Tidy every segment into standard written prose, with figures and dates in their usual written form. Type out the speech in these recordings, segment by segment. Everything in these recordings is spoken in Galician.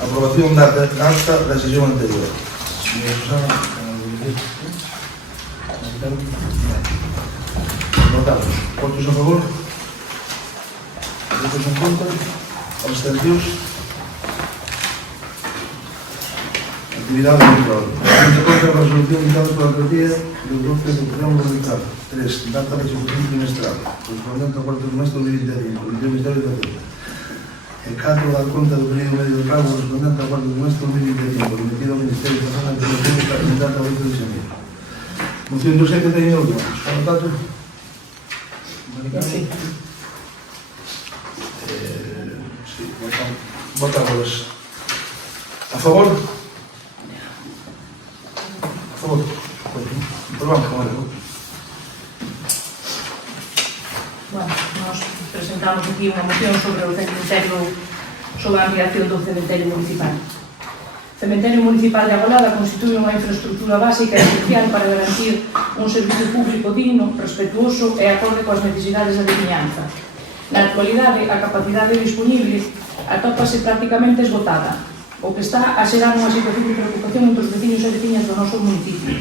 Aprobación da acta da sesión anterior. Votamos. Votos a favor? Votos en contra? Abstencións? Actividade de control. En contra da resolución dictada pola Alcaldía do 12 de programa municipal. 3. Data de ejecución trimestral. Correspondente ao cuarto trimestre de 2021. Do Ministerio de Hacienda. En 4. Dar conta do período medio de pago correspondente ao cuarto trimestre de 2025. Remitido ao Ministerio de Hacienda en data 8 de xaneiro. Moción do que teñen outra. Para o dato? Sí. Sí, votamos. A favor? A favor. Probamos, como Bueno, nos presentamos aquí unha moción sobre o cementerio, sobre a ampliación do cementerio municipal. O cementerio municipal de Agolada constituye unha infraestructura básica e esencial para garantir un servicio público digno, respetuoso e acorde coas necesidades da veciñanza. Na actualidade, a capacidade disponible atópase prácticamente esgotada, o que está a xerar unha situación de preocupación entre os veciños e veciñas do noso municipio.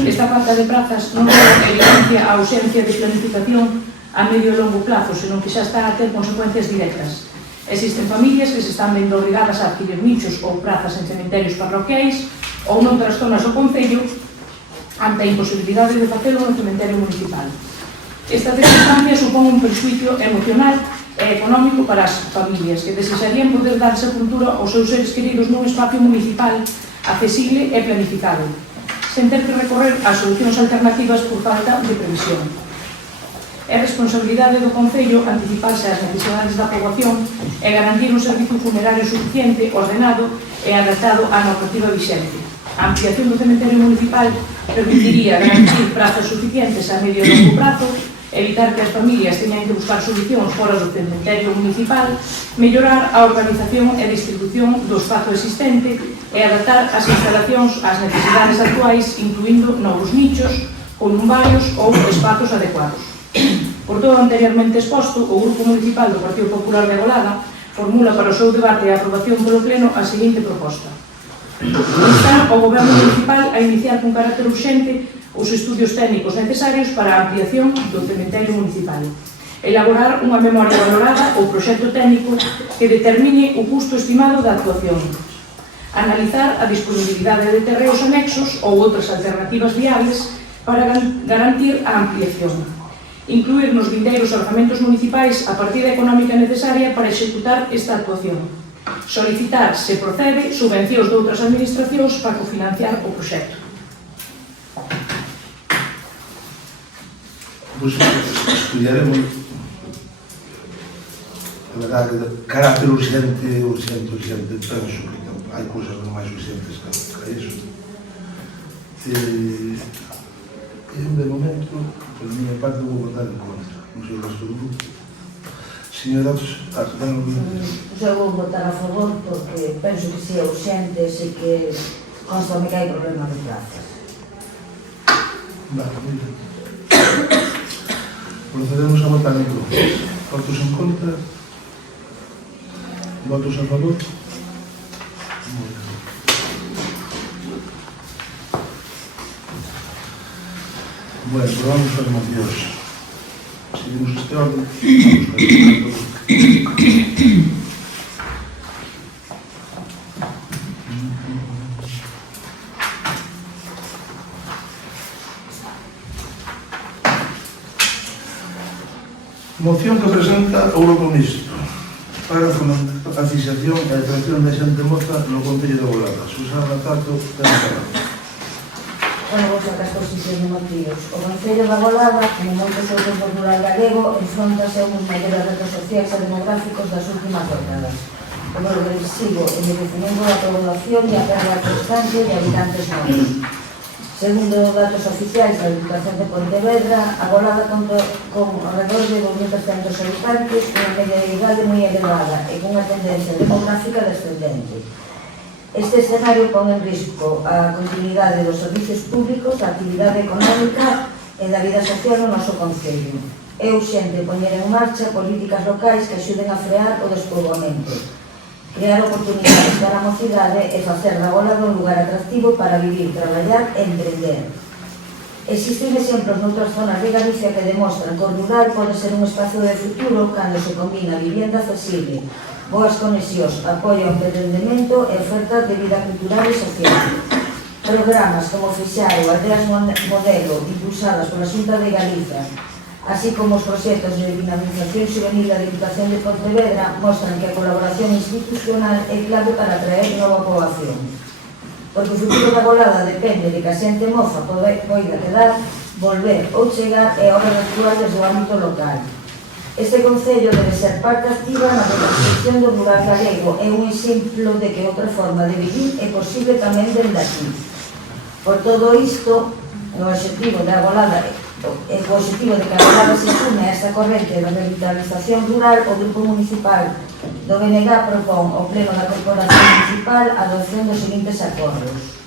Esta falta de prazas non só evidencia a ausencia de planificación a medio e longo plazo, senón que xa está a ter consecuencias directas. Existen familias que se están vendo obrigadas a adquirir nichos ou prazas en cementerios parroquiais ou noutras zonas do concello ante a imposibilidade de facelo no cementerio municipal. Esta circunstancia supón un perxuicio emocional e económico para as familias que desexarían poder dar sepultura aos seus seres queridos nun espacio municipal accesible e planificado, sen ter que recorrer a solucións alternativas por falta de previsión. É responsabilidade do Concello anticiparse ás necesidades da poboación e garantir un servicio funerario suficiente, ordenado e adaptado á normativa vixente. A ampliación do cementerio municipal permitiría garantir prazos suficientes a medio e longo prazo, evitar que as familias teñan que buscar solucións fora do cementerio municipal, mellorar a organización e distribución do espazo existente e adaptar as instalacións ás necesidades actuais, incluindo novos nichos, columbarios ou espazos adecuados. Por todo o anteriormente exposto, o Grupo Municipal do Partido Popular de Agolada formula para o seu debate e aprobación polo Pleno a seguinte proposta. Instar o Goberno Municipal a iniciar con carácter urxente os estudios técnicos necesarios para a ampliación do cementerio municipal. Elaborar unha memoria valorada ou proxecto técnico que determine o custo estimado da actuación. Analizar a disponibilidade de terreos anexos ou outras alternativas viables para garantir a ampliación. Incluir nos vindeiros orzamentos municipais a partida económica necesaria para executar esta actuación. Solicitar, se procede, subvencións de outras administracións para cofinanciar o proxecto. Pois estudiaremos. A verdade, de carácter urgente, penso que hai cousas máis urgentes que iso. De momento, por minha parte, vou votar en contra. Non sei o resto do grupo. Señoras, eu vou votar a favor porque penso que si é urxente, sei que consta-me que hai problema de plazas. Vale, moi ben. Procedemos a votar en contra. Votos en contra? Votos a favor? Moi ben. Bueno, probamos as mocións. Seguimos este orden. Moción que presenta o Grupo Mixto para a fixación e a atracción de xente moza no Concello de Agolada. Susana Tato, ten a palabra. Bueno, vou sacar as posicións de motivos. O Concello de Agolada, como moitos outros do rural galego, enfrontase a uns maiores retos sociais e demográficos das últimas décadas, como o progresivo envellecemento da población e a perda constante de habitantes novos. Segundo datos oficiais da Diputación de Pontevedra, Agolada conta con alrededor de 2.300 habitantes, unha media de idade moi elevada e cunha tendencia demográfica descendente. Este escenario pon en risco a continuidade dos servicios públicos, a actividade económica e da vida social no noso concello. É urxente poñer en marcha políticas locais que axuden a frear o despoboamento, crear oportunidades para a mocidade e facer da Golada un lugar atractivo para vivir, traballar e emprender. Existen exemplos noutras zonas de Galicia que demostran que o rural pode ser un espazo de futuro cando se combina vivienda accesible, boas conexións, apoio ao emprendemento e ofertas de vida cultural e social. Programas como Fixaro, Aldeas Modelo, impulsadas pola Xunta de Galicia, así como os proxectos de dinamización juvenil da Diputación de Pontevedra, mostran que a colaboración institucional é clave para atraer nova poboación. Porque o futuro da Golada depende de que a xente moza poida quedar, volver ou chegar e a hora de actuar desde o ámbito local. Este concello debe ser parte activa na reconstrucción do rural galego e un exemplo de que outra forma de vivir é posible tamén dende aquí. Por todo isto, o objetivo da Golada e o objetivo de que a Golada se sume a esta corrente de revitalización rural, o Grupo Municipal do BNG propón ao Pleno da Corporación Municipal a adopción dos seguintes acordos.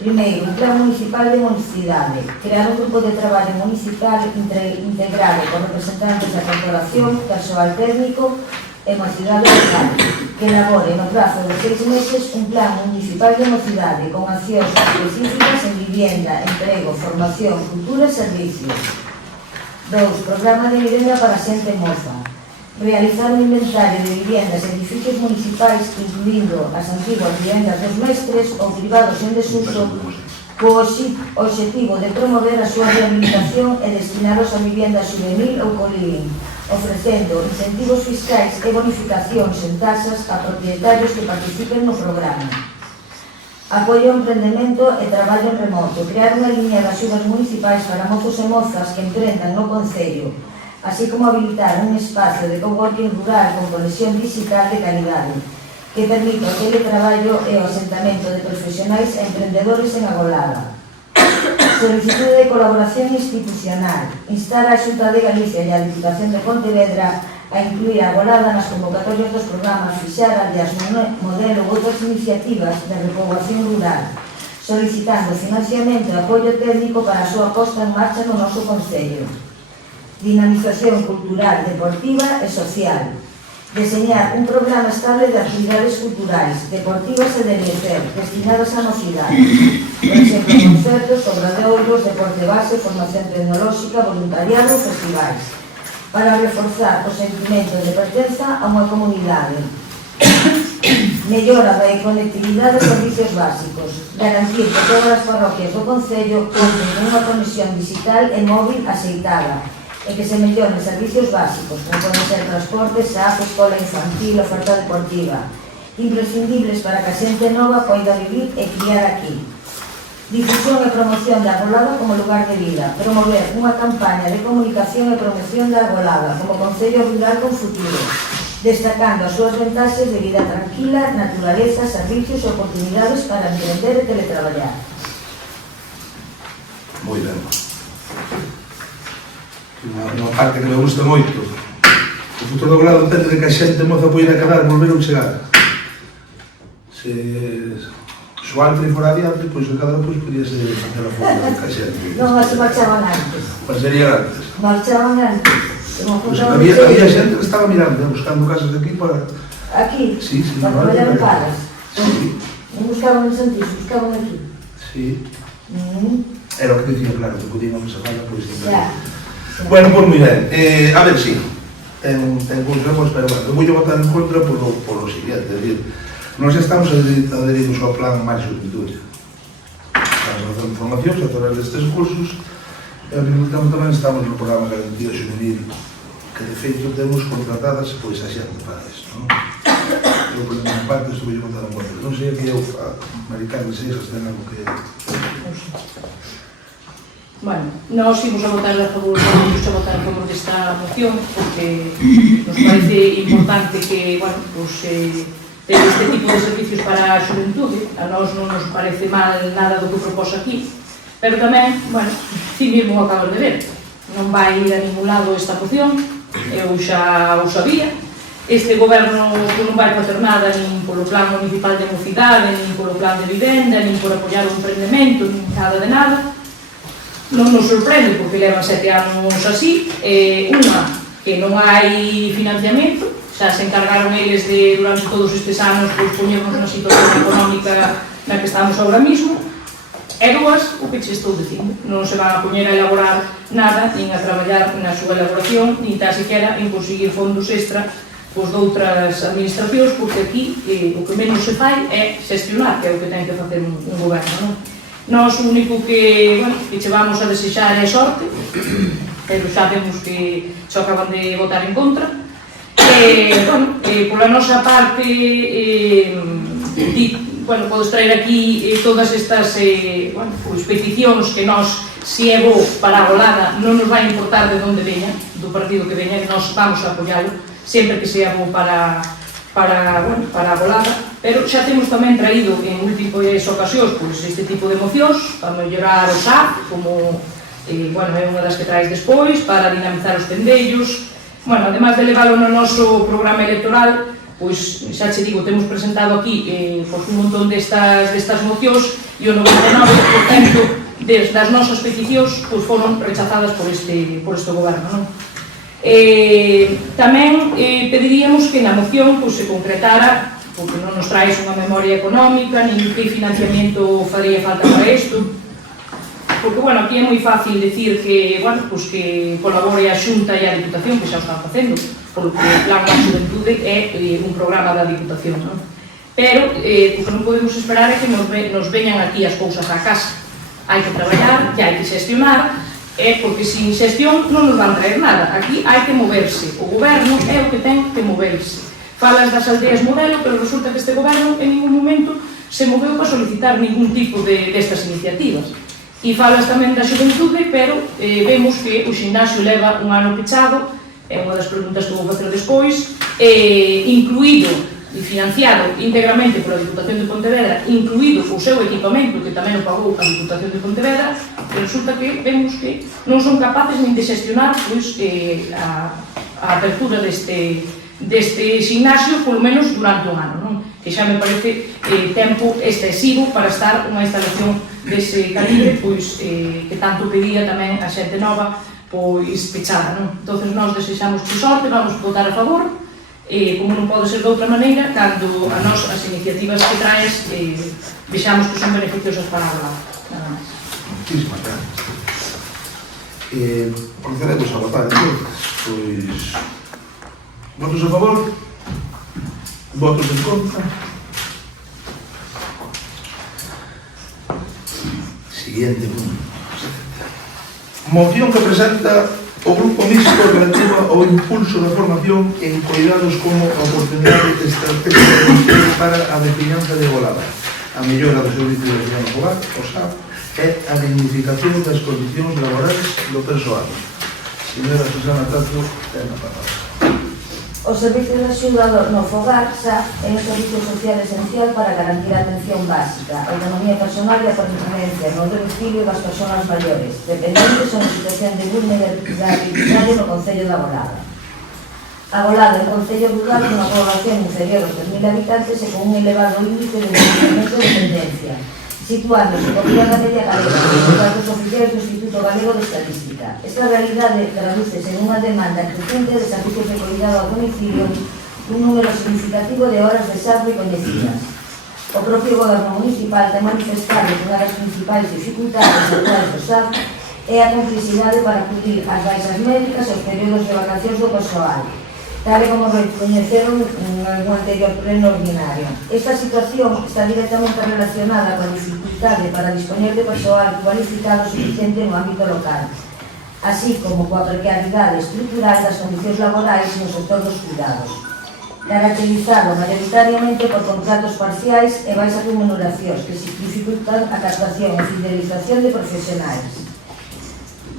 Primeiro, un plan municipal de mocidade, crear un grupo de traballo municipal integrado por representantes da corporación, persoal técnico e mocidade local, que elabore no prazo de 6 meses un plan municipal de mocidade con accións específicas en vivienda, emprego, formación, cultura e servicios. 2. Programa de vivenda para xente moza. Realizar un inventario de viviendas e edificios municipais, incluindo as antiguas vivendas dos mestres ou privados en desuso, co objetivo de promover a súa rehabilitación e destinaros a vivienda juvenil ou co-living, ofrecendo incentivos fiscais e bonificacións en tasas a propietarios que participen no programa. Apoio ao emprendemento e traballo en remoto. Crear unha liña de axudas municipais para mozos e mozas que emprendan no concello, así como habilitar un espacio de coworking rural con conexión digital de calidade, que permita o teletraballo e o asentamento de profesionais e emprendedores en Agolada. Solicitude de colaboración institucional. Instar a Xunta de Galicia e a Diputación de Pontevedra a incluir a Agolada nas convocatorias dos programas Fixar, Aldeas Modelo ou outras iniciativas de repoboación rural, solicitando financiamento e apoio técnico para a súa posta en marcha no noso concello. Dinamización cultural, deportiva e social. Deseñar un programa estable de actividades culturais, deportivas e de lecer, destinadas á mocidade. Por exemplo, concertos, obradoiros, deporte base, formación tecnolóxica, voluntariado e festivais, para reforzar o sentimento de pertenza a unha comunidade. Mellora da conectividade de servicios básicos. Garantir que todas as parroquias do concello conten unha conexión digital e móvil axeitada, e que se melloren servicios básicos, como poden ser transportes, escola infantil, oferta deportiva, imprescindibles para que a xente nova poida vivir e criar aquí. Difusión e promoción da Agolada como lugar de vida. Promover unha campaña de comunicación e promoción da Agolada como concello rural con futuro, destacando as súas vantaxes de vida tranquila, naturaleza, servicios e oportunidades para emprender e teletraballar. Moi ben. Unha parte que me gusta moito. O futuro do grado depende de que a xente moza poida quedar, volver ou chegar. Se o altre fora adiante, pois o cadro podía ser facer a forma de que a xente. Non, se marchaban antes. Pasaría antes. Marchaban antes. Había xente que estaba mirando, buscando casas de aquí para... Aquí? Sí, sí. Para traballar en paras? Sí. Non buscaban en Santis, buscaban aquí? Sí. Era o que dicía, claro, que podíamos sacar a policía. Ya. Bueno, pues moi ben. A ver, sí, ten consecuencias, pero bueno, eu vou votar en contra por lo siguiente, es decir, nós estamos adheridos ao plan máis juventude. Estamos facendo formacións a través destes cursos e ao mesmo tempo tamén estamos no programa de garantía juvenil, que de feito temos contratadas pois a xente para isto, non? Eu, por minha parte, estou a votar en contra. Non sei que eu, a Maricarmen Seixas, ten algo que... Bueno, nós imos a votar a favor desta moción porque nos parece importante que, bueno, pues, ter este tipo de servicios para a xuventude. A nós non nos parece mal nada do que propós aquí, pero tamén, bueno, ti mesmo acabas de ver, non vai ir a ningún lado esta moción, eu xa o sabía. Este goberno non vai facer nada nin polo plan municipal de mocidade, nin polo plan de vivenda, nin por apoiar o emprendemento, nin nada de nada. non nos sorprende porque levan 7 anos así. Unha, que non hai financiamento, xa se encargaron eles de, durante todos estes anos, poñernos na situación económica na que estamos agora mismo. E dúas, o que che estou dicindo, non se van a poñer a elaborar nada, nin a traballar na súa elaboración, nin tan siquiera en conseguir fondos extra de outras administracións, porque aquí o que menos se fai é xestionar, que é o que ten que facer un goberno. Nós o único que che vamos a desexar é sorte, pero xa vemos que se acaban de votar en contra. Pola nosa parte, podes traer aquí todas estas peticións que nós, se é bo para a Golada, non nos vai importar de onde veña, do partido que veña, nós vamos a apoiálo, sempre que sea bo para a Golada, pero xa temos tamén traído en múltiples ocasións este tipo de mocións para mellorar o SAP, como é unha das que traes despois, para dinamizar os tendellos. Ademais de leválo no noso programa electoral, pois xa che digo, temos presentado aquí un montón destas mocións e o 99% das nosas peticións foron rechazadas por este goberno. Tamén pediríamos que na moción se concretara, porque non nos traes unha memoria económica, nin que financiamento faría falta para isto, porque, aquí é moi fácil decir que colabore a Xunta e a Diputación, que xa o están facendo, porque o Plan da Xuventude é un programa da Diputación, pero o que non podemos esperar é que nos veñan aquí as cousas á casa. Hai que traballar, e hai que xestionar, porque sin xestión non nos van traer nada. Aquí hai que moverse, o goberno é o que ten que moverse. Falas das aldeas modelo, pero resulta que este goberno en ningún momento se moveu para solicitar ningún tipo destas iniciativas. E falas tamén da xuventude, pero vemos que o ximnasio leva un ano pechado, é unha das preguntas que vou facer despois, incluído e financiado íntegramente pola Diputación de Pontevedra, incluído o seu equipamento, que tamén o pagou a Diputación de Pontevedra, e resulta que vemos que non son capaces nin de xestionar a apertura deste ximnasio, polo menos durante un ano, que xa me parece tempo excesivo para estar unha instalación dese calibre, que tanto pedía tamén a xente nova, pechada. Entón, nós desexamos que sorte, vamos votar a favor, como non pode ser de outra maneira, cando a nós as iniciativas que traes vexamos que son beneficiosas para a Golada. Nada máis. Muchísimas gracias. Procedemos a votar, pois... Votos a favor? Votos en contra? Siguiente punto. Moción que presenta o Grupo Mixto relativa ao impulso da formación en cuidados como oportunidade estratégica para a veciñanza de Golada, a mellora do servicio de veciñanza no fogar, o SAP, e a dignificación das condicións laborais do persoal. Señora Susana Tato, ten a palabra. O Servicio de Axuda no Fogar, SAF, é un servicio social esencial para garantir a atención básica, a autonomía personal e a permanencia no domicilio das persoas maiores, dependentes ou en situación de vulnerabilidade no Concello da Golada. A Golada é un concello rural con unha población inferior aos 3.000 habitantes e con un elevado índice de envellecemento de dependencia, situándose por riba da media galega nos datos oficiais do Instituto Galego de Estatística. Esta realidade tradúcese en unha demanda creciente de servicios de cuidado ao domicilio, un número significativo de horas de SAF recoñecidas. O propio goberno municipal ten manifestado que unha das principais dificultades actuais do SAF é a complexidade para acudir ás baixas médicas e os períodos de vacacións do persoal, tal como recoñeceron en algún anterior pleno ordinario. Esta situación está directamente relacionada coa dificultade para dispoñer de persoal cualificado suficiente no ámbito local, así como coa precariedade estrutural das condicións laborais no sector dos cuidados, caracterizado mayoritariamente por contratos parciais e baixas remuneracións que dificultan a captación e fidelización de profesionais.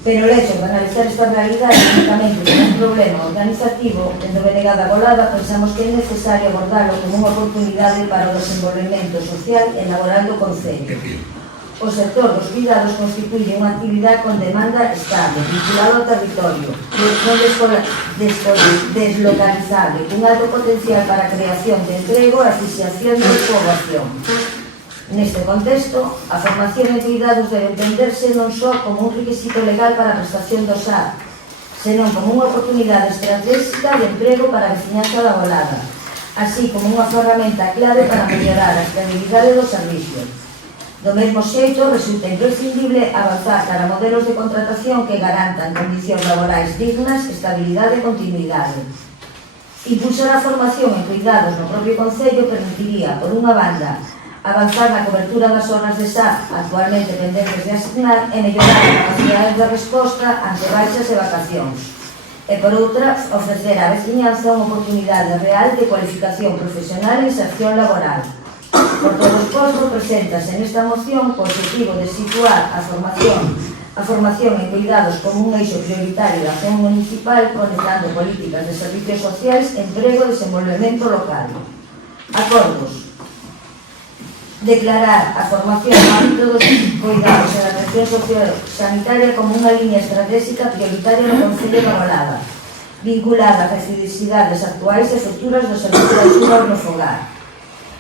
Pero o hecho de analizar esta realidade únicamente como un problema organizativo, dentro de Negada Golada, pensamos que é necesario abordarlo como unha oportunidade para o desenvolvemento social e laboral do Concello. O sector dos cuidados constituye unha actividade con demanda estable, vinculada ao territorio, deslocalizable, con alto potencial para a creación de emprego e asociación de poboación. Neste contexto, a formación en cuidados debe entenderse non só como un requisito legal para a prestación do SAR, senón como unha oportunidade estratégica de emprego para a veciñanza da Golada, así como unha ferramenta clave para mellorar a estabilidade do servicio. Do mesmo xeito, resulta imprescindible avanzar cara a modelos de contratación que garantan condicións laborais dignas, estabilidade e continuidade. Impulsar a formación en cuidados no propio Concello permitiría, por unha banda, avanzar na cobertura das zonas de SAR actualmente pendentes de asignar e mellorar a capacidade de resposta ante baixas e vacacións. E, por outra, ofrecer á veciñanza unha oportunidade real de cualificación profesional e inserción laboral. Por todo o esforzo, preséntase nesta moción o objetivo de situar a formación en cuidados como un eixo prioritario da acción municipal, conectando políticas de servicios sociais, emprego e desenvolvemento local. Acordos. Declarar a formación no ámbito dos cuidados e da atención sociosanitaria como unha liña estratégica prioritaria no Concello da Golada, vinculada ás necesidades actuais e futuras do servicio de axuda no fogar.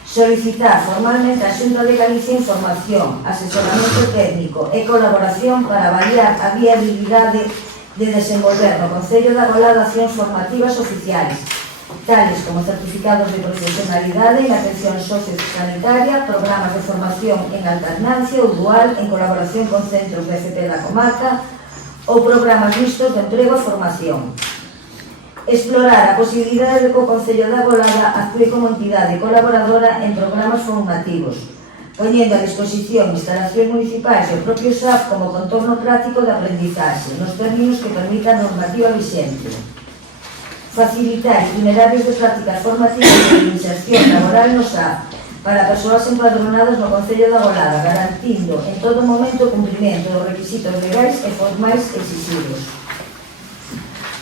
Solicitar formalmente a Xunta de Galicia información, asesoramento técnico e colaboración para avaliar a viabilidade de desenvolver no Concello da Golada accións formativas oficiais, tales como certificados de profesionalidade en atención sociosanitaria, programas de formación en alternancia ou dual en colaboración con centros de FP da comarca ou programas mixtos de emprego e formación. Explorar a posibilidade de que o Concello da Golada actúe como entidade colaboradora en programas formativos, poñendo a disposición instalacións municipais e o propio SAF como contorno práctico de aprendizaxe, nos términos que permita a normativa vixente. Facilitar itinerarios de prácticas formativas e de inserción laboral no SAF para persoas empadronadas no Concello da Golada, garantindo en todo momento o cumprimento dos requisitos legais e formais exigidos.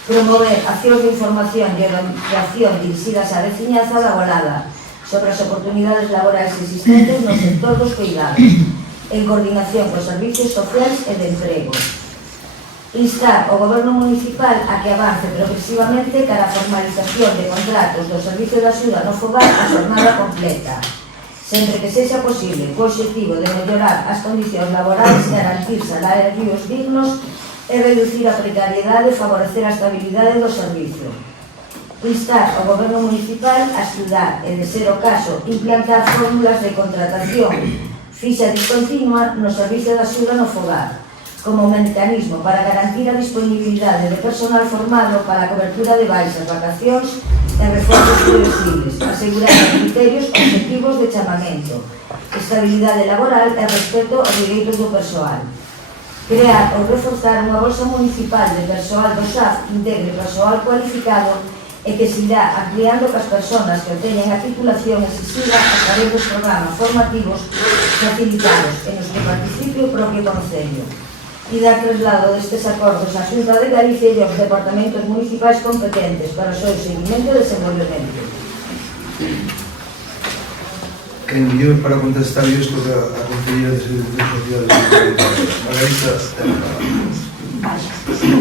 Promover accións de información e orientación dirixidas á veciñanza da Golada sobre as oportunidades laborais existentes no sector dos cuidados, en coordinación cos servicios sociais e de emprego. Instar o Goberno municipal a que avance progresivamente cara a formalización de contratos do Servicio de Axuda no Fogar a jornada completa, sempre que sexa posible, co obxectivo de mellorar as condicións laborais, garantir salarios dignos e reducir a precariedade e favorecer a estabilidade do servicio. Instar o Goberno municipal a estudar e, de ser o caso, implantar fórmulas de contratación fixa e discontinua no Servicio de Axuda no Fogar, como mecanismo para garantir a disponibilidade de personal formado para a cobertura de baixas, vacacións e reforzos previsibles, asegurando criterios objetivos de chamamento, estabilidade laboral e respeto aos direitos do persoal. Crear ou reforzar unha bolsa municipal de persoal do SAF que integre persoal cualificado e que se irá ampliando cas persoas que obteñen a titulación exixida a través dos programas formativos facilitados en os que participe o propio Concello, e dar traslado destes acordos á Xunta de Galicia e aos departamentos municipais competentes para o seu seguimento e desenvolvemento. Quen mellor para contestar isto que a Conselleira de Servicios Sociales Margarita.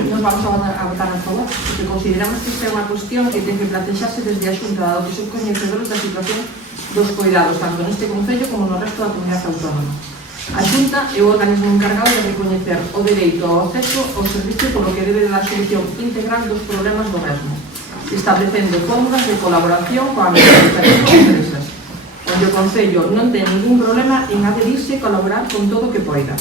Nos vamos a votar a favor, porque consideramos que esta é unha cuestión que ten que plantexarse desde a Xunta, dado que son coñecedores da situación dos cuidados, tanto neste Concello como no resto da comunidade autónoma. A Xunta é o organismo encargado de recoñecer o dereito ao acceso ao servicio polo que debe dar solución integral dos problemas do mesmo, establecendo fórmulas de colaboración coa administración e empresas, onde o Concello non ten ningún problema en adherirse e colaborar con todo o que poida.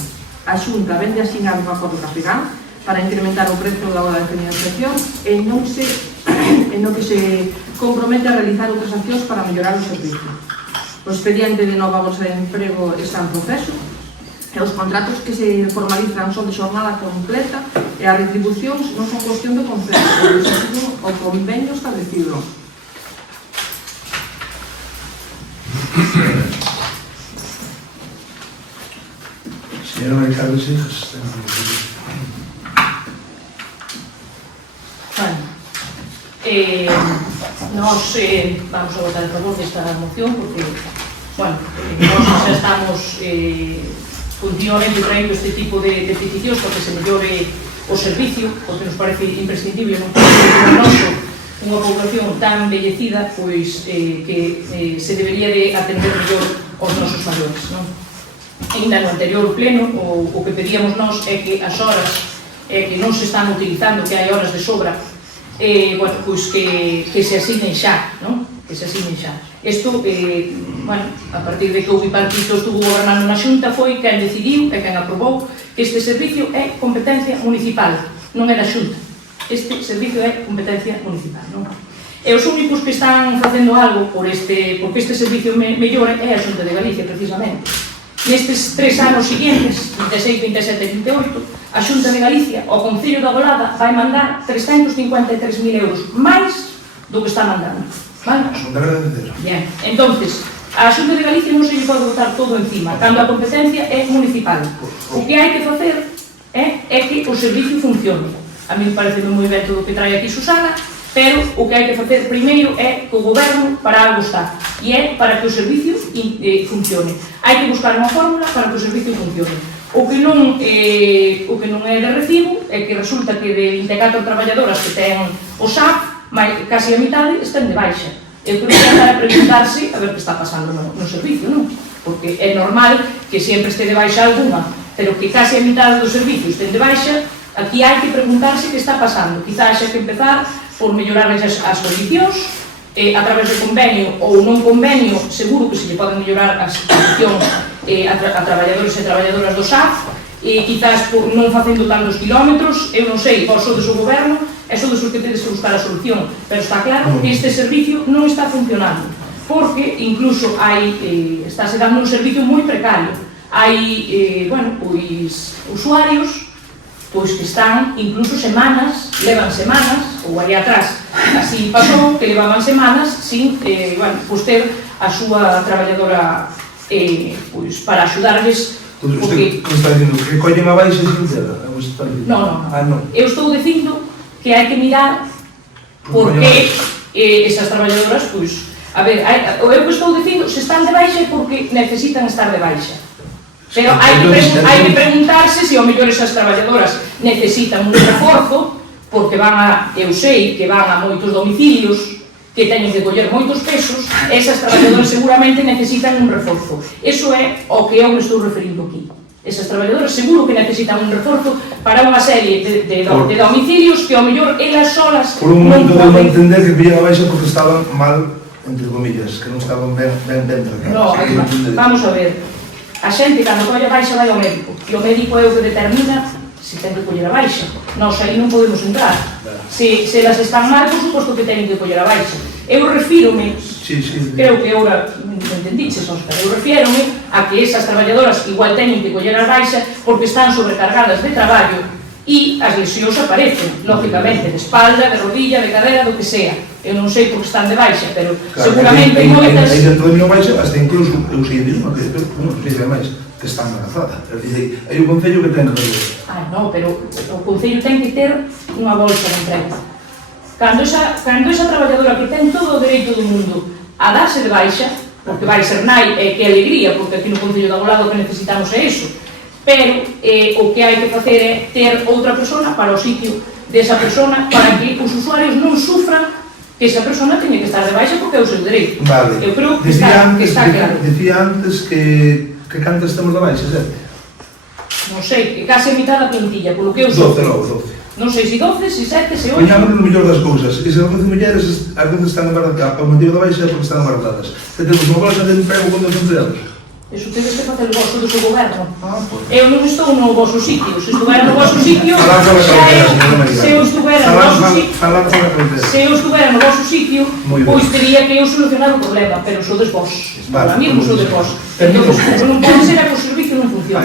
A Xunta vende a asignar un acordo ca FEGAN para incrementar o prezo da hora de financiación e non que se compromete a realizar outras accións para mellorar o servicio. O expediente de nova bolsa de emprego está en proceso e os contratos que se formalizan son de xornada completa e as retribucións non son cuestión de concepto, porque se sigue o convenio establecido. Señora María Carlos Hijas, Nos vamos a votar a favor desta moción porque, nós xa estamos continuamente traendo este tipo de peticións porque se mellore o servicio, porque nos parece imprescindible non noso unha población tan envellecida, pois que se debería de atender mellor aos nosos maiores, non? Ainda no anterior pleno, o que pedíamos nós é que as horas que non se están utilizando, que hai horas de sobra, bueno, pois que se asignen xa, non? Que se asignen xa. Isto, bueno, a partir de que o bipartito estuvo gobernando na Xunta, foi quen decidiu e quen aprobou que este servicio é competencia municipal, non é da Xunta. Este servicio é competencia municipal, non? E os únicos que están facendo algo porque este servicio mellore é a Xunta de Galicia, precisamente. Nestes 3 anos seguintes, 26, 27 e 28, a Xunta de Galicia, ao Concello da Golada, vai mandar 353.000 euros máis do que está mandando. Vale? Son de agradecer. Bien, entonces, a Xunta de Galicia non se lle pode botar todo encima, cando a competencia é municipal. O que hai que facer é que o servicio funcione. A mí parece moi ben todo o que trae aquí Susana, pero o que hai que facer primeiro é que o goberno para algo está, e é para que o servicio funcione. Hai que buscar unha fórmula para que o servicio funcione. O que non é de recibo é que resulta que de 24 traballadoras que ten o SAP, casi a mitad están de baixa. Eu creo que estar a preguntarse a ver que está pasando no servicio, non? Porque é normal que sempre este de baixa alguna, pero que casi a mitad do servicio estén de baixa, aquí hai que preguntarse que está pasando. Quizás hai que empezar por mellorar as condicións, a través de convenio ou non convenio, seguro que se lle poden mellorar as condicións a traballadores e traballadoras do SAF, quizás por non facendo tantos kilómetros, eu non sei, vos sodes o goberno, e sodes os que tedes que buscar a solución, pero está claro que este servicio non está funcionando, porque incluso estáse dando un servicio moi precario. Hai, bueno, pois, usuarios pois que están incluso semanas, levan semanas, ou aí atrás, así pasou, que levaban semanas sin, bueno, pois ter a súa traballadora, pois, para axudarles. Usted está dicindo que collen a baixa sin tela? Non. Non. Eu estou dicindo que hai que mirar por que esas traballadoras, pois, a ver, eu que estou dicindo, se están de baixa é porque necesitan estar de baixa. Pero hai que preguntarse se ao mellor esas traballadoras necesitan un reforzo, porque eu sei que van a moitos domicilios que teñen que coller moitos pesos, esas traballadoras seguramente necesitan un reforzo. Eso é o que eu me estou referindo aquí. Esas traballadoras seguro que necesitan un reforzo para unha serie de domicilios que ao mellor elas solas por un momento debo entender que pillan a baixa porque estaban mal, entre comillas, que non estaban ben tratadas. No, vamos a ver. A xente, cando colle a baixa, vai ao médico. E o médico é o que determina se ten que coller a baixa. Nós aí non podemos entrar. Se elas están mal, por suposto que teñen que coller a baixa. Eu refírome, creo que agora me entendiches, Óscar, eu refírome a que esas traballadoras igual teñen que coller a baixa porque están sobrecargadas de traballo e as lesións aparecen, lógicamente, de espalda, de rodilla, de cadera, do que sea. Eu non sei por que están de baixa, pero seguramente moitas... Aí dentro de mi baixa, hasta incluso, eu sei de unha que non sei de máis, que está embarazada. É dicir, hai un concello que ten que fazer. Non, pero o concello ten que ter unha bolsa de emprego. Cando esa traballadora que ten todo o dereito do mundo a darse de baixa, porque vai ser nai, que alegría, porque aquí no Concello da Golada o que necesitamos é iso, pero o que hai que facer é ter outra persona para o sitio desa persona, para que os usuarios non sufran que esa persona teña que estar de baixa porque é o seu dereito. Vale. Eu creo que está claro. Dicía antes que cantas temos de baixa, certo? Non sei, que case a mitad da plantilla, polo que eu sei. 12. Non sei se 12, se 7, se 8... Poñámonos no mellor das cousas. E se 12 mulleres, ás veces están embarazadas, o motivo da baixa é porque están embarazadas. Se temos unha bolsa de emprego con 2 empleados. Eso tedes que facer vos, do seu goberno. Eu non estou no vosso sitio. Se estuvera no vosso sitio, se eu estuvera no vosso sitio, pois teria que eu solucionar o problema, pero sodes vos. Para mí non sodes vos. Entón, non pode ser que o servicio non funcione.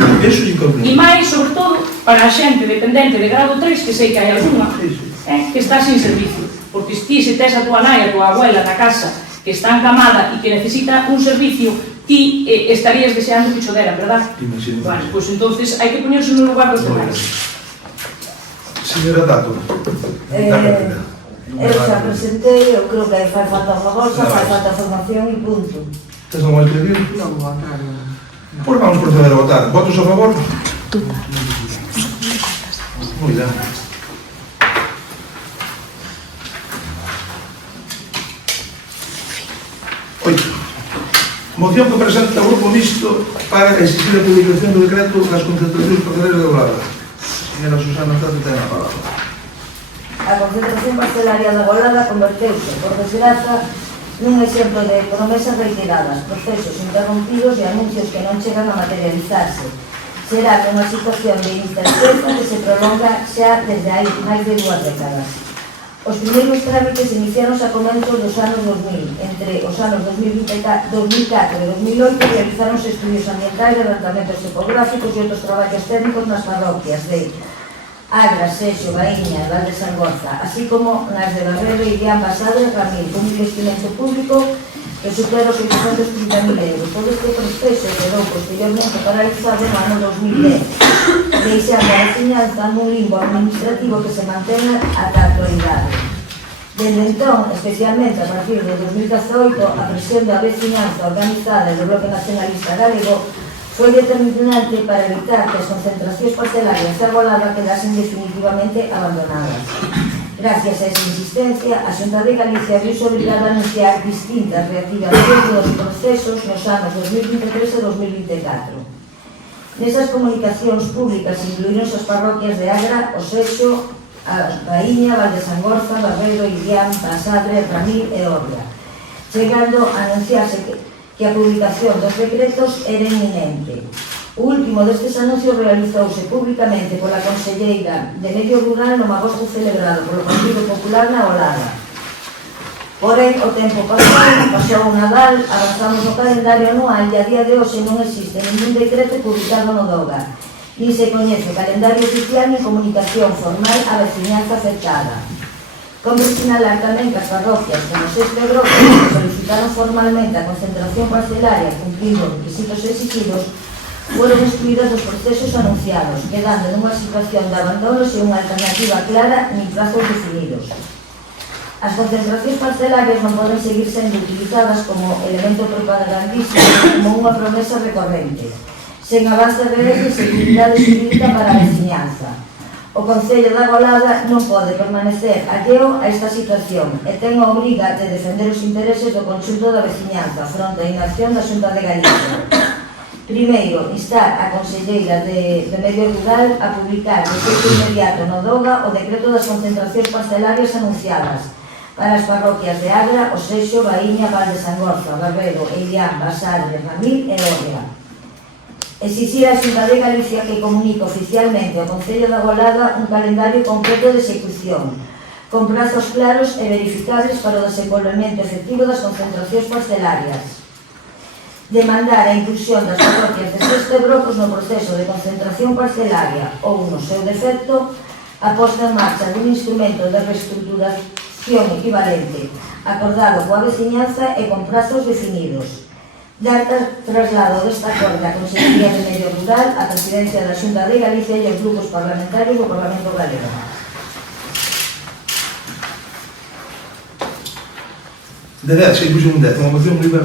E máis, sobre todo, para a xente dependente de grado 3, que sei que hai alguna, que está sin servicio. Porque ti, se tes a tua nai, a tua abuela na casa, que está encamada e que necesita un servicio, ti estarías deseando que cho deran, verdad? Bueno, pois entonces hai que poñerse no lugar dos demais. Señora Tato, eu xa presentei, eu creo que fai falta unha bolsa, fai falta formación e punto. Tes algo máis que decir? Non, votar. Pois vamos proceder a votar. Votos a favor? Moi ben. Moción que presenta o Grupo Mixto para exigir a publicación do decreto das concentracións parcelarias de Golada. Señora Susana Tato ten a palabra. A concentración parcelaria da Golada converteuse, por desgraza, nun exemplo de promesas reiteradas, procesos interrompidos e anuncios que non chegan a materializarse. Será unha situación de incerteza que se prolonga xa desde hai máis de 2 décadas. Os primeiros trámites iniciaronse a comenzos dos anos 2000. Entre os anos 2004 e 2008 realizáronse estudios ambientais, levantamentos topográficos e outros traballos técnicos nas parroquias de Agra, Seixo, Baíña e Valdesangorza, así como nas de Barreiro, Irián, Basadre e Ramil, con un investimento público que supera os 830.000 euros. Todo este proceso quedou posteriormente paralizado no ano 2010, deixando a veciñanza nun limbo administrativo que se mantén ata a actualidade. Dende entón, especialmente a partir de 2018, a presión da veciñanza organizada do Bloque Nacionalista Galego foi determinante para evitar que as concentracións parcelarias da Golada quedasen definitivamente abandonadas. Gracias a esa insistencia, a Xunta de Galicia viuse obrigada a anunciar distintas reactivacións dos procesos nos anos 2023 e 2024. Nesas comunicacións públicas incluíronse as parroquias de Agra, O Seixo, a Baíña, Valdesangorza, Barreiro, Irián, Basadre, Ramil e Orria, chegando a anunciarse que a publicación dos decretos era inminente. O último destes anuncios realizouse públicamente pola Conselleira de Medio Rural no agosto celebrado polo Partido Popular na Golada. Porén, o tempo pasou o Nadal, avanzamos no calendario anual e a día de hoxe non existe ningún decreto publicado no DOGA, nin se coñece calendario oficial ni comunicación formal á veciñanza afectada. Convén sinalar tamén que as parroquias, como Sexto e Broco, que solicitaron formalmente a concentración parcelaria cumplindo os requisitos exigidos, foron excluídas dos procesos anunciados, quedando nunha situación de abandono sen unha alternativa clara nin prazos definidos. As concentracións parcelarias non poden seguir sendo utilizadas como elemento propagandístico como unha promesa recorrente, sen avance real de seguridade jurídica para a veciñanza. O Concello da Golada non pode permanecer alleo a esta situación e ten a obriga de defender os intereses do conxunto da veciñanza fronte á inacción da Xunta de Galicia. Primeiro, instar a Conselleira de Medio Rural a publicar de xeito inmediato no DOGA o decreto das concentracións parcelarias anunciadas para as parroquias de Agra, O Seixo, Baíña, Valdesangorza, Barreiro, Irián, Basadre, Ramil e Orria. Exixir a Xunta de Galicia que comunique oficialmente ao Concello da Golada un calendario completo de execución, con prazos claros e verificables para o desenvolvemento efectivo das concentracións parcelarias. Demandar a inclusión das parroquias de Sexto e Brocos no proceso de concentración parcelaria ou, no seu defecto, a posta en marcha dun instrumento de reestructuración equivalente, acordado coa veciñanza e con prazos definidos. Dar traslado desta acordo á Consellería de Medio Rural, á Presidencia da Xunta de Galicia e aos grupos parlamentarios do Parlamento Galego. De 10, se puxo un 10, unha moción moi ben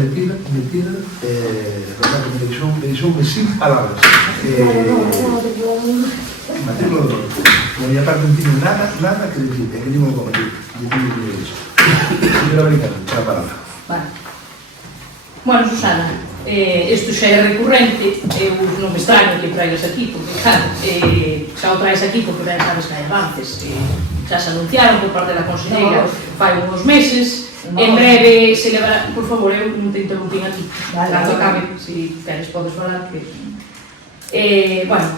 metida, verdad que me deixoume sin palabras. Matrícula do Norte. Non ia parte non tiño nada que decir, é que digo como decir, señora Brincano, a palabra. Vale. Bueno, Susana, isto xa é recurrente, eu non me extraño que traigas aquí, porque claro, xa o traes aquí porque ben sabes que hai avances, xa se anunciaron por parte da Conselleira fai uns meses, en breve se levará, por favor, eu non te interrumpín aquí, cando acabe, se queres podes falar, que... bueno,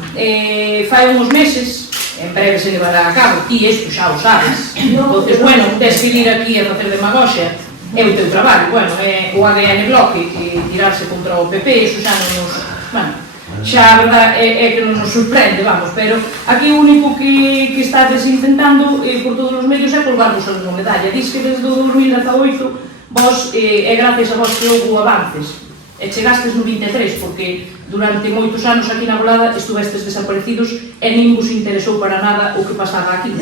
fai uns meses, en breve se levará a cabo, ti isto xa o sabes, entonces, bueno, tes que vir aquí a facer demagoxia, é o teu traballo, bueno, é o ADN bloque e tirarse contra o PP, iso xa non nos... Bueno, xa a verdad é que non nos sorprende, vamos, pero aquí o único que estades intentando por todos os medios é colgarvos a medalla. Diz que desde o 2018 vos, é gracias a vos que houve avances, e chegastes no 23, porque durante moitos anos aquí na Golada estuvestes desaparecidos e nin vos interesou para nada o que pasaba aquí.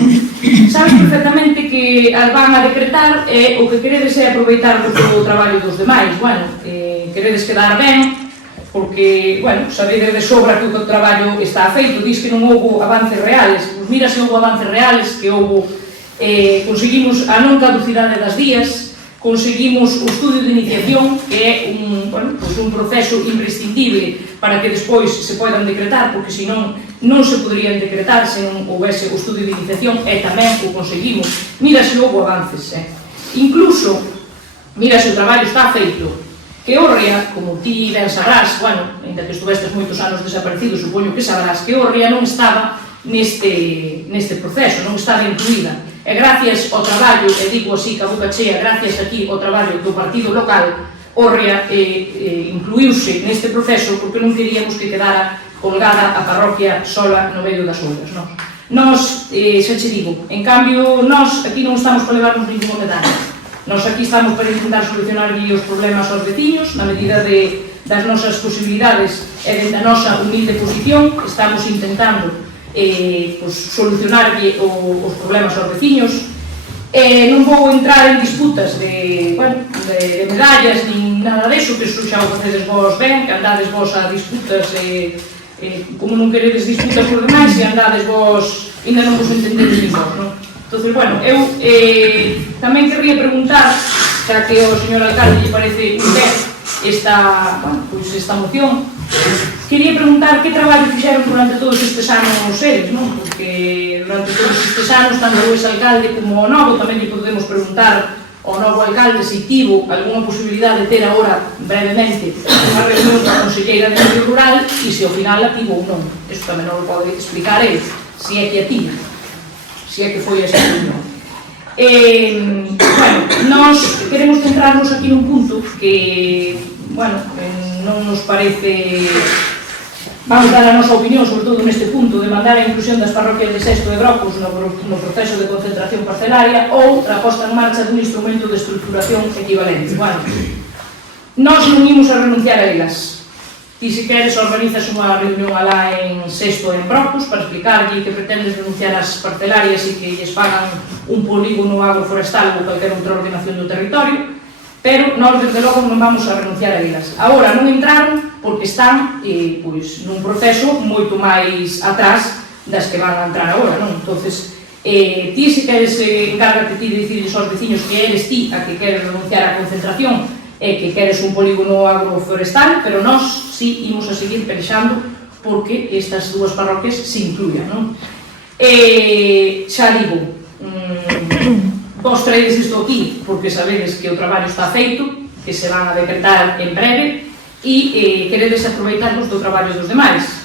Sabes perfectamente que as van a decretar e o que queredes é aproveitar o traballo dos demais. Bueno, queredes quedar ben, porque, bueno, sabedes de sobra que o traballo está feito, dis que non houve avances reales. Pois mira se houve avances reales, que houve, conseguimos a non caducidade das vías, conseguimos o estudio de iniciación, que é un proceso imprescindible para que despois se poidan decretar, porque senón non se poderían decretar se non houvese o estudio de iniciación, e tamén o conseguimos. Mira se houve avances, incluso, mira se o traballo está feito, que Orria, como ti ben sabrás, ainda que estuvestes moitos anos desaparecido, supoño que sabrás que Orria non estaba neste proceso, non estaba incluída. E gracias ao traballo, e digo así que a boca chea, gracias aquí ao traballo do partido local, Orria incluíuse neste proceso porque non queríamos que quedara colgada a parroquia sola no medio das outras. Nos, xa che digo, en cambio, nos aquí non estamos para levarnos ninguna medalla. Nos aquí estamos para intentar solucionar os problemas aos veciños, na medida das nosas posibilidades e da nosa humilde posición, estamos intentando solucionar os problemas aos veciños. Non vou entrar en disputas de medallas nin nada deso, que iso xa o facedes vos ben, que andades vos a disputas como non queredes disputas por demais, e andades vos, ainda non vos entendedes nin vos, non? Entón, eu tamén querría preguntar, xa que ao señor alcalde lle parece moi ben esta moción, quería preguntar que traballo fixeron durante todos estes anos eles, non? Porque durante todos estes anos, tanto o ex-alcalde como o novo, tamén lle podemos preguntar ao novo alcalde se tivo algunha posibilidade de ter agora, brevemente, unha reunión coa conselleira de medio rural e se ao final a tivo ou non. Iso tamén non o pode explicar ele, se é que a tivo, se é que foi esa reunión. Nós queremos centrarnos aquí nun punto que, non nos parece... Vamos dar a nosa opinión, sobre todo neste punto, de mandar a inclusión das parroquias de Sesto e Brocos no proceso de concentración parcelaria ou a posta en marcha dun instrumento de estructuración equivalente. Nós non imos a renunciar a elas. Ti, se queres, organizas unha reunión alá en Sesto e en Brocos para explicarlle que pretendes renunciar ás parcelarias e que lles pagan un polígono agroforestal ou calquera outra ordenación do territorio, pero nós, desde logo, non vamos a renunciar a elas. Agora, non entraron porque están nun proceso moito máis atrás das que van a entrar agora, non? Entonces, ti, se queres, encárgate ti de dicirles aos veciños que eres ti a que queres renunciar á concentración e que queres un polígono agroforestal, pero nós sí imos a seguir pelexando porque estas dúas parroquias se incluyan, non? Xa digo, vos traedes isto aquí porque sabedes que o traballo está feito, que se van a decretar en breve e queredes aproveitarvos do traballo dos demais.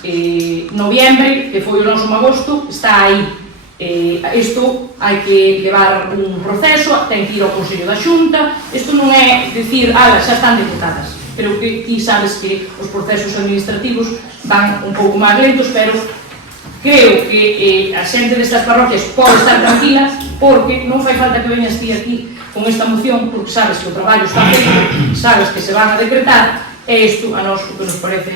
Noviembre, que foi o noso agosto, está aí. Isto hai que levar un proceso, ten que ir ao Consello da Xunta. Isto non é dicir, xa están decretadas, pero que ti sabes que os procesos administrativos van un pouco máis lentos, pero creo que a xente destas parroquias pode estar tranquila porque non fai falta que veñas ti aquí con esta moción, porque sabes que o traballo está feito, sabes que se van a decretar, e isto a nós o que nos parece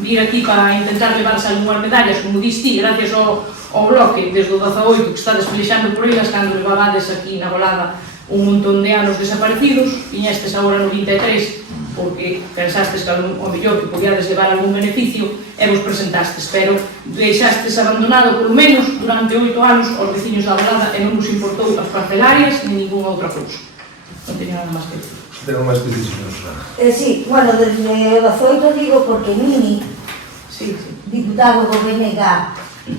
vir aquí para intentar levarse algunhas medallas, como dis ti, gracias ao bloque desde o 18 que está despelexando por elas, cando levabades aquí na Golada un montón de anos desaparecidos, viñestes agora no 23 porque pensastes que ao mellor que podíades levar algún beneficio e vos presentastes, pero deixastes abandonado por menos durante 8 anos aos veciños da Golada e non vos importou as parcelarias ni ninguna outra cousa. Non teño nada máis que decir. Tengo máis que dicir, Susana. Sí, desde o 18 digo porque Mini, diputado do BNG,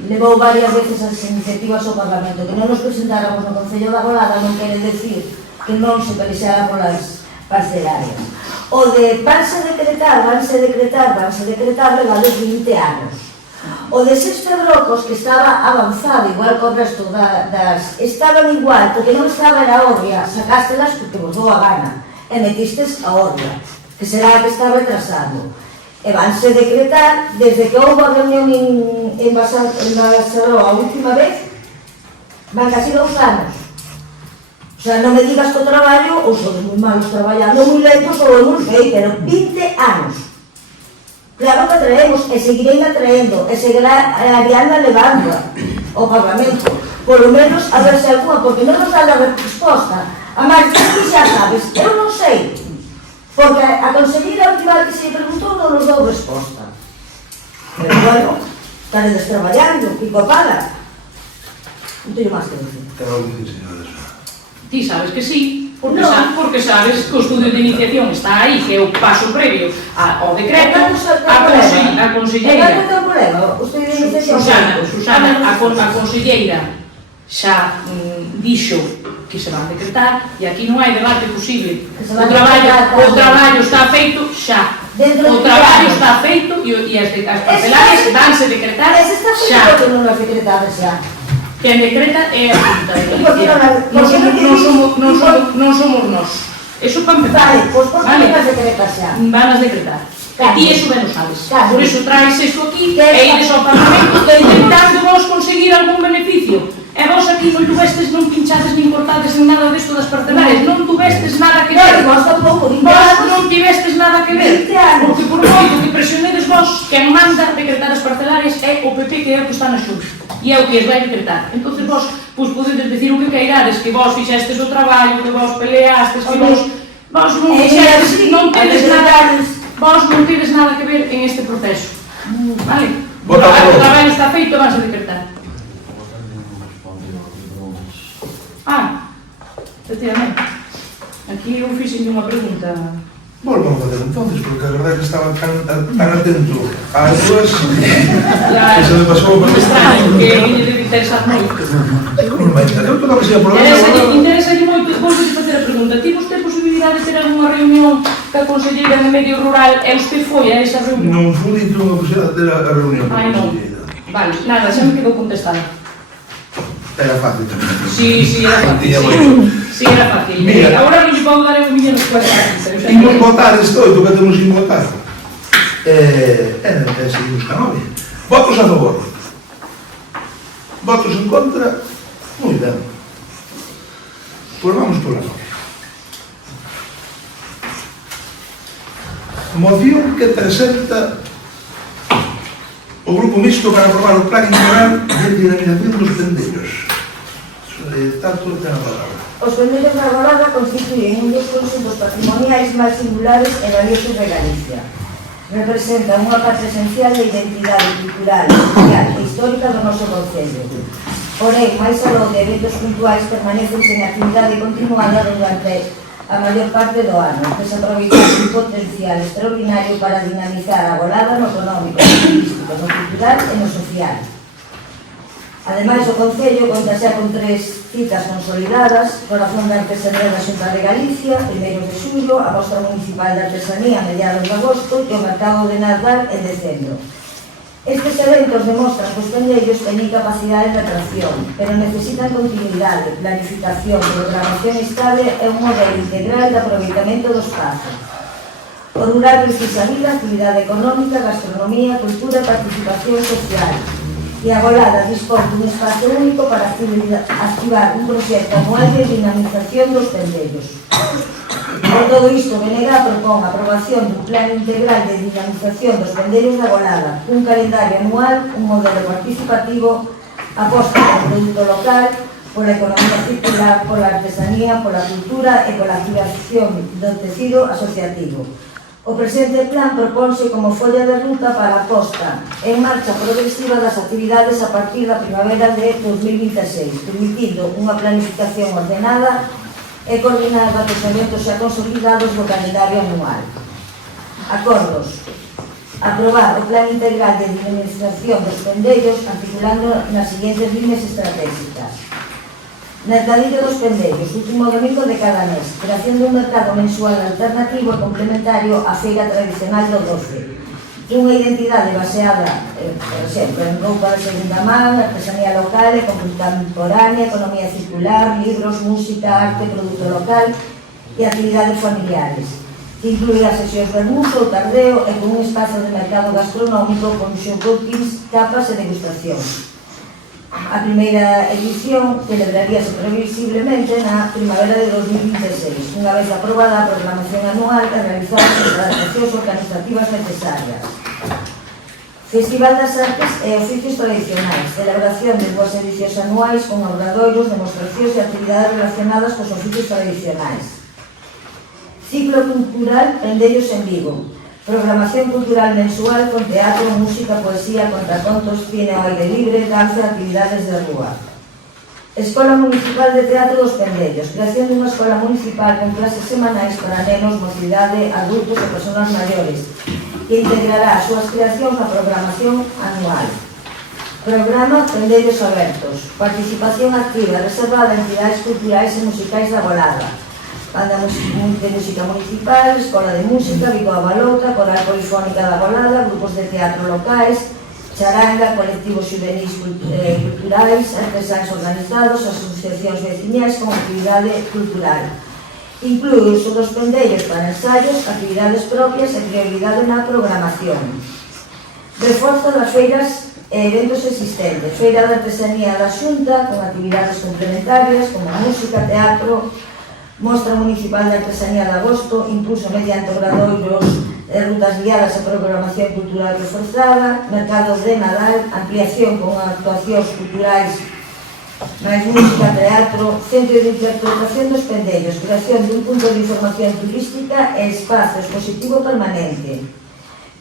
levou varias veces as iniciativas ao Parlamento. Que non nos presentáramos no Concello da Golada non quere decir que non se pelexara polas parcelarias. O de vanse decretar, levades 20 anos. O de Sesto e Brocos, que estaba avanzado, igual que o resto das... Estaban igual, porque non estaba na Orria, sacástelas porque vos dou a gana, e metistes a Orria, que será a que está retrasando. E vanse decretar, desde que houve a reunión en Basaró a última vez, van casi 2 anos. O sea, non me digas que o traballo, ou sodes moi malos traballando, moi lentos, ou é moi fei, pero 20 anos. Claro que traemos, e seguirei atraendo, e seguirá Ariana levando ao Parlamento. Por lo menos, a ver se alguna, porque non nos dá a resposta. A máis, que xa sabes, eu non sei. Porque a conselleira última que se preguntou non nos dou resposta. Pero bueno, estaredes traballando, e copada. Non teño máis que decir. Tengo que dicir, señora. Ti sabes que sí, porque sabes que o estudio de iniciación está aí, que é o paso previo ao decreto, a conselleira Susana, a conselleira xa dixo que se van decretar e aquí non hai debate posible. O traballo está feito xa. O traballo está feito e as parcelarias vanse decretar xa. Quen decreta é a Junta de Galicia. Non somos nós. Eso para empezar. Van as decretar. E ti eso ben o sabes. Por iso traes isto aquí e ides ao Parlamento intentando vos conseguir algún beneficio. E vos aquí non tuvestes, non pinchades nin cortades en nada disto das parcelarias, non tuvestes nada que ver. Vos non tivestes nada que ver. Porque por moito que presionedes vos, quen manda decretar as parcelarias é o PP, que é o que está na Xunta. E é o que es vai decretar. Entón vos podedes decir o que queirades, que vos fixestes o traballo, que vos peleastes, que vos non fixestes, non tedes nada, vos non tedes nada que ver en este proceso. Vale? O traballo está feito, vas a decretar. Efectivamente. Aquí eu fixenlle unha pregunta. Volvamos a fazer entonces, porque a verdade é que estaba tan atento ás dúas que se me pasou por extraño, que lle debe interesar moito. Non vai entender todo o que sea problema. Interesalle moito, volvo a facer a pregunta. Ti vostede posibilidade de ter algunha reunión ca conselleira de Medio Rural e usted foi a esa reunión? Non fui e tuve a posibilidade de ter a reunión con a conselleira. Vale, nada, xa me quedou contestada. Era fácil tamén. Sí, era fácil. Sí, era fácil. Agora non lle podo dar un millón de escuelas. Imos votar isto, o que temos que votar. Seguimos ca novia. Votos a favor. Votos en contra. Moi ben. Pois vamos pola novia. Moción que presenta o Grupo Mixto para aprobar o Plan Integral de Dinamización dos Pendellos. Tanto ten a palabra. Os pendellos da Golada constituyen un dos conxuntos patrimoniais máis singulares e valiosos de Galicia. Representan unha parte esencial da identidade cultural, social e histórica do noso concello. Porén, máis aló de eventos puntuais permanecen sen actividade continuada durante a maior parte do ano, desaproveitando un potencial extraordinario para dinamizar a Golada no económico, no turístico, no cultural e no social. Ademais, o Concello conta xa con 3 citas consolidadas: Corazón da Artesanía da Xunta de Galicia, 1 de xullo, a Mostra Municipal de Artesanía a mediados de agosto e o Mercado de Nadal en decembro. Estes eventos demostran que os pendellos teñen capacidade de atracción, pero necesitan continuidade, planificación, programación estable e un modelo integral de aproveitamento do espazo. O rural precisa vida, actividade económica, gastronomía, cultura e participación social. E a Golada dispón dun espacio único para activar un proxecto anual de dinamización dos pendellos. Por todo isto, BNG propón a aprobación dun plan integral de dinamización dos pendellos da Golada, un calendario anual, un modelo participativo, aposta polo produto local, pola economía circular, pola artesanía, pola cultura e pola activación do tecido asociativo. O presente plan proponse como folla de ruta para a posta en marcha progresiva das actividades a partir da primavera de 2026, permitindo unha planificación ordenada e coordinada dos eventos xa consolidados do calendario anual. Acordos. Aprobar o plan integral de dinamización dos pendellos articulando nas seguintes líneas estratégicas. Mercadillo dos pendellos, último domingo de cada mes, creación dun mercado mensual alternativo e complementario á feira tradicional do 12. Unha identidade baseada, por exemplo, en roupa de segunda man, artesanía local e contemporánea, economía circular, libros, música, arte, produto local e actividades familiares. Inclúe as sesións de almuzo ou tardeo e con un espazo de mercado gastronómico con showcookings, capas e degustacións. A primeira edición celebraríase previsiblemente na primavera de 2026, unha vez aprobada a programación anual e realizadas as adaptacións organizativas necesarias. Festival das Artes e Oficios Tradicionais, celebración de 2 edicións anuais con obradoiros, demostracións e actividades relacionadas cos oficios tradicionais. Ciclo cultural Pendellos en Vigo, programación cultural mensual con teatro, música, poesía, contacontos, cine ao aire libre, danza e actividades de rúa. Escola Municipal de Teatro dos Pendellos, creación dunha escola municipal con clases semanais para nenos, mocidade, adultos e persoas maiores, que integrará as súas creacións na programación anual. Programa Pendellos Abertos, participación activa reservada a entidades culturais e musicais da Golada, Banda de Música Municipal, Escola de Música, Bicoa Balota, Coral Polifónica da Golada, grupos de teatro locais, charanga, colectivos juvenis culturais, artesáns organizados, asociacións veciñais con actividade cultural. Inclúe o uso dos pendellos para ensaios, actividades propias e prioridade na programación. Reforzo das feiras e eventos existentes. Feira de Artesanía da Xunta, con actividades complementarias como música, teatro, Mostra Municipal de Artesanía de Agosto, impulso mediante obradoiros rutas guiadas a programación cultural reforzada, mercado de Nadal, ampliación con actuacións culturais, máis música, teatro, centro de interpretación dos pendellos, creación dun punto de información turística e espazo expositivo permanente.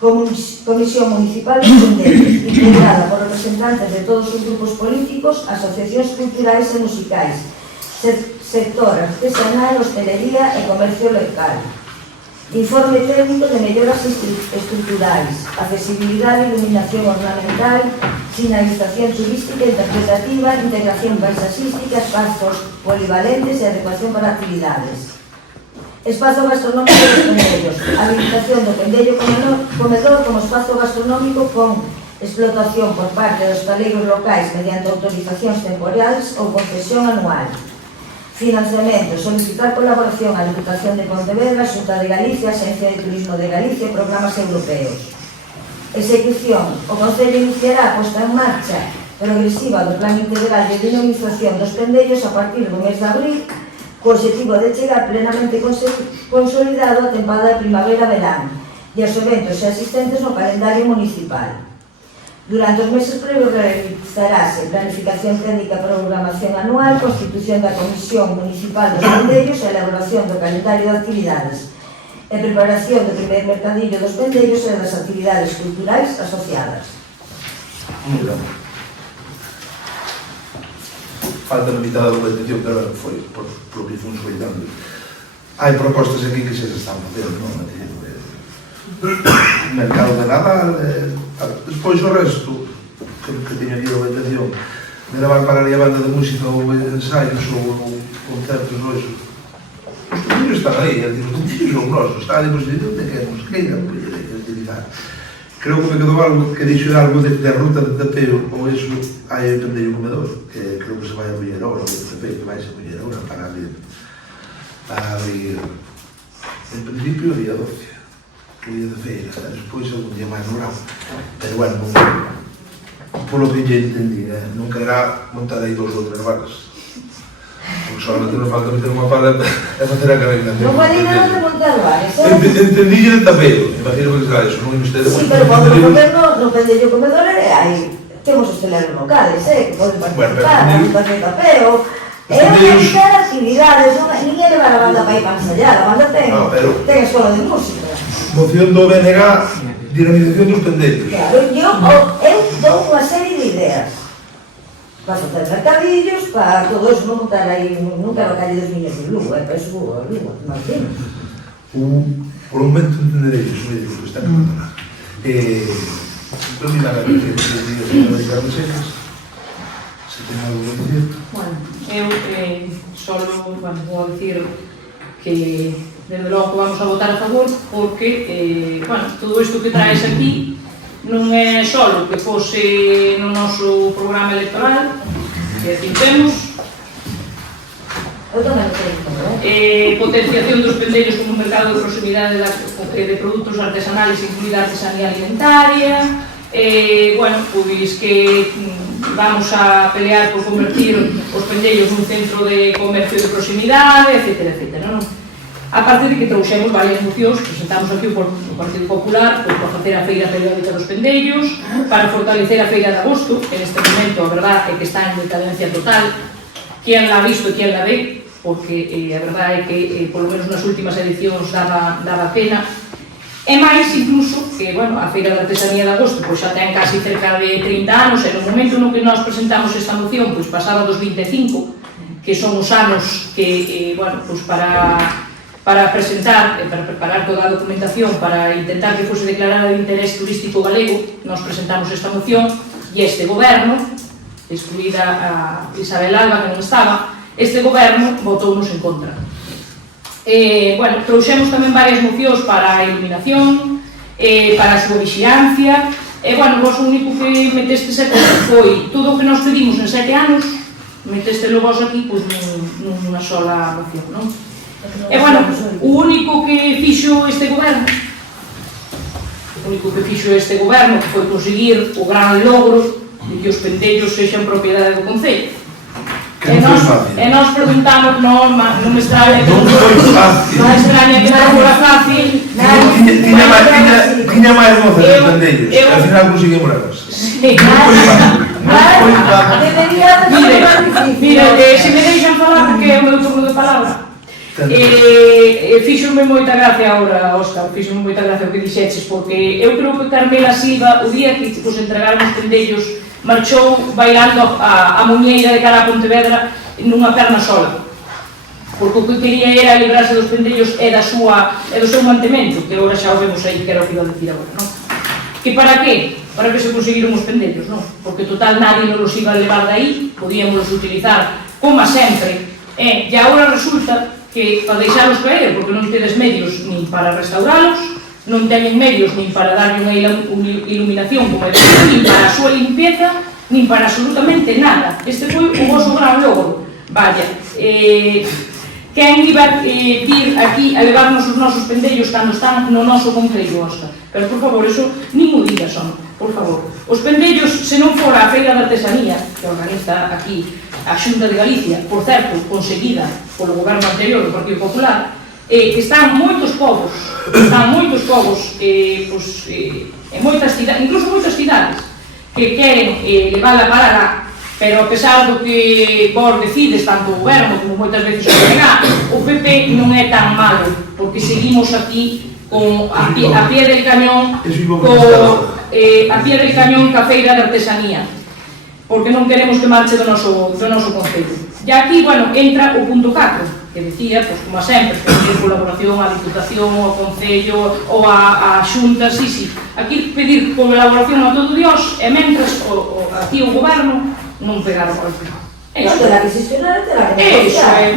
Comisión Municipal de Pendellos, integrada por representantes de todos os grupos políticos, asociacións culturais e musicais, sector artesanal, hostelería e comercio local. Informe técnico de melloras estruturais, accesibilidade, iluminación ornamental, sinalización turística e interpretativa, integración paisaxística, espazos polivalentes e adecuación para actividades. Espazo gastronómico dos pendellos, habilitación do pendello comedor como espazo gastronómico con explotación por parte dos taleiros locais mediante autorizacións temporales ou concesión anual. Financiamento, solicitar colaboración á Diputación de Pontevedra, Xunta de Galicia, Agencia de Turismo de Galicia e programas europeos. Execución. O Concello iniciará a posta en marcha progresiva do Plan Integral de Dinamización dos Pendellos a partir do mes de abril, co objetivo de chegar plenamente consolidado a tempada de primavera-verán e aos eventos existentes no calendario municipal. Durante os meses previos realizarase planificación técnica, programación anual, constitución da Comisión Municipal dos Pendellos e elaboración do calendario de actividades e preparación do primer mercadillo dos pendellos e das actividades culturais asociadas. Moi ben. Falta na mitad da documentación, pero foi por lo que fomos coitando. Hai propostas aquí que se están facendo, non? Mercado de Nadal, despois o resto que teña aquí a documentación de levar para ali a banda de música ou ensaios ou concertos ou iso. Os pendellos están aí, os pendellos son nosos, están ali, onde queremos que ir, creo que me quedou algo que dixo algo de ruta de tapeo ou iso, hai o pendello comedor que creo que se vai a poñer agora, o tapeo que vai se poñer agora para abrir en principio o día 12 o día de feira, despois algún día máis no verán, pero bueno, polo que lle entendí, non quererá montar aí 2 ou 3 barras, porque solamente nos falta meter unha pala e facer a carreinación. Non pode nada de montar bares, Entendílle de tapeo, imagino que será eso, non imiste de... Sí, pero para o goberno no pendello comedor hai, temos hosteleros locales, que poden participar, non facer tapeo, e realizar actividades, ninguén levar a banda para ir para ensayar, a banda ten escola de música. Moción do BNG, dinamización dos pendellos. Claro, eu dou unha serie de ideas para facer mercadillos, para todo eso non montar aí, nunca a calle dos niños de Lugo, para eso Lugo, máis bien. Por un momento entenderei iso, que está en abandonar. Entón, mira, a ver, que días para dedicar de secas, se ten algo que dicir. Bueno, eu solo vou dicir que desde logo vamos a votar a favor porque, bueno, todo isto que traes aquí non é só que fose no noso programa electoral, que aquí temos, potenciación dos pendellos como mercado de proximidade de produtos artesanales, incluída artesanía alimentaria, bueno, pois que vamos a pelear por convertir os pendellos nun centro de comercio de proximidade, etcétera, etcétera, non? A parte de que trouxemos varias mocións, presentamos aquí por o Partido Popular, para facer a feira periódica dos pendellos, para fortalecer a feira de agosto, que neste momento a verdade é que está en decadencia total, quen la ha visto e quen la ve, porque a verdade é que, polo menos nas últimas edicións, daba pena, E máis incluso que, bueno, a Feira da Artesanía de Agosto pois xa ten casi cerca de 30 anos e no momento no que nós presentamos esta moción pois pasaba dos 25, que son os anos que, bueno, pois para presentar e para preparar toda a documentación para intentar que fose declarada de interés turístico galego, nós presentamos esta moción e este goberno, excluída a Isabel Alba que non estaba, este goberno votou-nos en contra. Bueno, trouxemos tamén varias mocións para a iluminación, para a súa vigilancia, e, bueno, vos o único que metestes aquí foi todo o que nos pedimos en 7 anos, metestelo vos aquí, pois, nunha sola moción, non? E, bueno, o único que fixo este goberno, que foi conseguir o gran logro de que os pentellos sexan propiedade do Concello. E nós preguntamos, non me extraña que non fora fácil. Tiña máis voces os pendellos, al final conseguimos elas. Mire, se me deixan falar, porque é o meu turno de palabra. Fíxome moita gracia agora, Óscar, fíxome moita gracia o que dixeches, porque eu creo que Carmela Silva, o día que vos entregaron os pendellos, marchou bailando a muñeira de cara a Pontevedra nunha perna sola, porque o que quería era librarse dos pendellos e do seu mantemento, que agora xa o vemos aí, que era o que iba a decir agora, non? Que para que? Para que se conseguiron os pendellos, non? Porque total nadie nos los iba a levar de aí, podíamos utilizar como sempre, e agora resulta que para deixalos caer, porque non tedes medios nin para restauralos, non teñen medios nin para darlle unha iluminación como é debido, nin para a súa limpieza, nin para absolutamente nada. Este foi o vosso gran logro. Vaya, quen iba vir aquí a levarnos os nosos pendellos cando están no noso Concello, Óscar? Pero, por favor, eso nin o digas, home, por favor. Os pendellos, se non fora a Feira da Artesanía, que organiza aquí a Xunta de Galicia, por certo, conseguida polo goberno anterior do Partido Popular, están moitos povos, e moitas cidades, incluso moitas cidades, que queren levála para lá, pero a pesar do que vos decides, tanto o goberno como moitas veces o PNG, o PP non é tan malo, porque seguimos aquí a pie del cañón ca Feira de Artesanía, porque non queremos que marche do noso Concello. E aquí, bueno, entra o punto 4, que decía, pois, como sempre, pedir colaboración á Diputación, ao Concello ou á Xunta, sí. Aquí pedir colaboración a todo Dios, e mentras aquí o goberno non pegar o golpe.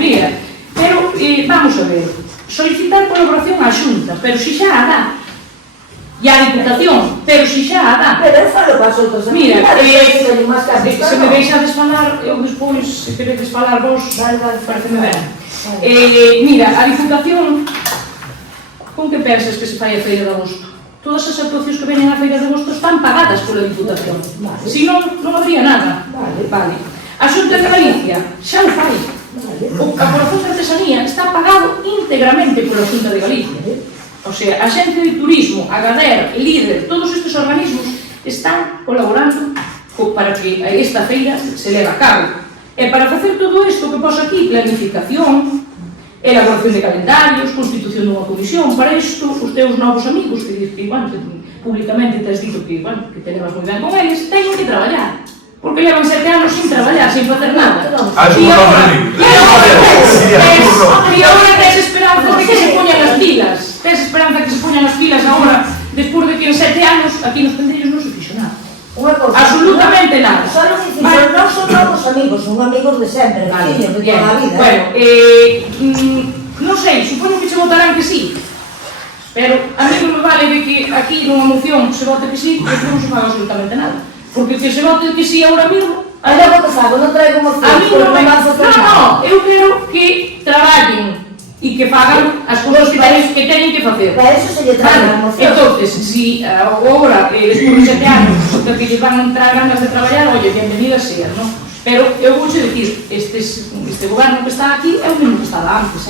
Mira, pero vamos a ver, solicitar colaboración á Xunta, pero si xa a dá, e a Diputación, pero si xa a dá. Pero falo para os outros. Mira, se me deixades falar, eu despois, se queredes falar vos, pareceme ben. Mira, a Diputación, con que pensas que se fai a Feira de Agosto? Todas as actuacións que veñen a Feira de Agosto están pagadas pola Diputación. Se non habría nada. Vale. A Xunta de Galicia xa o fai. O Corazón de Artesanía está pagado íntegramente pola Xunta de Galicia. O sea, a Xente de Turismo, a GADER, LÍDER, todos estes organismos están colaborando para que esta feira se leve a cabo. E para facer todo isto que pos aquí, planificación, elaboración de calendarios, constitución dunha comisión, para isto, os teus novos amigos, que públicamente te has dito que te levas moi ben con eles, teñen que traballar. Porque levan 7 anos sin traballar, sin facer nada. E agora tes esperanza de que se poñan as pilas. Tes esperanza que se poñan as pilas agora, despois de que en 7 anos, aquí nos pendellos non se fixo nada. Absolutamente nada. Solo dicir, non son novos amigos, son amigos de sempre, veciños de toda a vida. Bueno, non sei, supoño que se votarán que sí, pero a mí non me vale de que aquí nunha moción se vote que sí, e que non se faga absolutamente nada. Porque que se vote que sí ahora mismo... Ahora vou que fago, non traigo moción. A mí non me... No, eu quero que traballen e que fagan as cousas que teñen que facer. Para eso se lle trae a moción. Entonces, si agora, despois de 7 anos, que lle van a entrar ganas de traballar, oye, bienvenidas sean, non? Pero eu vou che dicir, este goberno que está aquí é o mesmo que estaba antes,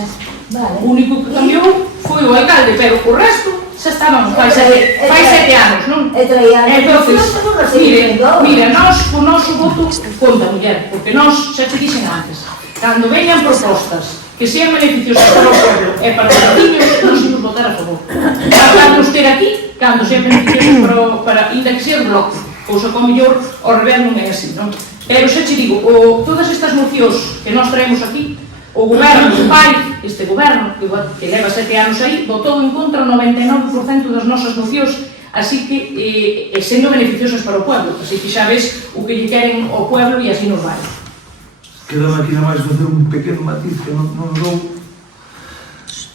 O único que cambiou foi o alcalde, pero o resto xa estaban fai 7 anos, non? Entonces, mira, nós, o noso voto conta, muller, porque nós, xa te dixen antes, cando veñan propostas que sean beneficiosas para o pueblo e para os veciños, non se nos votar a favor. Cando ter aquí, cando sean beneficiosas para ainda que sea bloque, cousa como mellor ao revés non é así, non? Pero xa che digo, todas estas mocións que nós traemos aquí, o goberno, o pai, este goberno, que leva 7 anos aí, votou en contra o 99% das nosas mocións, así que, sendo beneficiosas para o pueblo, así que xa ves o que lle queren ao pueblo e así nos vai. Quedaba aquí nada máis facer un pequeno matiz que non dou.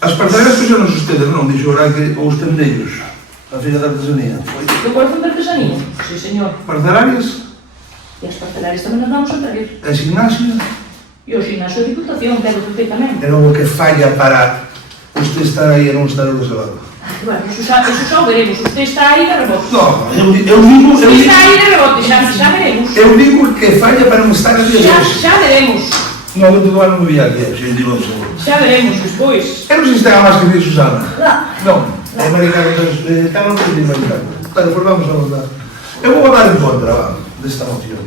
As parceleras que son os ustedes, non? Dixo ahora que os tendeiros, a Feira da Artesanía. Do corazón da artesanía? Sí, señor. Parcelarias? E as parcelarias tamén nos vamos a traer. A gimnasia? E o xinasio de Diputación, pero perfectamente. É o que falla para usted estar aí e non estar do seu lado. Bueno, eso xa o veremos. Usted está aí de rebote. No, eu digo... Usted está aí de rebote, xa veremos. Eu digo que falla para non estar aquí de hoxe. Xa veremos. No, eu digo non me vi aquí, xe digo eso. Xa veremos, despois. Eu non sei se ten a máis que dir Susana. No. Non, é Maricano, cada non que dir Maricano. Pero, pues vamos a votar. Eu vou votar en contra, va, desta moción.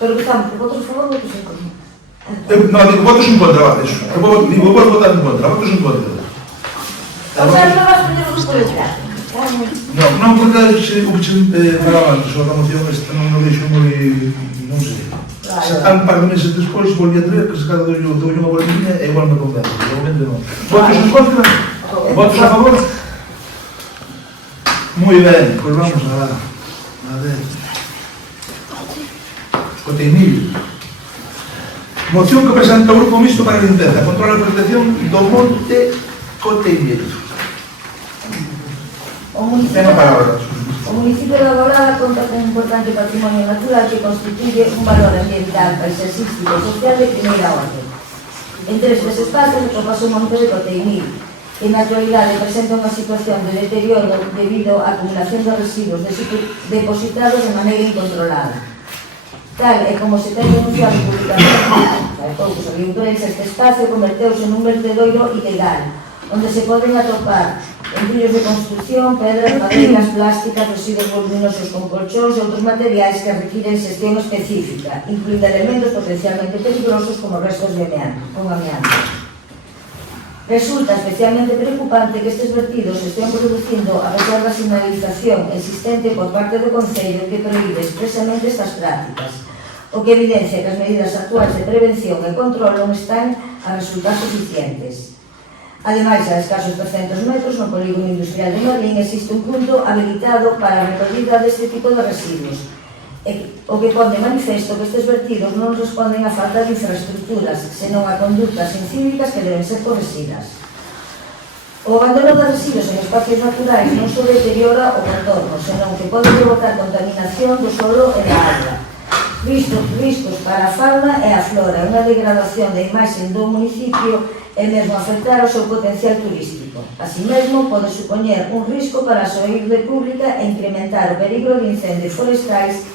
Pero que estamos, que votos a favor, votos en contra. No, digo, votos en contra, va, eso. Digo, vou votar en contra, votos en contra. O sea, non vas a poñer os políticos. Non, porque o que falaba antes sobre a moción esta non deixo moi, non sei. Un par de meses despois volví a traer que se cada dou unha boletiña e igual me convence. De momento non. Votos en contra? Votos a favor? Moi ben, pois vamos a ver. Coteimil. Moción que presenta o Grupo Mixto para a Limpeza, Control e Protección do Monte Coteimil. O municipio de Agolada conta con un importante patrimonio natural que constituye un valor ambiental, paisaxístico e social de primeira orde. Entre estes espacios atopase o monte de Coteimil, que na actualidade presenta unha situación de deterioro debido á acumulación de residuos depositados de maneira incontrolada. Tal e como se ten denunciado públicamente hai poucos agricultores, este espacio converteuse nun vertedoiro ilegal, onde se poden atopar entullos de construcción, pedras, madeiras, plásticas, residuos voluminosos con colchóns e outros materiais que requiren xestión específica, incluindo elementos potencialmente peligrosos como restos de amianto. Resulta especialmente preocupante que estes vertidos se estén producindo a pesar da sinalización existente por parte do Concello que proíbe expresamente estas prácticas, o que evidencia que as medidas actuais de prevención e control non están a resultar suficientes. Ademais, a escasos 300 metros no polígono industrial de Madrid existe un punto habilitado para a recollida deste tipo de residuos, o que pon de manifesto que estes vertidos non responden á falta de infraestructuras, senón a conductas incívicas que deben ser correxidas. O abandono de residuos en espacios naturais non só deteriora o contorno, senón que pode provocar contaminación do solo e da auga, riscos para a fauna e a flora, unha degradación da imaxe do municipio e mesmo afectar ao seu potencial turístico. Así mesmo, pode supoñer un risco para a saúde pública e incrementar o peligro de incendios forestais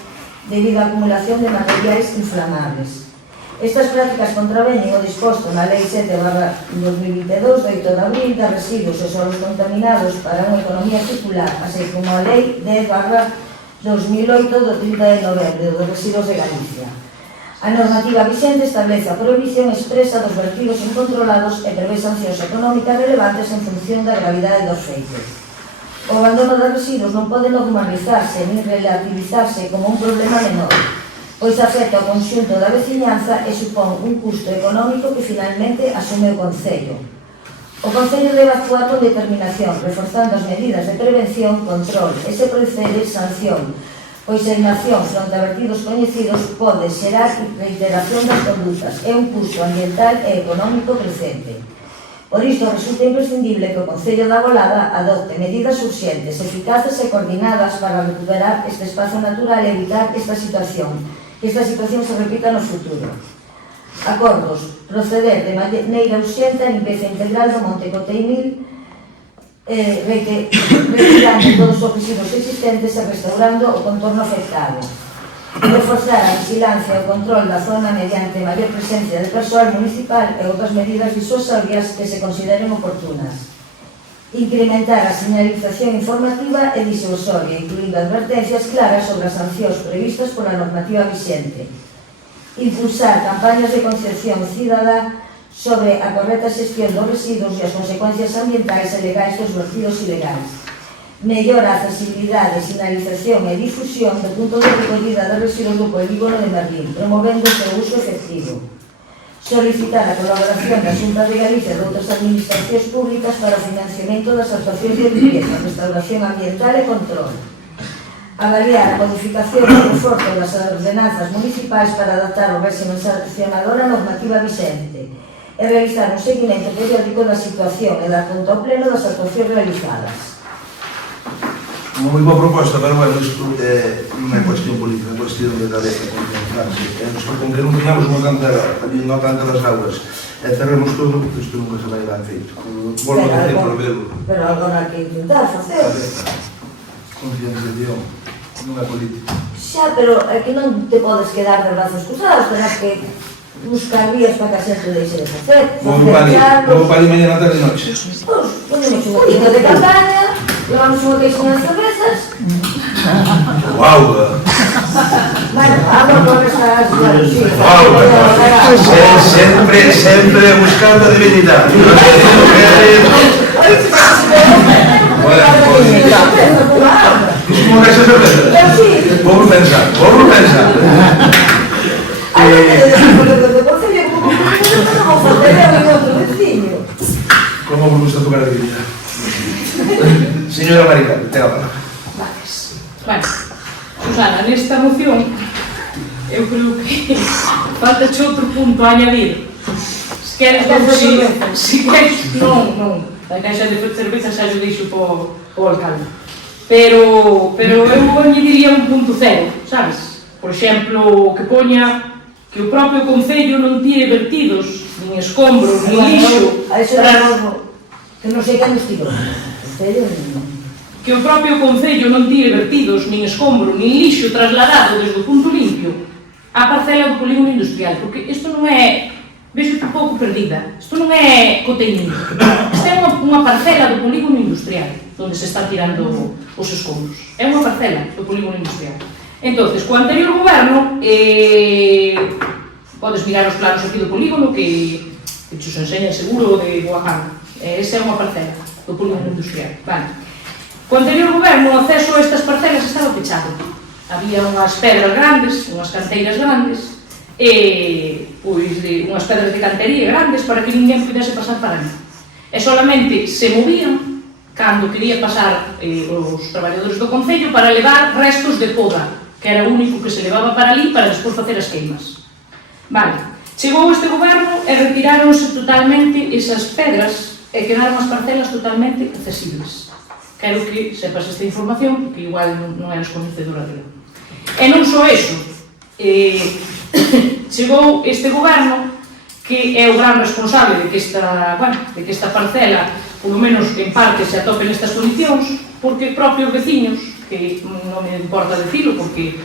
debido á acumulación de materiais inflamables. Estas prácticas contraveñen o disposto na Lei 7/2022 de 8 de abril de residuos e solos contaminados para unha economía circular, así como a Lei 10/2008 do 30 de novembro dos residuos de Galicia. A normativa vixente establece a prohibición expresa dos vertidos incontrolados e prevé sancións económicas relevantes en función da gravidade dos feitos. O abandono de residuos non pode normalizarse nin relativizarse como un problema menor, pois afecta ao conxunto da veciñanza e supón un custo económico que finalmente asume o Concello. O Concello debe actuar con determinación, reforzando as medidas de prevención, control e, se procede, sanción, pois a inacción fronte a vertidos coñecidos pode xerar reiteración das condutas e un custo ambiental e económico crecente. Por isto, resulta imprescindible que o Concello da Agolada adopte medidas urxentes, eficaces e coordinadas para recuperar este espazo natural e evitar que esta situación se repita no futuro. Acordos. Proceder de maneira urxente a limpeza integral do Monte Coteimil, retirando todos os residuos existentes e restaurando o contorno afectado. Reforzar a vigilancia e o control da zona mediante maior presencia de persoal municipal e outras medidas disuasorias que se consideren oportunas. Incrementar a señalización informativa e disuasoria, incluindo advertencias claras sobre as sancións previstas pola normativa vixente. impulsar campañas de concienciación cidadá sobre a correcta xestión dos residuos e as consecuencias ambientais e legais dos vertidos ilegais. Mellora a accesibilidade, sinalización e difusión do punto de recollida de residuos do polígono de Merlín, promovendo o seu uso efectivo. Solicitar a colaboración da Xunta de Galicia e de outras administracións públicas para o financiamento das actuacións de limpieza, restauración ambiental e control. Avaliar a modificación e reforzo das ordenanzas municipais para adaptar o régimen sancionador á normativa vicente e realizar un seguimento periódico da situación e dar conta ao pleno das actuacións realizadas. Unha moi boa proposta, pero bueno, isto non é cuestión política, é cuestión de tarefa, con que non teñamos unha cantera, ali non tanto das aulas, e cerremos todo, isto nunca se vai dar feito. Volvo a decir por verlo. Pero agora hai que intentar facer. Concienciación, non é política. Xa, pero é que non te podes quedar de brazos cruzados, terás que buscar vías para que a xente deixe de facer. Vou para ali mañana, tarde e noche. Pois, ponemos unha tienda de campaña, levamos unha queixinha de cervezas. Uau! Bueno, agua por estas... Uau! Sempre buscando a divinidade. Iso como caixa de cerveza? Vou pensar. Como vos gusta tocar a divinidade? Señora Marical, ten a palabra. Bueno, Susana, nesta moción eu creo que falta outro punto a añadir. Se queres, non, a caixa de cerveza xa yo deixo po alcalde. Pero eu añadiría un punto cero, sabes? Por exemplo, que poña que o propio Concello non tire vertidos, nin escombros, nin lixo, que non sei que nos tirou. Que o propio Concello non tire vertidos, nin escombro, nin lixo trasladado desde o punto limpio á parcela do polígono industrial, porque isto non é, vexo un pouco perdida, isto non é Coteirinho, isto é unha parcela do polígono industrial, onde se están tirando os escombros, é unha parcela do polígono industrial. Entonces, co anterior goberno, podes mirar os planos aquí do polígono que xos enseña seguro de boa gana, esa é unha parcela do polígono industrial, vale. Co anterior goberno, o acceso a estas parcelas estaba pechado. Había unhas pedras grandes, unhas canteiras grandes, e unhas pedras de cantería grandes para que ninguén pudese pasar para ali. E solamente se movían cando quería pasar os traballadores do Concello para levar restos de poda, que era o único que se levaba para ali para despois facer as queimas. Vale, chegou este goberno e retiráronse totalmente esas pedras e quedaron as parcelas totalmente accesibles. Quero que sepas esta información, porque igual non eres coñecedora dela. E non só eso, chegou este goberno que é o gran responsable de que esta parcela, polo menos en parte, se atope nestas condicións, porque propios veciños, que non me importa decirlo, porque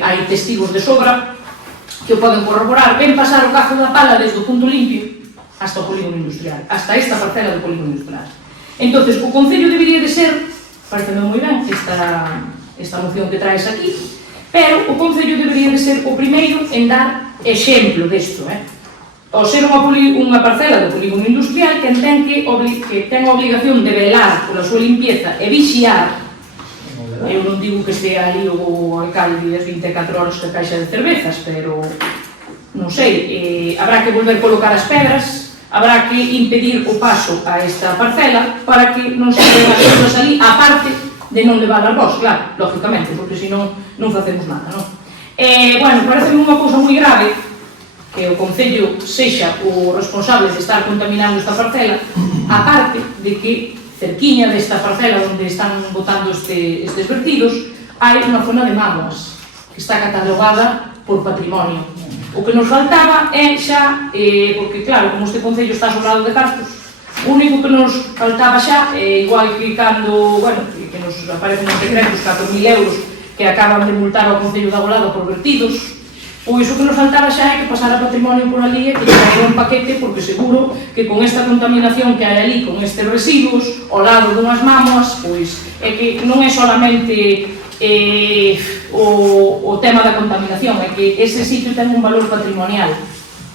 hai testigos de sobra que o poden corroborar, ven pasar o cazo da pala desde o punto limpio hasta o polígono industrial, hasta esta parcela do polígono industrial. Entonces, o Concello debería de ser, pareceme moi ben esta moción que traes aquí, pero o Concello debería de ser o primeiro en dar exemplo desto, ao ser unha parcela do polígono industrial que ten a obligación de velar pola súa limpieza e vixiar. Eu non digo que estea ali o alcalde das 24 horas que caixa de cervezas, pero non sei, habrá que volver colocar as pedras, habrá que impedir o paso a esta parcela para que non se vean as cousas ali, aparte de non levar as vos, claro, lógicamente, porque senón non facemos nada, non? Bueno, parece unha cousa moi grave que o Concello sexa o responsable de estar contaminando esta parcela, aparte de que cerquiña desta parcela onde están botando estes vertidos hai unha zona de mágoas que está catalogada por patrimonio. O que nos faltaba é xa, porque claro, como este Concello está sobrado de gastos, o único que nos faltaba xa, igual que cando, bueno, que nos aparecen os decretos 4.000 euros que acaban de multar ao Concello da Golada por vertidos, Pois o que nos faltaba xa é que pasara patrimonio por ali e que traía un paquete, porque seguro que con esta contaminación que hai ali, con estes residuos, ao lado dunhas mámoas, pois é que non é solamente o tema da contaminación, é que ese sitio ten un valor patrimonial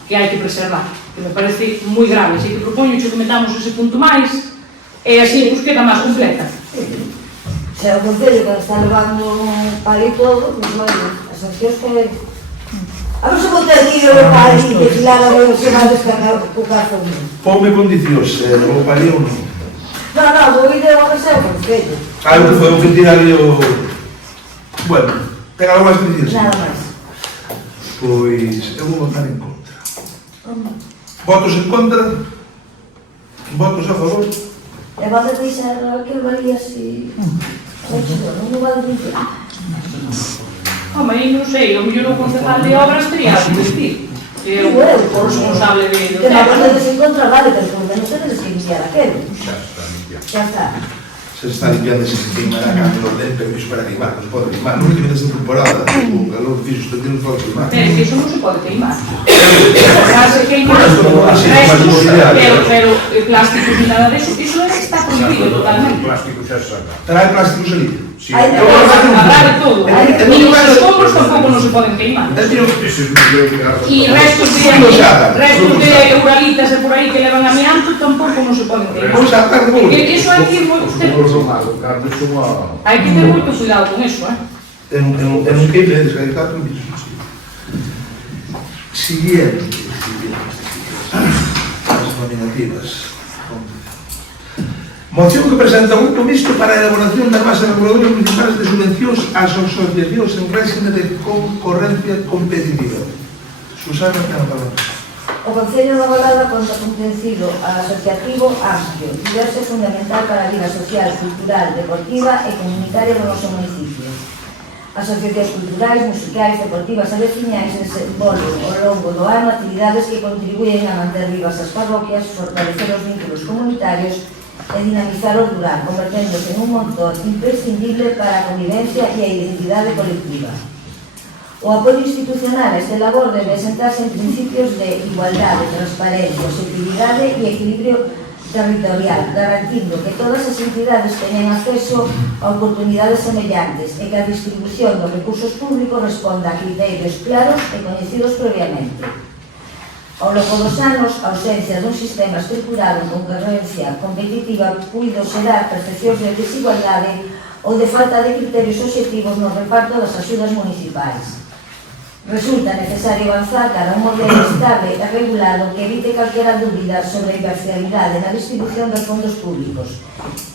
que hai que preservar, que me parece moi grave. Así que propoño que metamos ese punto máis e así pues queda máis completa. Se o Concello que está levando para aí todo, pois bueno, as accións que... A non se contentillo de para aí que filara de se vai descargar o carro. Ponme condicións, o palí ou non? Non, o vídeo vai ser o Concello. Algo que foi o que tirarle o... Bueno, ten algo máis que dicir? Nada máis. Pois eu vou votar en contra. Votos en contra? Votos a favor? E vai a deixar que valía así... Non me vai a dicir. Home, non sei, o mellor o concejal de obras teria que vestir. Que é o responsable do Que na tema. voz de contra vale, pero por menos tenes que iniciar aquel. Ya está. Se está limpiando ese queimar a cambio del permiso para queimar, non se pode queimar. Non última desta temporada, o calor que fixo este non se pode queimar. Pero que iso non se pode queimar. Xa se queimar restos, pero plásticos e nada deso, iso está prohibido totalmente. Trae plásticos ali. Hai de Habrá de todo. Ni os escombros tampouco non se poden queimar. E restos de euralitas e por aí que levan amianto tampouco non se poden queimar. Porque iso hai que ir moi... Hai que ter moito cuidado con iso, É un queime descargado con iso. Siguiente. As nominativas. Moción que presenta un grupo mixto para a elaboración das bases reguladoras municipais de subvencións ás asociacións en réxime de concorrencia competitiva. Susana, ten a palabra. O Concello da Golada conta cun tecido asociativo amplio, diverso e fundamental para a vida social, cultural, deportiva e comunitaria do noso municipio. Asociacións culturais, musicais, deportivas e veciñais desenvolven ao longo do ano actividades que contribuyen a manter vivas as parroquias, fortalecer os vínculos comunitarios e dinamizar o rural, converténdose en un motor imprescindible para a convivencia e a identidade colectiva. O apoio institucional a este labor debe sentarse en principios de igualdade, transparencia, objetividade e equilibrio territorial, garantindo que todas as entidades teñan acceso a oportunidades semellantes e que a distribución dos recursos públicos responda a criterios claros e coñecidos previamente. Ao longo dos anos, a ausencia dun sistema estruturado en concorrencia competitiva puido xerar percepcións de desigualdade ou de falta de criterios obxectivos no reparto das axudas municipais. Resulta necesario avanzar cara a un modelo estable e regulado que evite calquera dúbida sobre a imparcialidade na distribución dos fondos públicos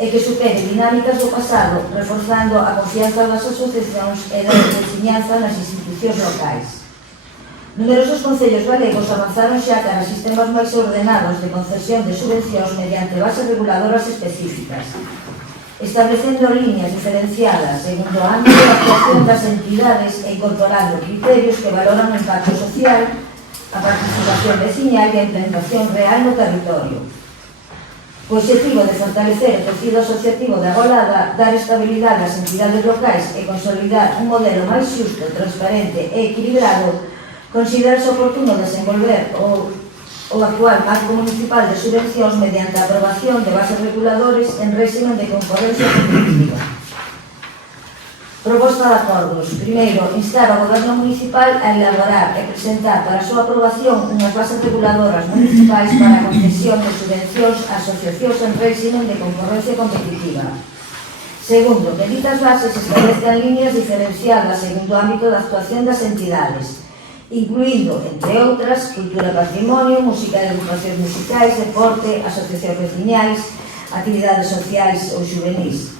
e que supere dinámicas do pasado, reforzando a confianza das asociacións e da veciñanza nas institucións locais. Numerosos concellos galegos avanzaron xa cara a sistemas máis ordenados de concesión de subvencións mediante bases reguladoras específicas, establecendo líneas diferenciadas segundo o ámbito de actuación das entidades e incorporando criterios que valoran o impacto social, a participación veciñal e a implementación real no territorio. O objetivo de fortalecer o tecido asociativo da Golada, dar estabilidade ás entidades locais e consolidar un modelo máis xusto, transparente e equilibrado, considerase oportuno desenvolver o actual marco municipal de subvencións mediante a aprobación de bases reguladores en régimen de concorrencia competitiva. Proposta de acordos. Primeiro, instar ao Goberno Municipal a elaborar e presentar para a súa aprobación unhas bases reguladoras municipais para a concesión de subvencións a asociacións en régimen de concorrencia competitiva. Segundo, que ditas bases establezcan líneas diferenciadas segundo o ámbito de actuación das entidades, incluindo, entre outras, cultura e patrimonio, música e educacións musicais, deporte, asociacións veciñais, actividades sociais ou juvenis.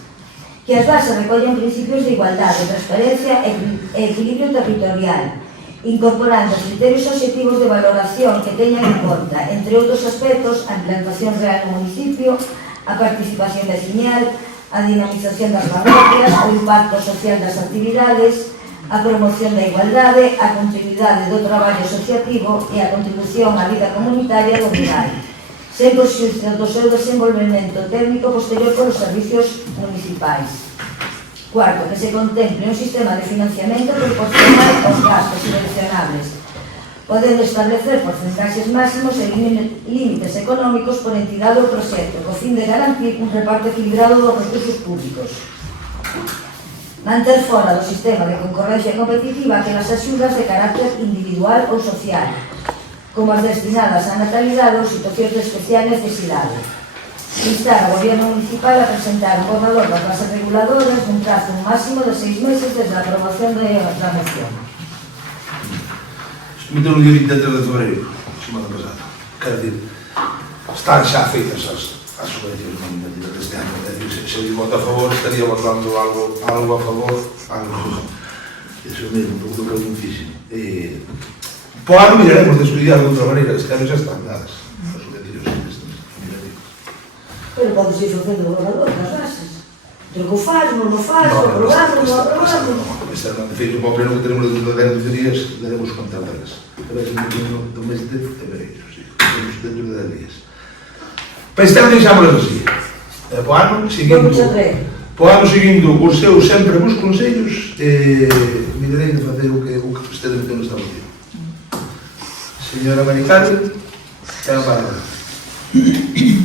Que as bases recollen principios de igualdade, transparencia e equilibrio territorial, incorporando criterios obxectivos de valoración que teñan en conta, entre outros aspectos, a implantación real no municipio, a participación veciñal, a dinamización das parroquias, o impacto social das actividades, a promoción da igualdade, a continuidade do traballo asociativo e a contribución á vida comunitaria do rural, sen perxuízo do seu desenvolvemento técnico posterior polos servicios municipais. Cuarto, que se contemple un sistema de financiamento proporcional aos gastos subvencionables. Poden establecer porcentaxes máximos e límites económicos por entidade ou proxecto, co fin de garantir un reparto equilibrado dos recursos públicos. Manter fora do sistema de concorrencia competitiva aquelas axudas de carácter individual ou social, como as destinadas á natalidade ou situacións de especial necesidade. Instar ao Goberno Municipal a presentar un borrador das bases reguladoras nun prazo máximo de 6 meses desde a aprobación da moción. Submeteu no día 23 de febreiro, semana pasada. Quero dicir, están xa feitas as subvencións nominativas deste ano. É dicir, se eu voto a favor, estaría votando algo a favor, algo. Iso mesmo, un pouco que é difícil. Po ano miraremos de estudiar de outra maneira, este ano xa están dadas as subvencións nominativas. Pero podes ir facendo o borrador das bases. Pero que o faz, non o faz, o aprobamos, non o aprobamos. Este ano, de feito, o pleno que tenemos dentro de 10 días, daremos conta delas. Pero é un pleno do mes de febreiro, sí. Temos dentro de 10 días. Para este ano deixámoslo así. Po ano, seguindo os seus sempre bons consellos, mirarei de facer o que vostede meteu nesta moción. Señora Maricarmen, ten a palabra.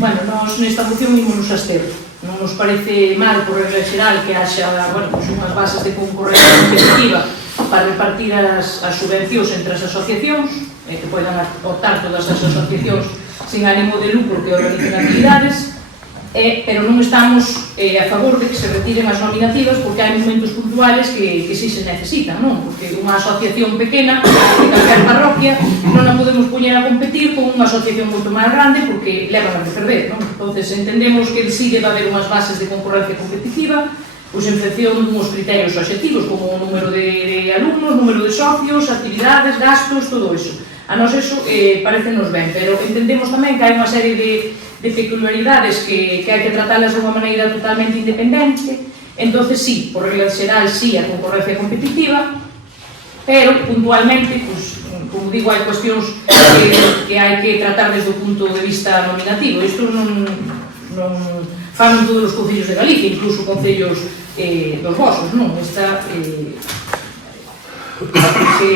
Bueno, nós nesta moción ímonos a abster. Non nos parece mal, por regla xeral, que haxa unhas bases de concorrencia competitiva para repartir as subvencións entre as asociacións, que poidan optar todas as asociacións sin ánimo de lucro que organicen actividades, pero non estamos a favor de que se retiren as nominativas porque hai momentos puntuales que sí se necesitan, non? Porque unha asociación pequena de calquer parroquia non a podemos poñer a competir con unha asociación moito máis grande porque levan a perder, non? Entonces entendemos que sí debe haber unhas bases de concorrencia competitiva, pois en función dunhos criterios obxectivos como o número de alumnos, número de socios, actividades, gastos, todo iso. A nós iso parecenos ben, pero entendemos tamén que hai unha serie de peculiaridades que hai que tratalas de unha maneira totalmente independente. Entonces sí, por regla xeral, sí, a concorrencia competitiva, pero puntualmente, pues, como digo, hai cuestións que hai que tratar desde o punto de vista nominativo. Isto non fan todos os concellos de Galicia, incluso concellos dos vosos, non? Esta,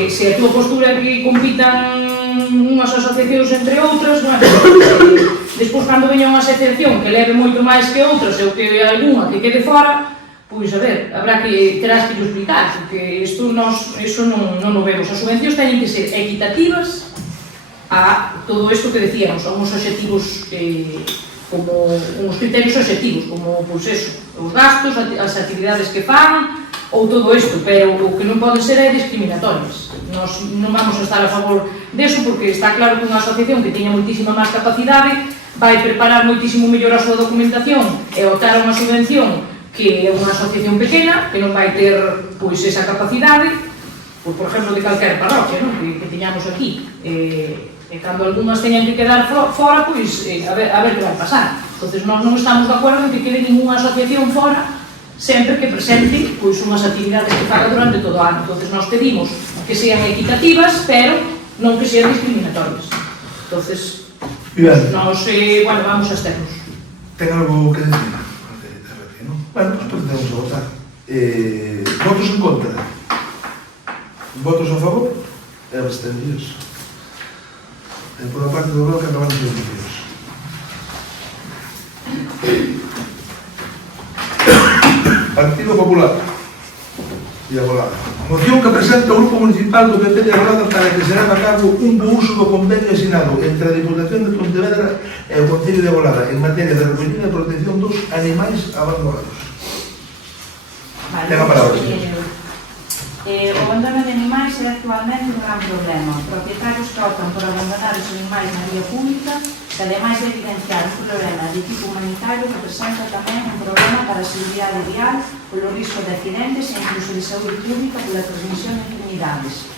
se a túa postura é que compitan unhas asociacións entre outras, bueno, despois cando veña unha asociación que leve moito máis que outras ou que algunha que quede fora, pois a ver, terás que explicar, porque isto iso non o vemos. As subvencións teñen que ser equitativas a todo isto que decíamos, a uns obxectivos como uns criterios obxectivos, como, pois eso, os gastos, as actividades que fan, ou todo isto, pero o que non pode ser é discriminatorias. Nos non vamos a estar a favor deso porque está claro que unha asociación que teña moitísima máis capacidade vai preparar moitísimo mellor a súa documentación e optar a unha subvención que é unha asociación pequena que non vai ter pois esa capacidade, pois, por exemplo, de calquer parroquia, non? Que teñamos aquí. E cando algunhas teñan que quedar fora, pois a ver que vai pasar. Entonces, nós non estamos de acordo en que quede ninguna asociación fora sempre que presente pois unhas actividades que faga durante todo o ano. Entonces, nós pedimos que sean equitativas, pero non que sean discriminatorias. Entonces, nós, bueno, vamos a absternos. Ten algo que decir? Bueno, pues podemos votar. Votos en contra? Votos a favor? E abstendidos. Por a parte do bloque acaban os abstendidos. Partido Popular de Agolada. Moción que presenta o Grupo Municipal do PP de Agolada para que se haga a cabo un bo uso do convenio asinado entre a Diputación de Pontevedra e o Concello de Agolada en materia de recollida e protección dos animais abandonados. Ten a palabra, señor. O abandono de animais é actualmente un gran problema. Os propietarios que optan por abandonar os animais na vía pública, que ademais de evidenciar un problema de tipo humanitario, representa tamén un problema para a seguridade vial, polo risco de accidentes e incluso de saúde pública pola transmisión de enfermidades.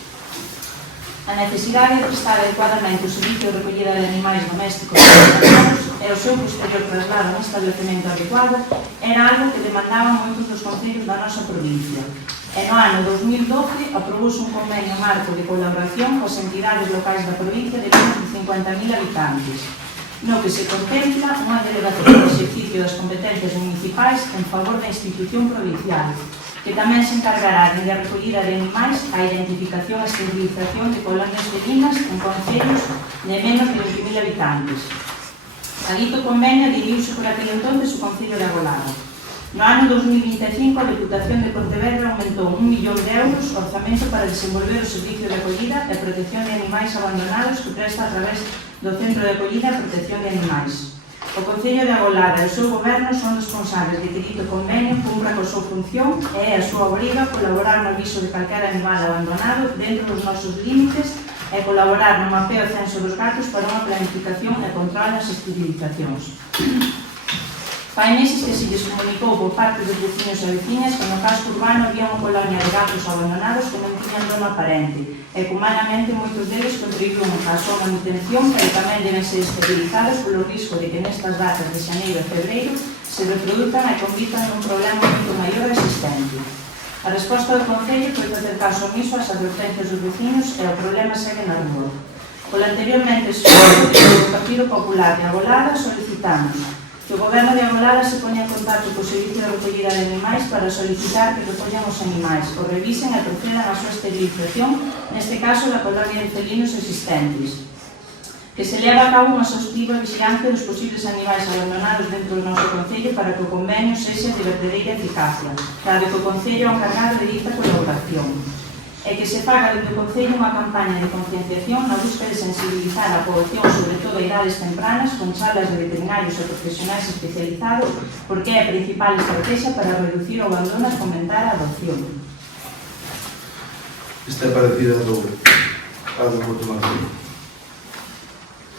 A necesidade de prestar adecuadamente o servicio de recollida de animais domésticos e abandonados e o seu posterior traslado a un establecemento adecuado era algo que demandaban moitos dos concellos da nosa provincia. E no ano 2012 aprobouse un convenio marco de colaboración coas entidades locais da provincia de menos de 50.000 habitantes, no que se contempla unha delegación de exercicio das competencias municipais en favor da institución provincial, que tamén se encargará de a recollida de animais, a identificación e esterilización de colonias felinas en concellos de menos de 20.000 habitantes. A dito convenio adheriuse por aquel entonces o Concello de Agolada. No ano 2025, a Deputación de Pontevedra aumentou 1 millón de euros o orzamento para desenvolver o servicio de acollida e protección de animais abandonados que presta a través do Centro de Acollida e Protección de Animais. O Concello de Agolada e o seu goberno son responsables de que dito convenio cumpra coa súa función e é a súa obriga colaborar no aviso de calquera animal abandonado dentro dos nosos límites e colaborar no mapeo e censo dos gatos para unha planificación e control nas esterilizacións. Fai meses que se lles comunicou por parte dos veciños e veciñas que no casco urbano había unha colonia de gatos abandonados que non tiñan dono aparente e que humanamente moitos deles contribuían á súa manutención, pero tamén deben ser esterilizados polo risco de que nestas datas de xaneiro e febreiro se reproduzcan e convirtan nun problema moito maior existente. A resposta do Concello foi facer caso omiso ás advertencias dos veciños e o problema segue na rúa. Polo anteriormente exposto do Partido Popular de Agolada solicitamos que o Goberno de Agolada se poña en contacto co Servicio de Recollida de Animais para solicitar que recollan os animais, o revisen e procedan a súa esterilización, neste caso da colonia de felinos existentes. Que se leva a cabo unha exhaustiva vigilancia dos posibles animais abandonados dentro do noso Concello para que o convenio sexa de verdadeira eficacia, dado que o Concello é o encargado de dita colaboración. E que se faga dentro do Concello unha campaña de concienciación na busca de sensibilizar a poboación, sobre todo a idades tempranas, con charlas de veterinarios e profesionais especializados, porque é a principal estrategia para reducir o abandono e fomentar a adopción. Esta é parecida ao do Porto Martín.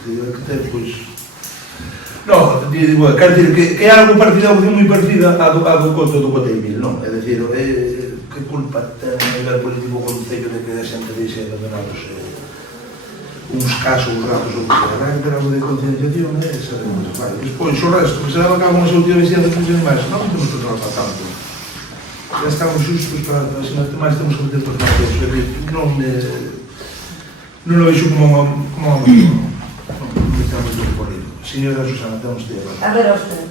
Que ten, pois... Non, digo, quero dicir que é algo parecido, algo moi parecida a do conto do Coteimil, non? É dicir, que culpa ten a nivel político o Concello de que a xente deixe abandonados uns casos, uns ratos ou que habrá que ter algo de concienciación, sabemos, vale. Despois, o resto, que se leva a cabo unha exhaustiva vigilancia dos animais, non temos que tratar tanto. Já estamos xustos para as máis temos que meter por tanto, é dicir, non o veixo como unha Señora Susana, temos de agora. A ver, Óscar,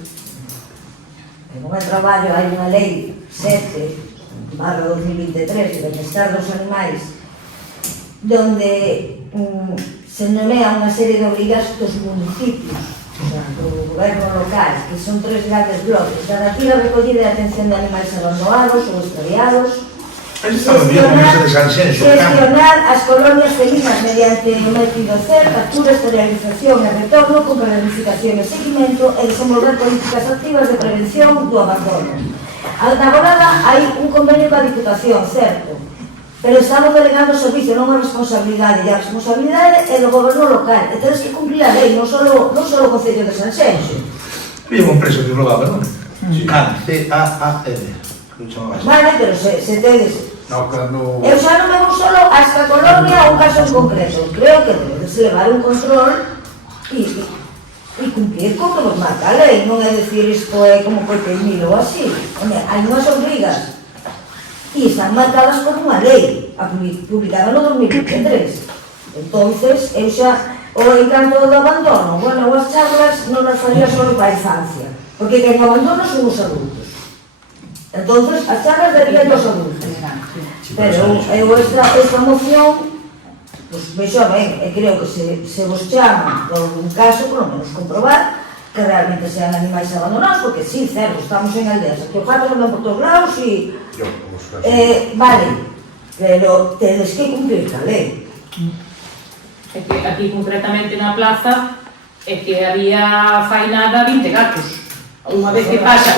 en un traballo hai unha lei 7/2023 de benestar dos animais donde se nomea unha serie de obrigas dos municipios, do goberno local, que son 3 grandes bloques: garantir a recollida e atención de animais abandonados ou extraviados, gestionar as colonias felinas mediante o método CER, captura, esterilización e retorno con planificación e seguimento e desenvolver políticas activas de prevención do abandono. Agora hai un convenio coa Diputación, certo, pero estamos delegando o servicio, non a responsabilidade, e a responsabilidade é do goberno local, e tedes que cumplir a lei, non só o Concello de Sanxenxo. Había unha empresa que robaba, non? CAN, C-A-A-N. Vale, pero se tedes... Eu xa non me vou solo a esta colonia a un caso en concreto. Creo que debedes levar un control e cumplir co que nos marca a lei. Non é dicir isto é como Coteimil ou así. Hai unhas obrigas e están marcadas por unha lei publicada no 2023. Entonces, eu xa o encanto do abandono, bueno, as charlas non as faría solo para a infancia, porque quen abandono son os adultos. Entonces, as charlas deberían dos adultos. Pero eu esta moción, pues, vexo ben, e creo que se vos chama por un caso, por lo menos comprobar que realmente sean animais abandonados, porque sí, certo, estamos en aldeas, que o gato andan por todos lados e... vale, pero tedes que cumplir a lei. É que aquí concretamente na plaza é que había fainada 20 gatos. Unha vez que pasa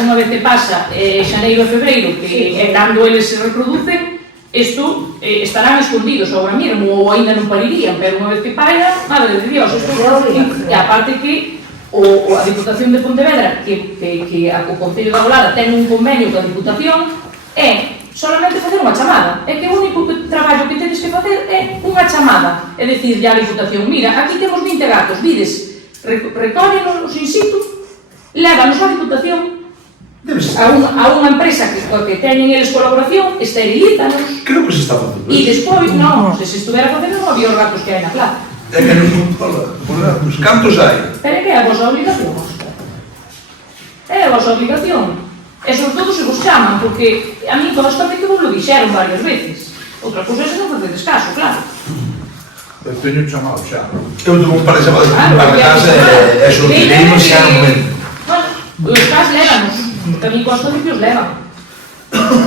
xaneiro e febreiro, que é cando eles se reproducen, isto estarán escondidos agora mesmo, ou ainda non parirían, pero unha vez que paira, madre de Dios, e aparte que a Diputación de Pontevedra, que o Concello de Agolada ten un convenio coa Diputación, é solamente facer unha chamada. É que o único traballo que tedes que facer é unha chamada, é dicirlle á Diputación: mira, aquí temos 20 gatos, vides, recóllenos in situ, lévanos á Diputación, a unha empresa que teñen eles colaboración, esterilízanos. Creo que se está facendo. E despois, non, se estuvera facendo non había os gatos que hai na plaza. É que nos controla, por gatos. Cantos hai? Pero é que é a vosa obligación, Óscar. É a vosa obligación. E sobre todo se vos chaman, porque A mí constame que vos lo dixeron varias veces. Outra cousa é se non facedes caso, claro. Eu teño chamado xa. Eu tuve un par de chamadas para casa e solucionemos xa no momento. Bueno, os cas lévanos, porque a mí constame que os levan.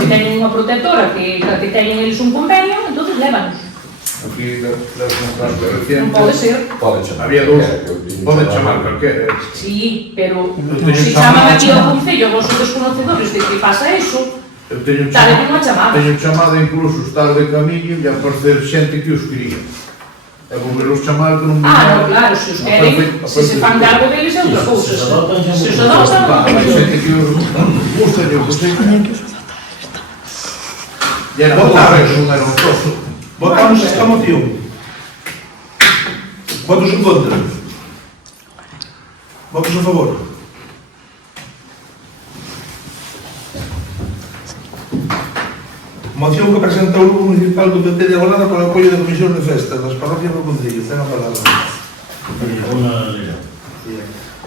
Que teñen unha protectora, que teñen eles un convenio, entonces lévanos. Aquí das contratos recientes. Non pode ser. Pode chamar. Había dous. Pode chamar calquera. Sí, pero teño se chaman aquí ao Concello, vos os desconocedores de que pasa eso, Eu teño tal e como a chamada. Teño chamado incluso estar de camiño e aparecer xente que os quería. E volveros chamar que non me No, claro, se os queren, se se fan cargo deles é outra cousa. Se os adotan, Hai xente que os gusta e eu sei. E era un correo, non era un trozo. Votamos esta moción. Votos en contra. Votos a favor. Moción que presenta o Grupo Municipal do PP de Agolada para o apoio da Comisión de Festas das Parroquias do Concello. Ten a palabra.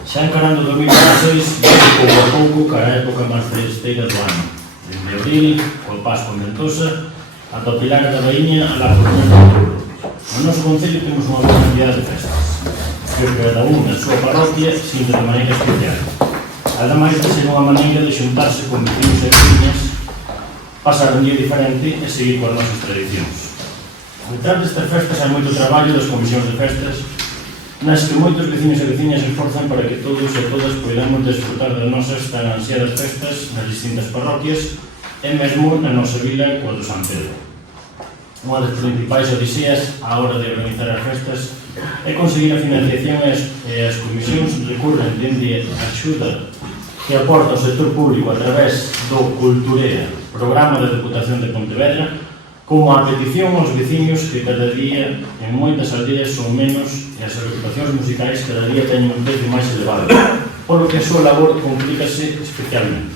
Xa encarando 2016, vamos pouco a pouco cara a época máis festeira do ano. Desde abril, o Pasco en Ventosa, ata o Pilar da Baíña, a la Fortuna de Outubro. No noso concello temos unha boa cantidad de festas, que cada unha na súa parroquia sinta de maneira especial. Ademais de ser unha maneira de xuntarse con vecinos e veciñas, pasar un día diferente e seguir coas nosas tradicións. Detrás destas festas hai moito traballo das comisións de festas, nas que moitos veciños e veciñas se esforzan para que todos e todas podamos desfrutar das nosas tan ansiadas festas nas distintas parroquias e mesmo na nosa vila coa do San Pedro. Unha das principais odiseas á hora de organizar as festas é conseguir a financiación e as comisións recurren dende a axuda que aporta o sector público a través do Culturea, programa da Deputación de Pontevedra, como a petición aos veciños que cada día en moitas aldeas son menos e as agrupacións musicais cada día teñen un precio máis elevado, por lo que a súa labor complícase especialmente.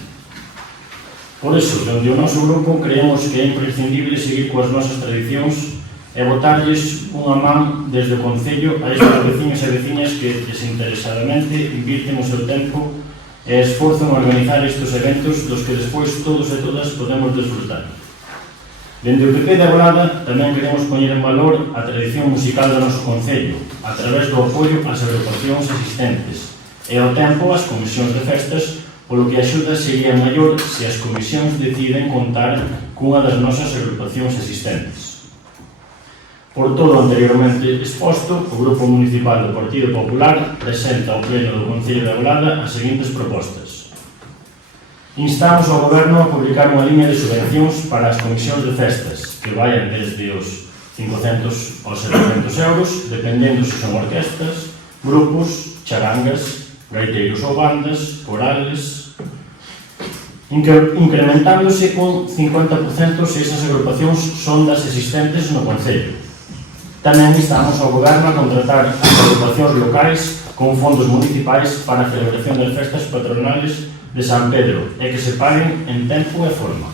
Por iso, dende o noso grupo, creemos que é imprescindible seguir coas nosas tradicións e botarlles unha man desde o Concello a estes veciños e veciñas que desinteresadamente invirten o seu tempo e esforzan a organizar estes eventos dos que despois todos e todas podemos desfrutar. Dende o PP de Agolada tamén queremos poñer en valor a tradición musical do noso Concello a través do apoio ás agrupacións existentes e ao tempo as comisións de festas, polo que a axuda sería maior se as comisións deciden contar cunha das nosas agrupacións existentes. Por todo o anteriormente exposto, o Grupo Municipal do Partido Popular presenta ao Pleno do Concello de Agolada as seguintes propostas. Instamos ao Goberno a publicar unha liña de subvencións para as comisións de festas, que vayan desde os 500 aos 700 euros, dependendo se son orquestas, grupos, charangas, gaiteiros ou bandas, corales, incrementándose con 50% se esas agrupacións son das existentes no Concello. Tamén instamos ao Goberno a contratar as agrupacións locais con fondos municipais para a celebración das festas patronales de San Pedro e que se paguen en tempo e forma.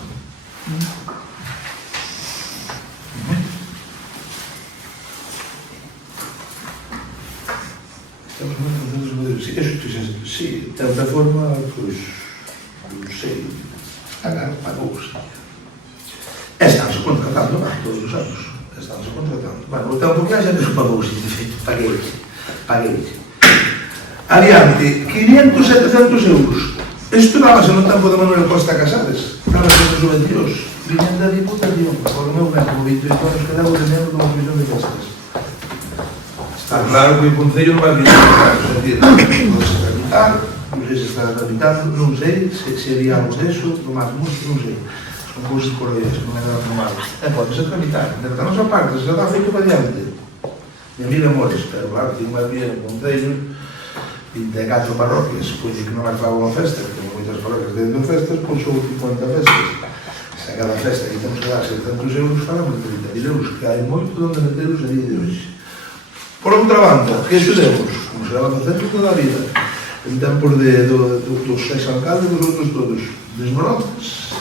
Sí, de outra forma, pois, non sei, pagou-se. Estamos contratando, todos os anos. Estamos contratando. Bueno, o tempo que haxa me pagou-se, de feito, paguei. Adiante, 500, 700 euros. Isto dábase no tempo de Manuel Costa Casares, dábase nos subvencións. Viñen da Diputación, por o meu método, 28 anos que levo de membro da Comisión de Festas. Está claro que o Concello non vai vir a decir, pode-se tramitar, non sei se está tramitando, non sei se había algo deso, do máis mucho, non sei. Son cousas correas, non é nada normal. E pode-se tramitar, de a nosa parte, se dá feito para diante. E a mil amores, pero claro, tiene máis bien o Concello, 24 parroquias, pois que non vai falar unha festa, que ten moitas parroquias dentro de festas, pois son 50 festas. Se a cada festa que temos que dar 700 euros, falamos de 30.000 euros, que hai moito onde meteros a día de hoxe. Por outra banda, que axudemos, como se va facendo toda a vida, en tempos dos ex-alcaldes dos outros todos, desmorontes,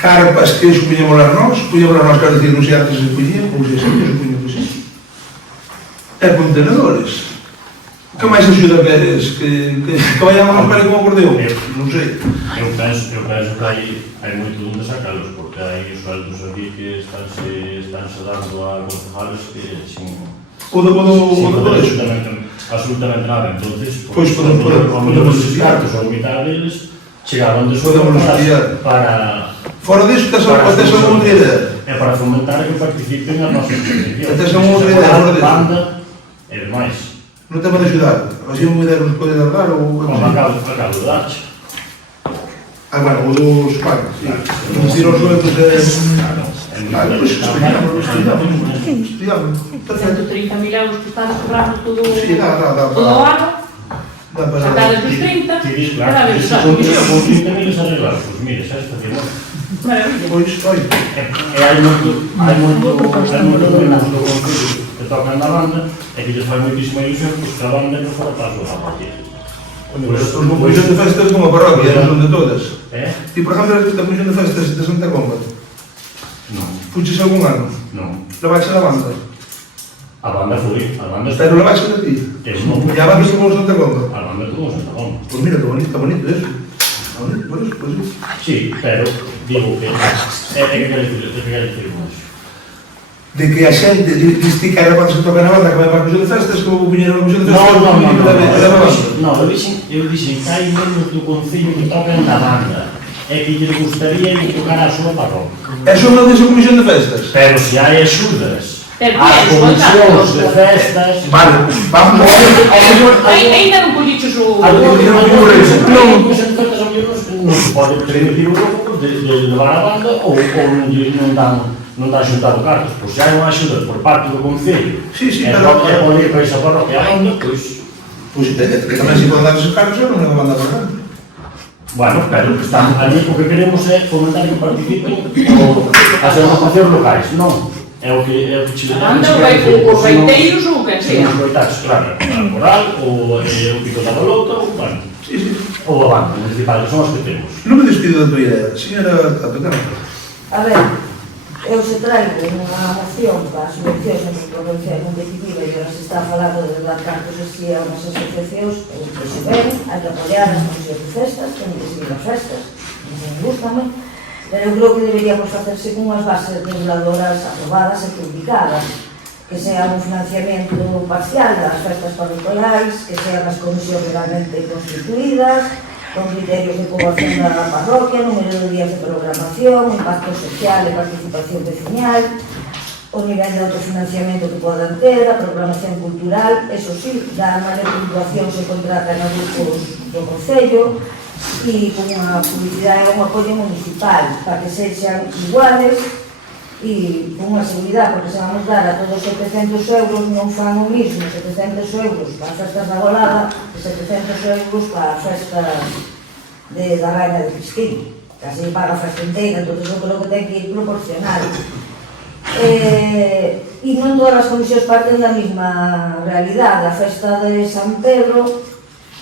carpas que iso puñemos as nós, quero dicir, non sei antes se puñían, ou se sempre se puñen, pois iso. E contenedores. Que máis axuda veres? Que vayamos para como acordeón? Non sei. Eu penso que hai moito donde sacalos, porque hai os sueldos aquí que estánse dando a concejales que sin absolutamente nada. Entonces, Pois podemos os cartos ou mitad deles chegaban de sueldo para fora disso, tes alguma outra idea? é para fomentar que participen as nosas competicións. Tes alguma outra idea fora disso? Banda e demais. Non te pode axudar? Así unha idea que nos pode dar ou... Acabo de darche. Bueno, o dos pagos, sí. Investir os sueldos é... Estudiamos. 130.000 euros que estás cobrando todo Sí, dá. o ano, sacadas dos 30, cada vez usas comisión. Con 30.000 arreglados, pues mire, sabes, facemos. Maravilla. Pois, oi. E hai moito do concello que tocan na banda e que lles fai moitísima ilusión pois que a banda non fora paso a partir. Os comisión de festas como a parroquia, non son de todas. Ti, por exemplo, eres da comisión de festas de Santa Comba? Non. Fuches algún ano? Non. Levaxe a banda? A banda foi, a banda Pero levaxe a ti? Non. E a banda como Santa Comba? A banda como Santa Comba. Pois mira, está bonito eso. Está bonito, por eso, por eso. Sí, pero digo que que quero dicir con eso. De que a xente diste que era cando se toca na banda que vai para a comisión de festas que o viñeron a comisión de festas eu dixen que hai membros do concello que tocan na banda e que lles gustaría que tocar a súa parroquia. Eso non dice a comisión de festas? Pero se hai axudas Pero as comisións de festas... Vale, vamos a ver. Ainda non colliches o... Non se pode permitir o grupo de levar a banda ou non dan xuntado cartos. Pois se hai unha axuda por parte do concello e pode ir para esa parroquia a banda, pois... Pois tamén se poden dar esos cartos, eu non me banda por dentro. Bueno, pero están ali o que queremos é fomentar que participen as agrupacións locais, non? É o que Anda, os reiteiros ou o que sea. Os reiteiros, claro, a coral, ou o pico da bolota, ou, bueno, ou a banda municipal, que son os que temos. Non me despido da tua idea, señora Tapetana. A ver, eu se traigo unha moción para as subvencións en provincia competitiva e ahora se está falando de dar cartos así a unhas asociacións, eu que se ven, hai que apoiar as comisións de festas, ten que seguir as festas, non me gustame, pero eu creo que deberíamos facerse con unhas bases reguladoras aprobadas e publicadas, que sea un financiamento parcial das festas parroquiais, que sean as comisións legalmente constituídas, con criterios de poboación da parroquia, número de días de programación, impacto social e participación veciñal, o nivel de autofinanciamento que podan ter, a programación cultural, eso sí, dar máis puntuación se contratan a grupos do concello, e con unha publicidade e un apoio municipal para que sexan iguales e con unha seguridade, porque se vamos dar a todos 700 euros non fan o mismo 700 euros para as festas da Golada e 700 euros para as festas da Raina de Cristina, que así paga a festa inteira, entón eu creo que ten que ir proporcional. E non todas as comisións parten da mesma realidade. A festa de San Pedro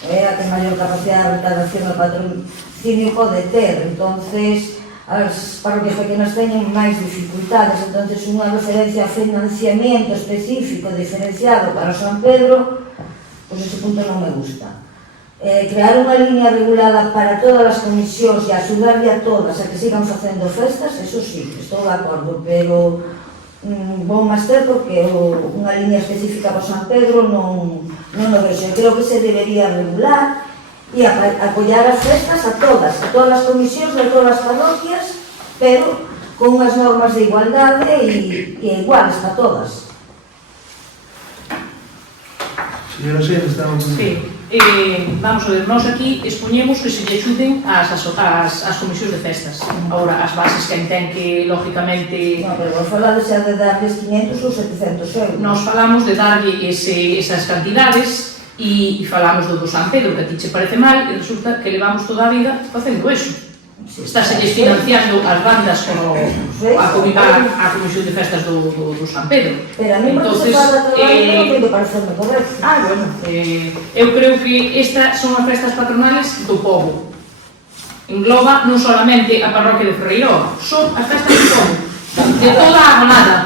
é a que maior capacidade de recaudación do patrocinio pode ter, entonces as parroquias pequenas teñen máis dificultades, entonces unha referencia a financiamento específico diferenciado para o San Pedro, pois ese punto non me gusta. Crear unha línea regulada para todas as comisións e axudarle a todas a que sigan facendo festas, eso sí, estou de acordo, pero vou máis ter porque unha línea específica para San Pedro non o vexo. Eu creo que se debería regular e apoiar as festas a todas as comisións de todas as parroquias, pero con unhas normas de igualdade e iguales para todas. Señora Sena, está no punto. Sí. Vamos a ver, nós aquí expoñemos que se lle axuden as comisións de festas. Agora, as bases que ten que, lógicamente... No, pero vos falades xa de darles 500 ou 700 euros. Nós falamos de darlle esas cantidades e falamos do San Pedro, que a ti che parece mal, e resulta que levamos toda a vida facendo eso. Estáse financiando as bandas a comisión de festas do San Pedro. Pero a mí porque se fala de trabalho non ten que parecerme correcto. Bueno, eu creo que estas son as festas patronales do povo. Engloba non solamente a parroquia de Ferreiró, son as festas do povo, de toda a Golada.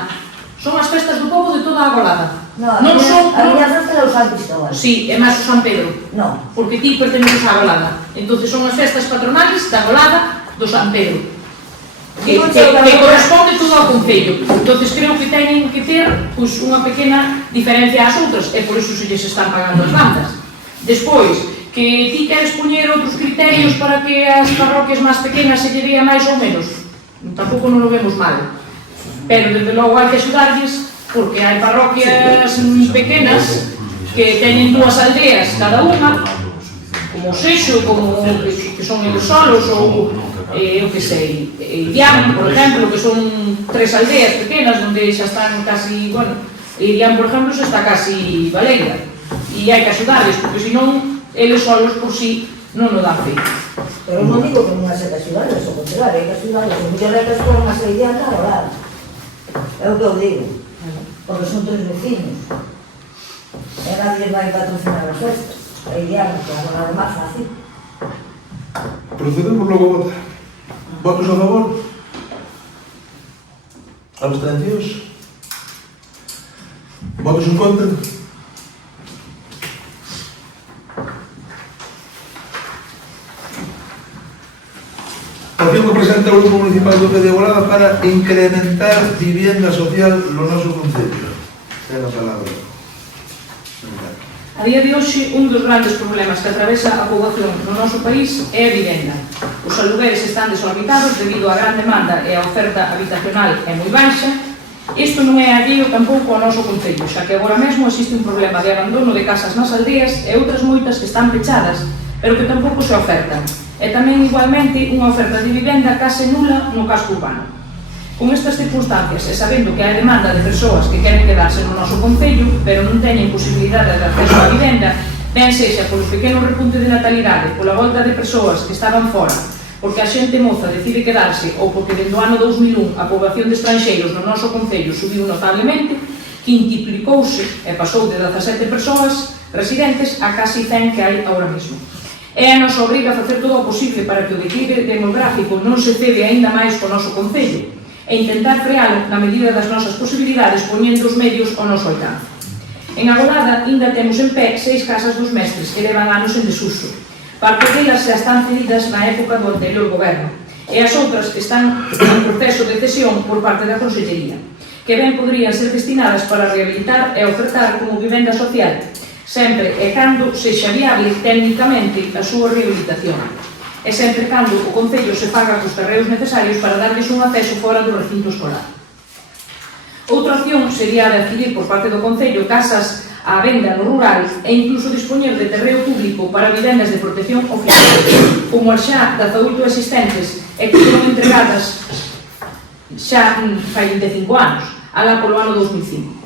Son as festas do povo de toda a Golada. Non son... A miña festa era o San Cristóbal. Sí, é máis o San Pedro. Non. Porque ti perteneces á Golada. Entonces son as festas patronales da Golada do San Pedro. Que corresponde todo ao Concello. Entonces creo que teñen que ter unha pequena diferencia ás outras, e por iso se lles están pagando as bandas. Despois, que ti queres poñer outros criterios para que as parroquias máis pequenas se lle dea máis ou menos, tampouco non o vemos mal. Pero desde logo hai que axudarlles, porque hai parroquias pequenas que teñen 2 aldeas cada unha, como Seixo, como que son eles solos, ou eu que sei, Irián, por exemplo, que son 3 aldeas pequenas onde xa están casi, bueno, Irián, por exemplo, xa está casi Valeira, e hai que axudarles, porque senón eles solos por si non o dan feito. Pero non digo que non hai que axudarles, ao contrario, hai que axudarles. O mellor é que as formas a Irián na Golada. É o que eu digo, porque son 3 vecinos. E nadie vai patrocinar as festas. A Irián, que a Golada é máis fácil. Procedemos logo a votar. Votos a favor? Abstencións? Votos en contra? Moción que presenta o Grupo Municipal do de Golada para incrementar vivienda social no noso concello. Ten a palabra. A día de hoxe, un dos grandes problemas que atravesa a poboación no noso país é a vivenda. Os alugueres están desorbitados debido á gran demanda e a oferta habitacional é moi baixa. Isto non é alleo tampouco ao noso concello, xa que agora mesmo existe un problema de abandono de casas nas aldeas e outras moitas que están pechadas, pero que tampouco se ofertan. E tamén, igualmente, unha oferta de vivenda case nula no casco urbano. Con estas circunstancias e sabendo que hai demanda de persoas que queren quedarse no noso concello, pero non teñen posibilidade de acceso á vivenda, ben sexa polo pequeno repunte de natalidade, pola volta de persoas que estaban fora, porque a xente moza decide quedarse ou porque dentro do ano 2001 a poboación de estranxeiros no noso concello subiu notablemente, quintiplicouse e pasou de 17 persoas residentes a casi 100 que hai agora mesmo. É a nosa obriga facer todo o posible para que o declive demográfico non se cede aínda máis co noso concello e intentar frealo na medida das nosas posibilidades poñendo os medios ao noso alcance. En Agolada ainda temos en pé 6 casas dos mestres que levan anos en desuso. Parte delas xa están cedidas na época do anterior goberno e as outras están en proceso de cesión por parte da Consellería, que ben poderían ser destinadas para rehabilitar e ofertar como vivenda social, sempre e cando sexa viable técnicamente a súa rehabilitación, e sempre cando o Concello se paga cos terreos necesarios para darles un acceso fora do recinto escolar. Outra opción sería a de adquirir por parte do Concello casas á venda no rural e incluso dispoñer de terreo público para vivendas de protección oficial, como as xa 18 existentes e que foron entregadas xa fai 25 anos, alá polo ano 2005.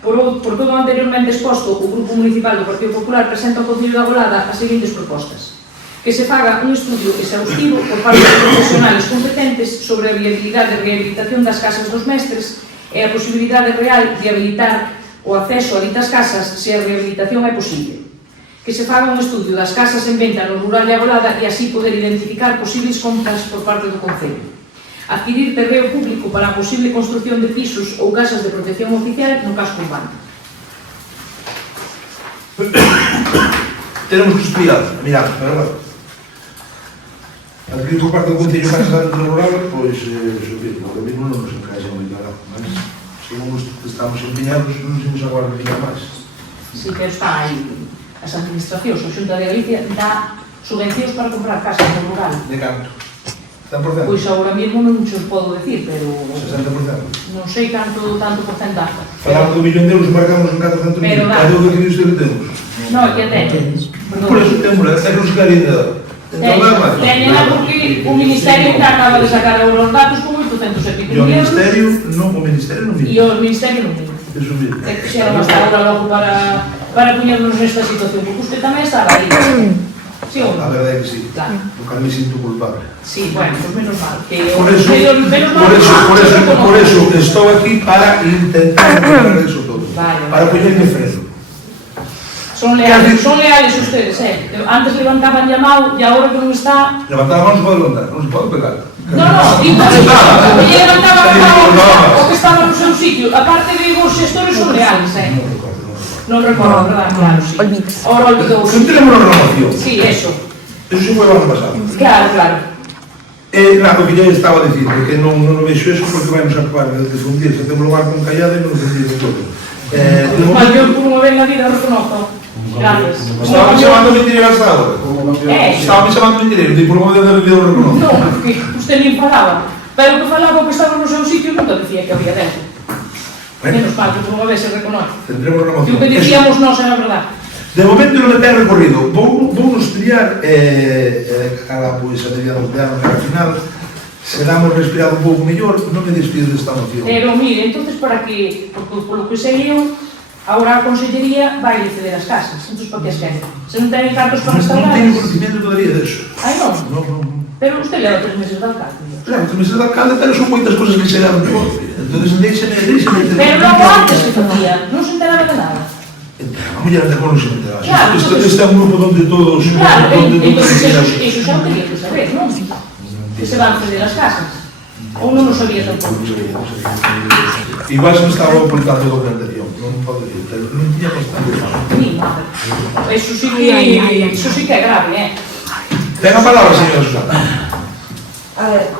Por todo o anteriormente exposto, o Grupo Municipal do Partido Popular presenta ao Concello da Golada as seguintes propostas: que se faga un estudio exhaustivo por parte dos profesionales competentes sobre a viabilidade de rehabilitación das casas dos mestres e a posibilidade real de habilitar o acceso a ditas casas se a rehabilitación é posible. Que se faga un estudio das casas en venta no rural de Agolada e así poder identificar posibles compras por parte do Concello. Adquirir terreo público para a posible construción de pisos ou casas de protección oficial no casco urbano. Tenemos que estudiar, mirad, pero bueno. Adquirir por parte do Concello casas no rural, pois, o mismo non nos encaixa moi claro, mas somos, estamos empeñados, non nos imos agora empeñar máis. Sí, pero está aí. As administracións, a Xunta de Galicia dá subvencións para comprar casas no rural. De canto? 100%? Pois agora mesmo non os podo decir, pero 60%? non sei tanto porcentaje. Falando do millón de euros, marcamos en 400.000. Pero É o que isto que temos. Non, que teñen. Por eso temos, é que nos claridade. Teñen porque o Ministerio que acaba de sacar agora os datos con 800 e pico E o mil euros. Ministerio non E o Ministerio non mil. Eso mismo. É que xeron hasta agora logo para poñernos nesta situación, porque usted tamén estaba aí. Sí ou A non? verdade é que sí. Claro. Porque a mí sinto culpable. Sí, bueno, pues menos mal. Que Por eso estou aquí para intentar arreglar eso todo. Vale, Para vale. poñerme freno. Son leales ustedes, Antes levantaban llamado e agora que non está... Levantar a mão non se pode levantar, non se pode pegar. No, digo que levantaban a mão o que estaba no seu sitio. Aparte de os xestores son leales, Non recordo, verdad? Claro, sí. Olvídese. Ahora olvidou. Non tenemos a renovación. Sí, eso. Eso sí foi o ano pasado. Claro, claro. Claro, que eu estaba a dicir, que non vexo eso porque vai nos acabar de difundir, se temos lugar con callada e non difundir todo. Mas yo por unha vez na vida reconozco. Gracias. Estaba me chamando mentireiro hasta agora. Estaba me chamando mentireiro, por unha vez na vida o reconozco. Non, porque usted nin falaba. Pero que falaba que estaba no seu sitio non te decía que había dentro. Menos mal que por unha vez se reconoce. Tendremos Que renovación. o que dicíamos non era verdad. De momento non ten recorrido. Vou estudiar cara pois a mediados de ano, cara final. Se damos respirado un pouco mellor, non me despido desta moción. Pero mire, entonces para que, porque polo que sei eu, agora a Consellería vai ceder as casas, entonces para que as queren? Se non teñen cartos para Non restaurar. teño conocimiento todavía deso. Ai non, Non. pero usted leva 3 meses de alcalde. Claro, te meses de alcalde, pero son moitas cosas que se dan de golpe. Entonces, déixeme. Pero logo antes que facía, non se enteraba de nada. A muller de acordo non se enteraba. Claro, Este é un grupo donde todos... Claro, donde entonces todos eso xa o teria que saber, non? Que se van ceder as casas. Ou non o sabía tampouco. Igual se me estaba ocultando documentación, non pode dir, pero non tiña constancia. Ni nada. Eso sí que é grave, Ten a palabra, señora Susana. A ver,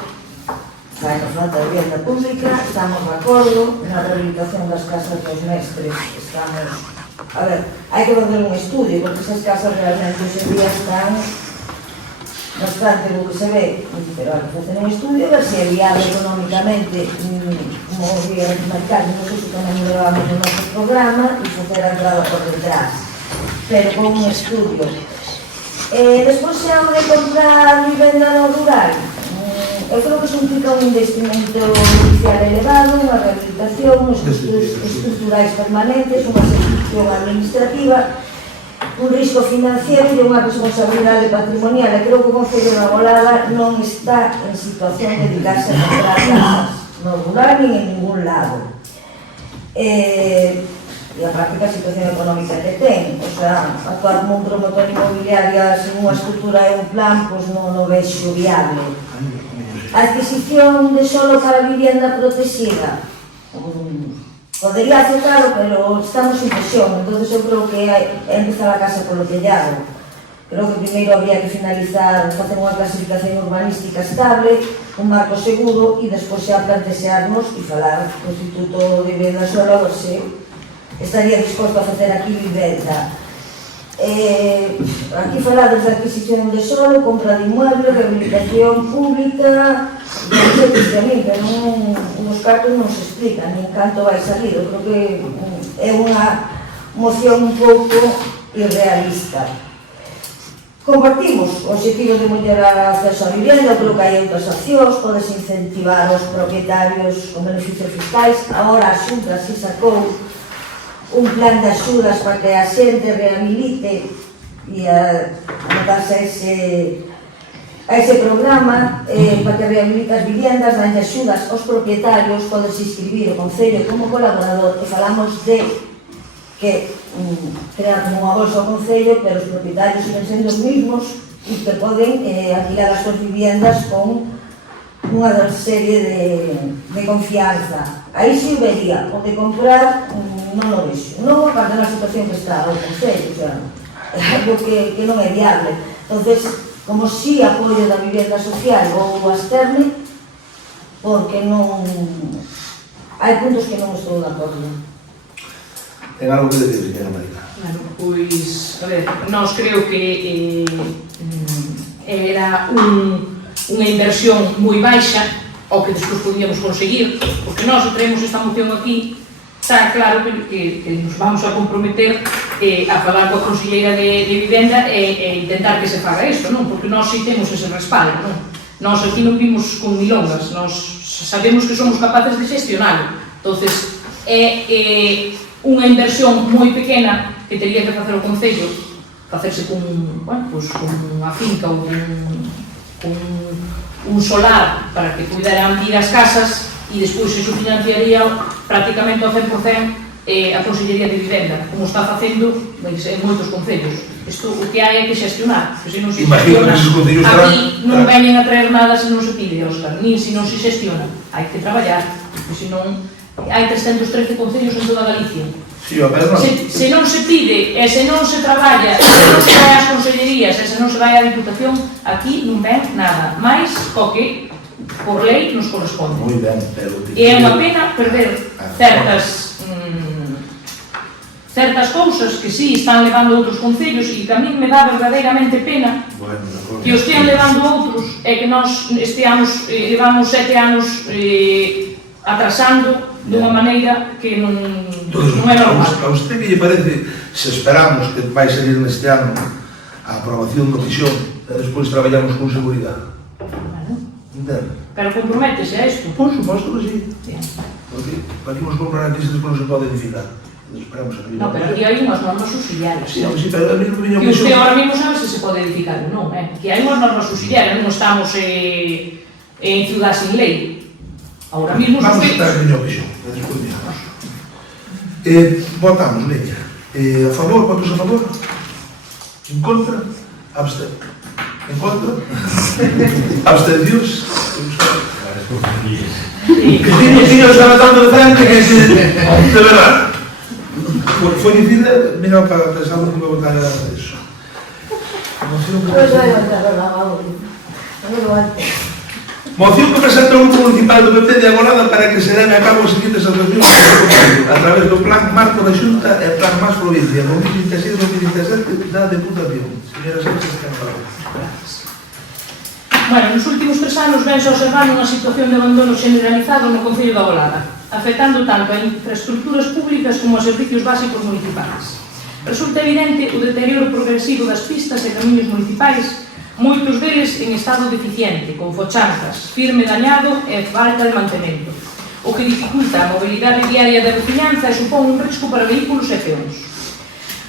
vai nos falta vivienda pública, estamos de acordo na rehabilitación das casas dos mestres, estamos... A ver, hai que fazer un estudio, porque esas casas realmente hoxe día están bastante bo que se ve, pero hai que facer un estudio, ver se é viable económicamente, como vía mercado, non sei se tamén lo levamos no noso programa, e facer a entrada por detrás, pero con un estudio. Despois se han de comprar vivenda no rural, eu creo que se implica un investimento inicial elevado, unha rehabilitación, uns estudos estructurais permanentes, unha execución administrativa, un risco financiero e unha responsabilidade patrimonial. E creo que o Concello da Golada non está en situación de dedicarse a comprar casas no rural nin en ningún lado. E a práctica situación económica que ten, o sea, actuar como un promotor inmobiliaria sin unha estructura e un plan, pois non o vexo viable. A adquisición de solo para vivienda protegida podría aceptarlo, pero estamos en presión, entonces eu creo que é empezar a casa polo tellado. Creo que primeiro habría que finalizar, facer unha clasificación urbanística estable, un marco seguro, e despois xa plantearnos e falar co Instituto de Vivenda Solo, a ver se estaría disposto a facer aquí vivenda. Aquí falades de adquisición de solo, compra de inmueble, rehabilitación pública, non sei que a mí, pero nos cartos non se explica, nin canto vai salir. Eu creo que é unha moción un pouco irrealista. Compartimos o objetivo de mellorar o acceso a vivenda, creo que hai outras accións, podes incentivar os propietarios con beneficios fiscais. Agora a Xunta se sacou un plan de axudas para que a xente rehabilite e anotarse a ese programa para que rehabilite as viviendas, dan axudas aos propietarios, podes inscribir o Concello como colaborador e falamos de que crear como unha bolsa ao Concello, pero os propietarios siguen sendo os mismos e que poden alquilar as súas viviendas con unha serie de confianza. Aí sí o vería, o de comprar non o vexo. Non aparte na situación que está o Concello, o sea, é algo que non é viable. Entonces, como si apoio da vivenda social ou absterme, porque non... Hai puntos que non estou de acordo. Ten algo que decir, señora Marina? Claro, pois, a ver, nós creo que era unha inversión moi baixa ao que despois podíamos conseguir, porque nós traemos esta moción aquí, está claro que nos vamos a comprometer a falar coa conselleira de vivenda e intentar que se faga isto, non? Porque nós si temos ese respaldo, non? Nós aquí non vimos con milongas, nós sabemos que somos capaces de gestionarlo. Entonces, é unha inversión moi pequena que teria que facer o Concello, facerse con unha finca ou con un solar para que puderan vir as casas e despois iso financiaría prácticamente ao 100% a Consellería de Vivenda, como está facendo en moitos concellos. Isto o que hai é que xestionar, porque se non se xestiona, aquí non veñen a traer nada se non se pide, Óscar, nin se non se xestiona. Hai que traballar, porque se non hai 313 concellos en toda Galicia. Sí, pero non. Se non se pide e se non se traballa, e se non se vai ás consellerías e se non se vai á Diputación, aquí non ven nada máis co que por lei nos corresponde. Moi ben, pero... E é unha pena perder certas cousas que sí están levando outros concellos e que a mí me dá verdadeiramente pena que os estean levando outros e que nós levamos 7 anos atrasando dunha maneira que non é normal. A usted que lle parece, se esperamos que vai salir neste ano a aprobación do Fixón e despois traballamos con seguridade? Entende? Pero comprométese a isto. Por suposto que sí. Bien. Porque partimos con garantistas que non se pode edificar. Esperamos a que... No, pero aquí hai unhas normas auxiliares. Sí, pero a mí non viña Que usted ahora mismo sabe se pode edificar ou non, que hai unhas normas auxiliares, non estamos en ciudad sin lei. Ahora mismo vamos a usted... estar en o Fixón, e despois miramos. Votamos, leña. A favor, votos a favor? En contra? Absten. En contra? Abstencións? Que tiño estaba tanto de frente que de verdad. Foi difícil, mira, para pensar que iba a votar eso. Moción que presenta o Grupo Municipal do PP de Agorada para que se den a cabo as seguintes actuacións a través do Plan Marco da Xunta e Plan Más Provincia 2026-2027 da Deputación. Señora Sánchez, que falou. Bueno, nos últimos 3 anos vense observando unha situación de abandono generalizado no Concello da Agolada, afectando tanto a infraestructuras públicas como a servicios básicos municipais. Resulta evidente o deterioro progresivo das pistas e camiños municipais, moitos deles en estado deficiente, con fochanzas, firme dañado e falta de mantemento, o que dificulta a mobilidade diaria da veciñanza e supón un risco para vehículos e peóns.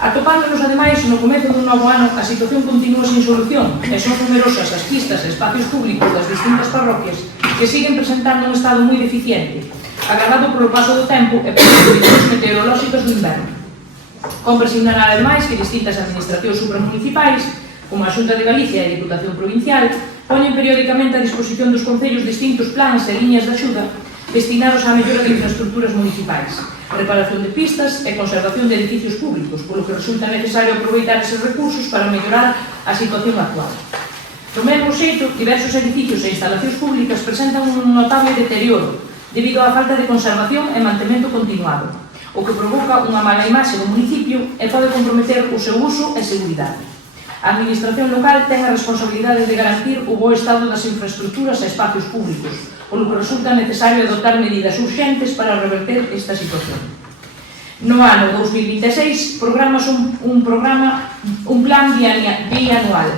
Atopándonos, ademais, no comezo dun novo ano, a situación continúa sin solución e son numerosas as pistas e espacios públicos das distintas parroquias que siguen presentando un estado moi deficiente, agravado polo paso do tempo e polas condicións meteorolóxicas do inverno. Compre signalar, ademais, que distintas administracións supramunicipais, como a Xunta de Galicia e a Diputación Provincial, poñen periódicamente a disposición dos concellos distintos plans e liñas de axuda destinados á mellora de infraestructuras municipais, reparación de pistas e conservación de edificios públicos, polo que resulta necesario aproveitar eses recursos para mellorar a situación actual. Do mesmo xeito, diversos edificios e instalacións públicas presentan un notable deterioro debido á falta de conservación e mantemento continuado, o que provoca unha mala imaxe do municipio e pode comprometer o seu uso e seguridade. A administración local ten a responsabilidade de garantir o bo estado das infraestructuras e espacios públicos, polo que resulta necesario adoptar medidas urxentes para reverter esta situación. No ano 2026 programas un plan bianual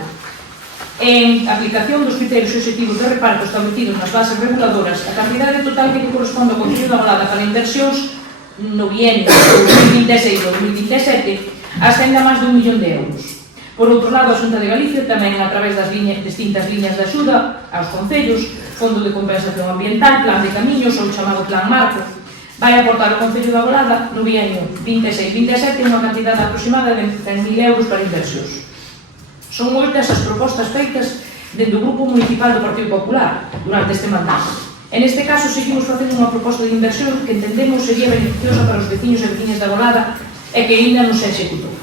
en aplicación dos criterios obxectivos de reparto establecidos nas bases reguladoras. A cantidade total que corresponde ao Concello da Agolada para inversións no bienio 2026-2027 ascende a máis de 1 millón de euros. Por outro lado, a Xunta de Galicia tamén a través das distintas liñas de axuda aos concellos, Fondo de Compensación Ambiental, Plan de Camiños ou chamado Plan Marco, vai aportar ao Concello da Agolada no bienio 26-27 unha cantidade aproximada de 100.000 euros para inversións. Son moitas as propostas feitas dentro do Grupo Municipal do Partido Popular durante este mandato. En este caso, seguimos facendo unha proposta de inversión que entendemos sería beneficiosa para os veciños e veciñas da Agolada e que ainda non se executou.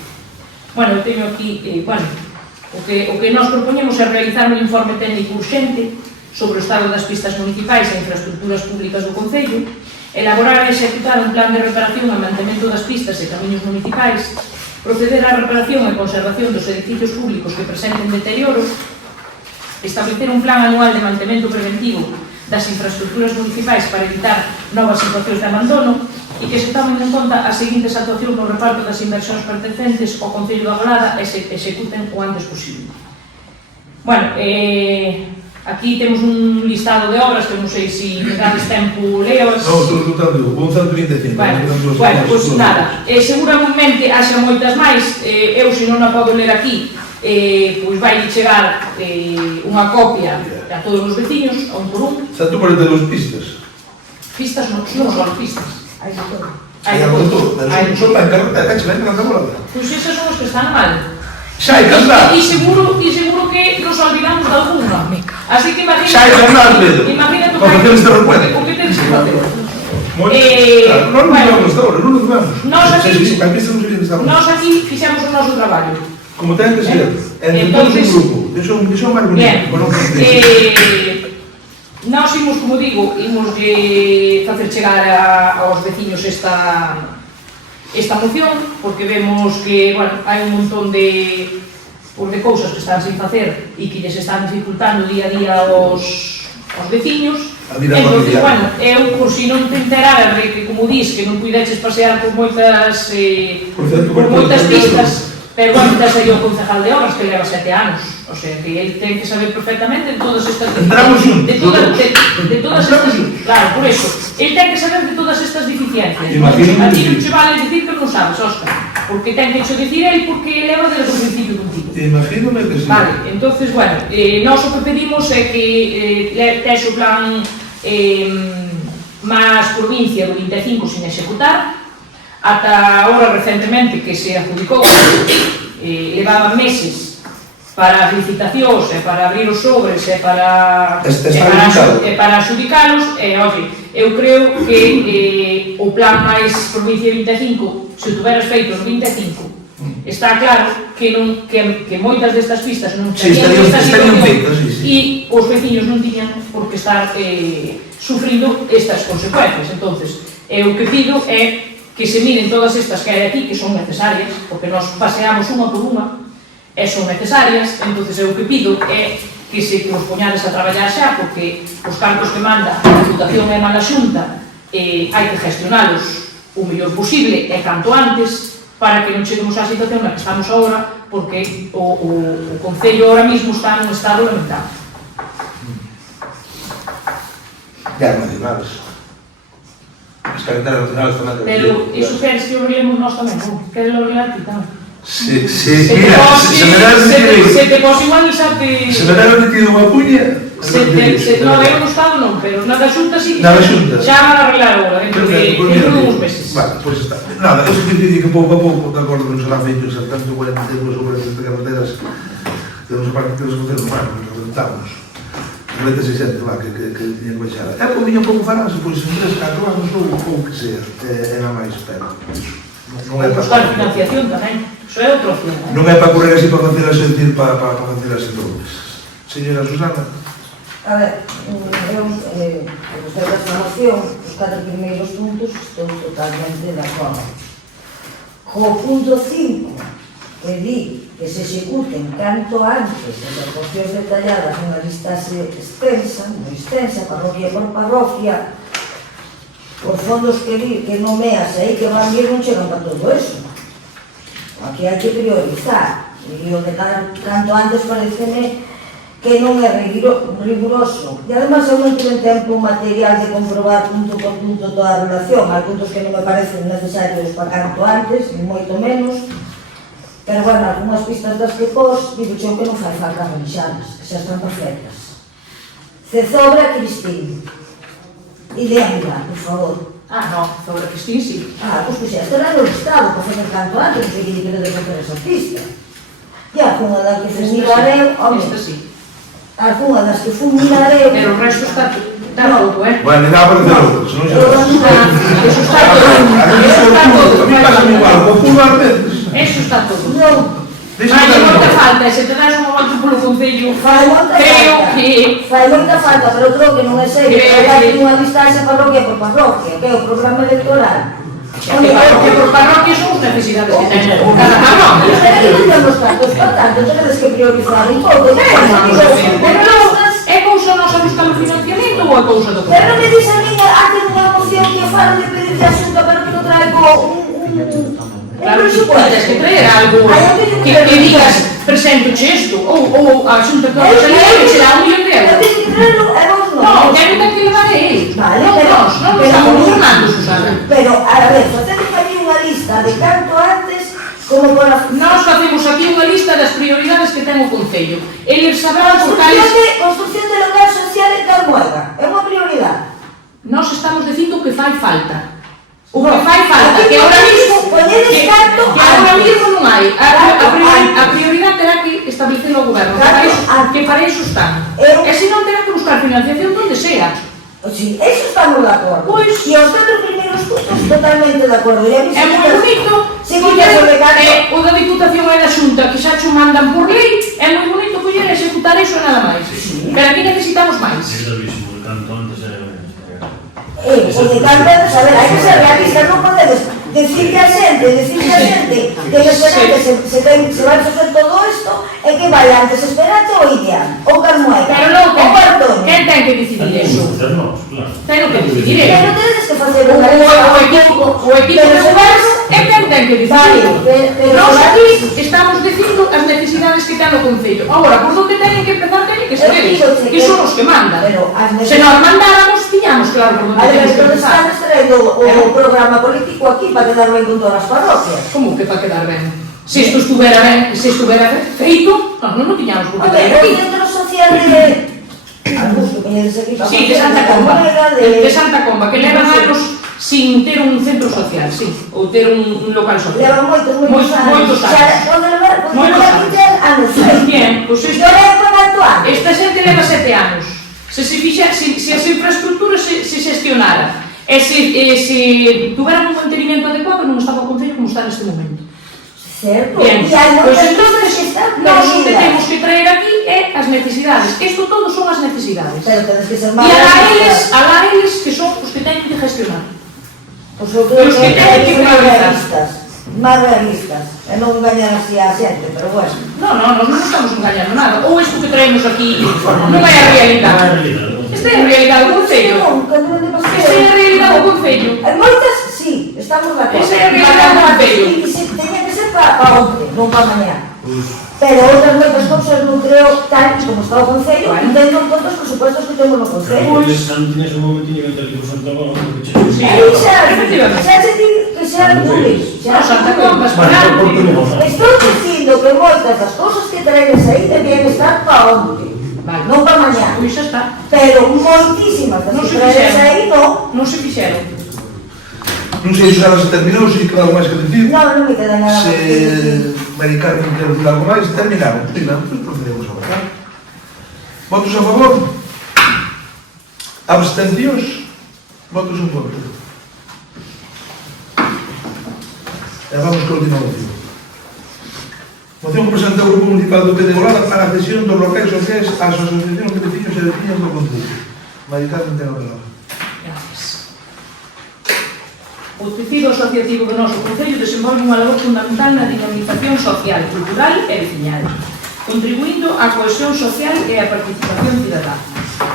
Bueno, eu teño aquí, o que nós propoñemos é realizar un informe técnico urxente sobre o estado das pistas municipais e infraestructuras públicas do Concello, elaborar e executar un plan de reparación e mantemento das pistas e camiños municipais, proceder á reparación e conservación dos edificios públicos que presenten deterioro, establecer un plan anual de mantemento preventivo das infraestructuras municipais para evitar novas situacións de abandono e que se tomen en conta as seguintes actuacións no reparto das inversións pertencentes ao Concello da Agolada e se executen o antes posible. Bueno, aquí temos un listado de obras que non sei se me dades tempo leos. Non, estou escutando, un 135. Bueno, pois nada, seguramente haxa moitas máis, eu se non a podo ler aquí, pois vai chegar unha copia a todos os veciños, a un por un. 142 pistas. Pistas non son pistas. Hai de todo. Hai de todo. Pero son para encargar, peche, ven que non Agolada. Pois eses son os que están mal. Xa hai que andar. E seguro que nos olvidamos de alguna. Así que imagínate... Xa hai que andar, Pedro. Imagínate Con que tens que recuerde. O que tens que facer. Non vemos hasta ahora, non nos vemos. Nós aquí Nós fixemos o noso traballo. como ten que ser, entre todos un grupo. Iso é o máis bonito. Bien, nós imos, como digo, imos facer chegar aos veciños esta moción, porque vemos que, bueno, hai un montón de cousas que están sin facer e que lles están dificultando día a día aos veciños. Entón, bueno, eu, por si non te enteraras de que, como dis, que non puideches pasear por moitas pistas, pero, bueno, tes aí o concejal de obras que leva 7 anos, o sea, que ele ten que saber perfectamente de todas estas deficiencias. De todas estas, claro, por eso, ele ten que saber de todas estas deficiencias. A ti non che vale dicir que non sabes, Óscar, porque ten que xo dicir ele porque leva desde o principio contigo. Imagínome que sí. Vale, entonces, bueno, nós o que pedimos é que tes o plan máis provincia do 25 sin executar. Ata ahora, recentemente, que se adjudicou, levaban meses para as licitacións, para abrir os sobres, para adjudicalos, oye, eu creo que o plan máis provincia 25, se o tuveras feito no 25, está claro que moitas destas pistas non estarían nesta situación e os veciños non tiñan por que estar sufrindo estas consecuencias. Entonces, o que pido é que se miren todas estas que hai aquí, que son necesarias, porque nos paseamos unha por unha, e son necesarias. Entonces, o que pido é que se nos poñades a traballar xa, porque os cargos que manda a Deputación e a Mala Xunta hai que gestionalos o mellor posible e canto antes, para que non cheguemos á situación na que estamos agora, porque o Concello ahora mismo está nun estado lamentable. Ya, nacionales. As carreteras nacionales tamén. Pero iso queres que o relemos nós tamén, non? Queres o relar ti tamén? Se te pos igual xate... Se me deron metido unha puña... Non, eu no estado non, pero na da Xunta sí. Na da Xunta? Xa van a arreglar agora, dentro de uns meses. Vale, pois está. Nada, eu sempre digo que pouco a pouco, de acordo, non será feito exactamente 42 ou 47 carreteras que non se parte que nos facer mal, nos reventamos. Realmente se xente, va, que tiñen que baixar. E por miña pouco farase, pois en 3, 4 anos ou que sea, é a máis espera. Non é para... Buscar financiación tamén, iso é outra opción. Non é para correr así para facer a sentir, para facer así todos. Señora Susana. A ver, eu, gostei desta moción, os 4 primeiros puntos, estou totalmente de acordo. Co punto 5, que di que se executen canto antes as actuacións detalladas nunha listase extensa, moi extensa, parroquia por parroquia, os fondos que nomeas aí que van vir non chegan para todo eso. Aquí hai que priorizar, e o de canto antes pareceme que non é riguroso. E además eu non tive tempo material de comprobar punto por punto toda a relación. Hai puntos que non me parecen necesarios para canto antes, ni moito menos. Pero, bueno, algunhas pistas das que pos, digo que non fai falta revisarlas, que xa están perfectas. Cezobra Cristín. E Lembra, por favor. No, Cezobra Cristín, sí. Pois xa estará no estado para facer canto antes, non sei que depende de facer esa pista. E algunha das que fumigareu, Esta sí. Algunha das que fumigareu... Pero o resto está todo, Bueno, me dá para facer outro, se non xa... Eso está todo. A mí pasa igual, con fulvar veces. Eso está todo. Non. Hai moita falta, se te das unha volta polo Concello, creo que... Fai moita falta, pero creo que non é serio. Hai unha listaxe parroquia por parroquia, que é o programa electoral. Que por parroquia son as necesidades que teñen cada parroquia. Pero non temos tantos, por tanto, tedes que priorizar un pouco. É cousa nosa buscar o financiamento ou é cousa do Pero me dice a mí, hacen unha moción que fala de pedirle a Xunta para que non traigo Claro, si podes que traer algo que digas, presento-che isto, ou a Xunta que vai salir e che dá 1 millón de euros. Tens que traerlo e vos non. Non, ten que levar a eles. Non estamos gobernando, Susana. Pero, a ver, facemos aquí unha lista de canto antes como para... Nós facemos aquí unha lista das prioridades que ten o Concello. Eles saberán por cales... Construcción de local social en Carmoega, é unha prioridade. Nós estamos dicindo que fai falta. O que fai falta, que ahora mismo non hai. A prioridade terá que establecer o goberno, que para iso están. E se non terá que buscar financiación donde sea. Sí, eso estamos de acordo. Pois. E os 4 primeiros puntos totalmente de acordo. E a mí É moi bonito, sí, porque o da Diputación e da Xunta, que xa xo mandan por lei, é moi bonito coller e executar iso e nada máis. Pero aquí necesitamos máis. É gravísimo, el canto antes era... o de campeones, a ver, hai que ser realistas, non podedes decirle a xente que o esperante se vai facer todo isto e que vai antes esperante ou ideal, ou Carmoeda, Pero non, ou Bartón. quen ten que decidir iso? Claro. Ten que decidir Pero ele. tedes que facer O unha equipo de goberno é quen ten que decidir. Nós aquí estamos dicindo as necesidades que ten o Concello. Agora, por onde teñen que empezar, teñen que ser eles, que son os que mandan. Se nos mandáramos, tiñamos claro por onde A ver, teñen que entón empezar. están traendo o programa político aquí para quedar ben con todas as parroquias. Como que para quedar ben? Se isto estuvera ben, feito, non tiñamos por A que ver, traer o aquí. centro social de... Algús que veñedes aquí para Sí, de Santa Comba, de Santa Comba, que levan anos sin ter un centro social, sí, ou ter un local social. Levan moitos Moitos anos. anos. Pode levar Moitos anos. anos. Bien, pois E ora é para actuar. esta xente leva 7 anos. Se as infraestructuras se xestionara e se tuveran un mantenimento adecuado, non estaba o Concello como está neste momento. Certo. Bien, E hai pois moitas entonces, cousas que están nós o que perdidas. temos que traer aquí é as necesidades. Isto todo son as necesidades. Pero tedes que ser E máis alá eles que son os que teñen que gestionar. Pois eu creo Os que que teñen hai que que ser máis priorizar. realistas, e non engañar así a xente, pero bueno. Nós non estamos engañando nada. Ou isto que traemos aquí non é a realidade. Esta é a realidade do Concello. Non, cando vende paseo. Esta é a realidade do Concello. Hai moitas, sí, estamos de acordo. Esa é a realidade do Concello. Teña que ser para onde, non para mañá. Pero outras moitas cousas non creo, tal como está o Concello, tendo en conta os presupuestos que temos no Concello. Pois, antes un momentinho que te digo Santa Comba, porque Sí, Xa se di que xa público. Non, Santa Comba, Esparante. Estou dicindo que moitas das cousas que traedes aí debían estar para onde. Vale. Non para mañá. Pois xa está. Pero moitísimas das Non que se traedes fixeron. aí non. Non se fixeron. Non sei se se terminou, se queda algo máis que decir. Non me queda nada. Se Mari Carmen quer decir algo máis, terminaron. Terminaron, pois procedemos a votar. Votos a favor? Abstencións? Votos en contra? E vamos con a última moción. Moción que presenta o Grupo Municipal do PD Golada para a cesión dos locais sociais ás asociacións de veciños e veciñas do Concello. Mari Carmen ten a palabra. Gracias. O tecido asociativo do noso Concello desenvolve unha labor fundamental na dinamización social, cultural e veciñal, contribuindo á cohesión social e á participación cidadá.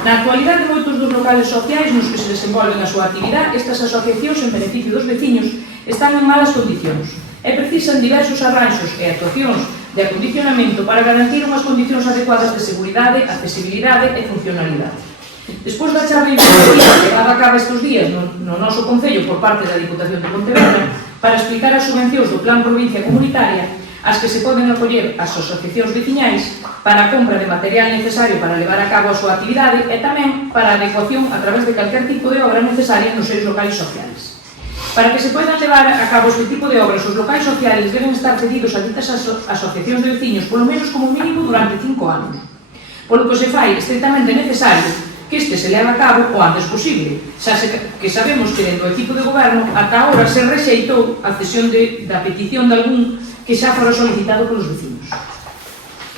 Na actualidade, moitos dos locales sociais nos que se desenvolven a súa actividade, estas asociacións en beneficio dos veciños están en malas condicións e precisan diversos arranxos e actuacións de acondicionamento para garantir unhas condicións adecuadas de seguridade, accesibilidade e funcionalidade. Despois da charla informativa levada a cabo estes días no noso Concello por parte da Diputación de Pontevedra para explicar as subvencións do Plan Provincia Comunitaria as que se poden acoller as asociacións veciñais para a compra de material necesario para levar a cabo a súa actividade e tamén para a adecuación a través de calquer tipo de obra necesaria nos seus locais sociais. Para que se poidan levar a cabo este tipo de obras, os locais sociais deben estar cedidos a ditas asociacións de veciños polo menos como mínimo durante 5 anos, polo que se fai estritamente necesario que este se leve a cabo o antes posible, xa que sabemos que dentro do equipo de goberno ata agora se rexeitou a cesión da petición de algún que xa fora solicitado polos vecinos.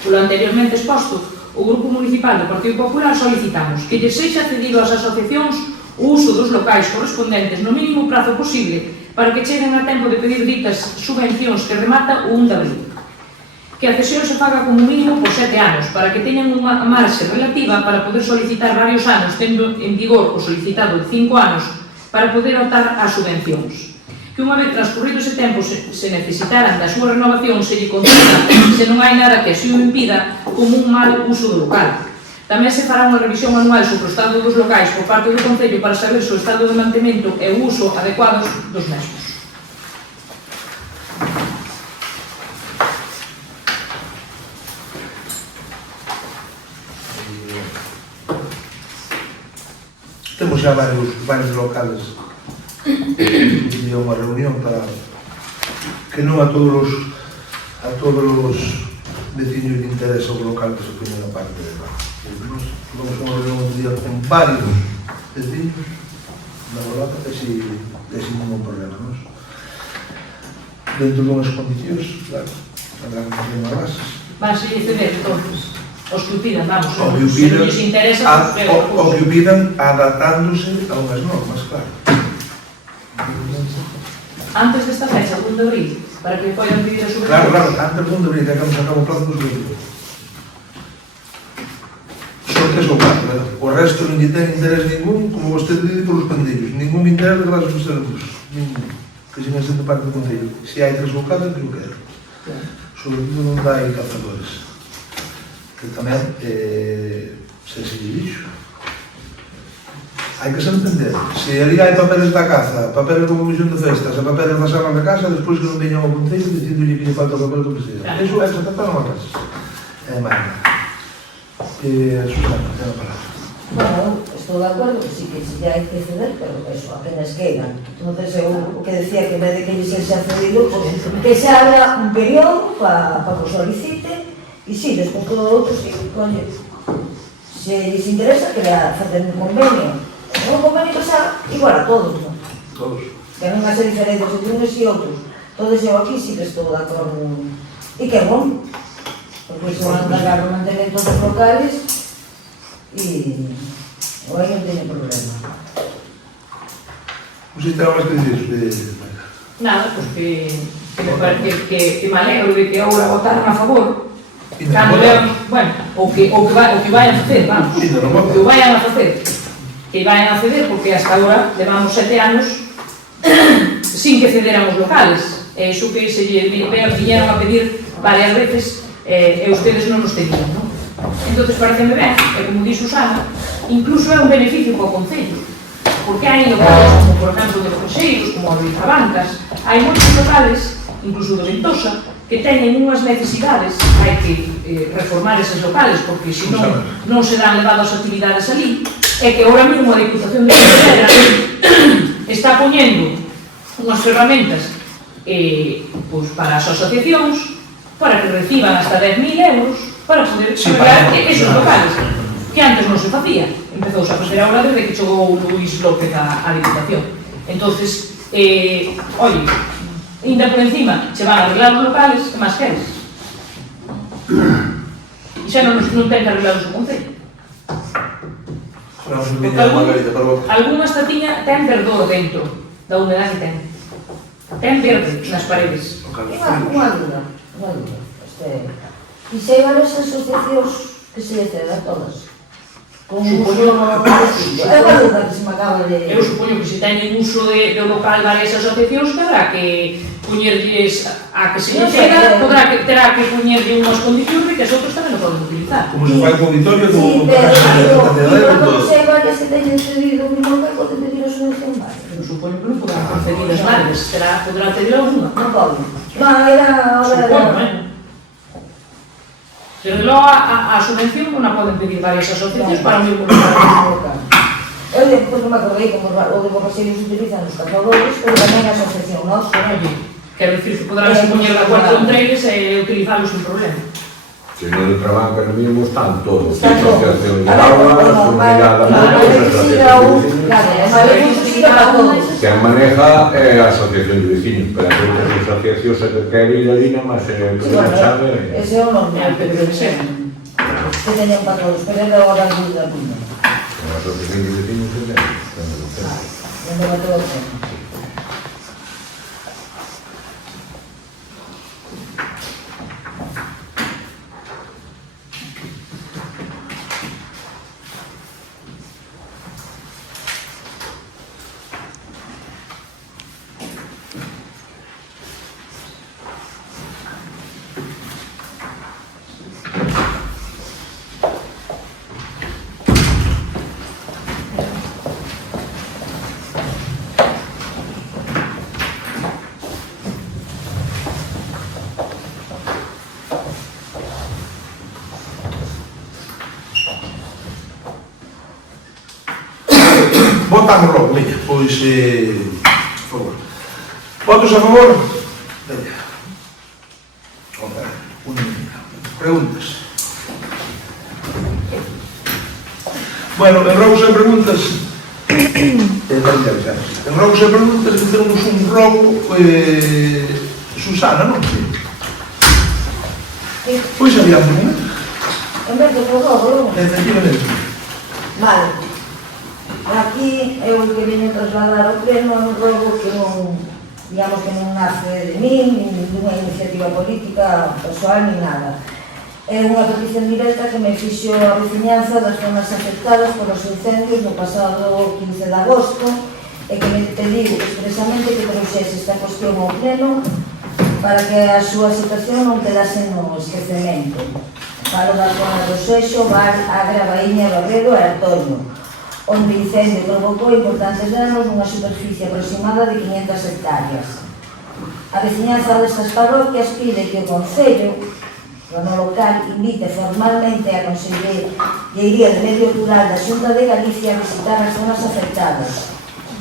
Polo anteriormente exposto, o Grupo Municipal do Partido Popular solicitamos que lle sexa cedido ás asociacións o uso dos locais correspondentes no mínimo prazo posible para que cheguen a tempo de pedir ditas subvencións que remata o 1 de abril. Que a cesión se faga como mínimo por 7 anos, para que teñan unha marxe relativa para poder solicitar varios anos, tendo en vigor o solicitado de 5 anos, para poder optar ás subvencións. Que unha vez transcurrido ese tempo se necesitaran da súa renovación se lle conceda, se non hai nada que así o impida, como un mal uso do local. Tamén se fará unha revisión anual sobre o estado dos locais por parte do Concello para saber se o estado de mantemento e o uso adecuados dos mesmos. Temos xa varios locales de unha reunión para que non a todos os veciños de interés o local que se pone na parte de lá. Vamos a unha reunión un día con varios vecinos da Golada e sin ningún problema, non? Dentro dunhas condicións, claro, habrá que facer unhas bases. Vanse ceder, entonces, os que o pidan, vamos, O que o se non pidan, lles interesa, pues, o que o pidan adaptándose a unhas normas, claro. antes desta fecha, 1 de abril, para que poidan pedir a subvención. Claro, antes de onde que acabamos a cabo o plazo dos vecinos. Son 3 ou 4, o resto non lle ten interés ningún, como vostede dice, por os pandillos, ningún interés de base dos servizos, ningún, que se sendo parte do Concello. Se hai 3 ou 4, que o quero. Sobre todo non dá aí cazadores. Que tamén, se lle dixo, hai que se entender. Se ali hai papeles da caza, papeles da comisión de festas, e papeles da sala da casa, despois que non veñan ao Concello dicindo-lle que lle falta o papel do presidente. Eso é tratar unha casa. É máis nada. Susana, ten a palabra. Bueno, estou de acordo que sí que ya hai que ceder, pero eso, apenas quedan. Entonces, eu o que decía que en vez de que se ha cedido, pues, que se abra un periodo para que o solicite, e sí, despois todo o outro, sí, coño, se lles interesa, facer un convenio. Un convenio que sea igual a todos, non? Todos. Que non hace diferencias entre unos e outros. Entonces, eu aquí sí que estou de acordo. E que é bom, porque se van a encargar o mantenimiento dos locales e aí non teño problema. Non sei se ten máis que dicir. Nada, pues que me parece que me alegro de que agora votaron a favor. Cando vean, bueno, o que vayan a facer, vamos, o que vayan a facer, que vayan a ceder, porque hasta agora levamos 7 anos sin que cederan os locales. Iso que se viñeron a pedir varias veces e ustedes non nos tenían, non? Entón, pareceme ben, e como di Susana, incluso é un beneficio para o Concello, porque hai locales como, por exemplo, de Conxeiros, como de Zabancas, hai moitos locales, incluso de Ventosa, que teñen unhas necesidades, hai que reformar eses locales, porque senón non se dan levadas actividades ali, e que ahora mesmo a Diputación de Pontevedra está poñendo unhas ferramentas pues, para as asociacións, para que reciban hasta 10.000 euros para poder arreglar esos locales, que antes non se facía. Empezouse a facer agora desde que chegou Luís López á Diputación. Entonces, oye, ainda por encima se van a arreglar os locales, que máis queres? E xa non ten que arreglar o seu Concello. Algúna estatinha ten verdor dentro da humedade que ten. Ten verde nas paredes. Unha duda. E se hai varias asociacións que se ceden todas? Con uso... É unha duda que se me acaba de... Eu supoño que se teñen uso do local varias asociacións, terá que poñerlles a que se ceda, terá que poñerlle unhas condicións de que as outras tamén o poden utilizar. Como se fai co auditorio do Casa de Catedral, se hai varias que teñen cedido o mismo que poden pedir a subvención varias. Eu supoño que non poden conceder as varias, poderá pedir alguna. Non poden. Non, era... Supoño, Pero logo a subvención non a poden pedir varias asociacións para o mesmo local. Eu depois non me acordei como o de Borraxeiros utilizan os cazadores, pero tamén a asociación nosa. Quero dicir que poderán supoñer da cuarta entre eles e utilizalos sin problema. Se non de trabajo no mismo están todos. Están todos. Asociación de aulas, comunidade quen maneja é a asociación de vecinos, pero hai outras asociacións que queren ir ali nomás ese é o normal, pero que teñan para todos, pero é da hora de da punta. A asociación de vecinos non Non todo o tema. Votamos logo, veña, pois, por favor. Votos a favor? Veña. Preguntas. Bueno, en rogo sen preguntas, En rogo se pregunta se temos un rogo Susana, non? Pois adiante, non? En vez de rogo, Efectivamente. vale. Aquí eu que veño trasladar ao pleno é un rogo que non, digamos que non nace de min, nin dunha iniciativa política persoal, nin nada. É unha petición directa que me fixo a veciñanza das zonas afectadas polos incendios do pasado 15 de agosto e que me pediu expresamente que trouxese esta cuestión ao pleno para que a súa situación non quedase no esquecemento. Falo da zona do Seixo, Val, Agra, Baíña, Barredo e Artoño, onde o incendio provocou importantes danos nunha superficie aproximada de 500 hectáreas. A veciñanza destas parroquias pide que o Concello, no local, invite formalmente a Consellería de Medio Rural da Xunta de Galicia a visitar as zonas afectadas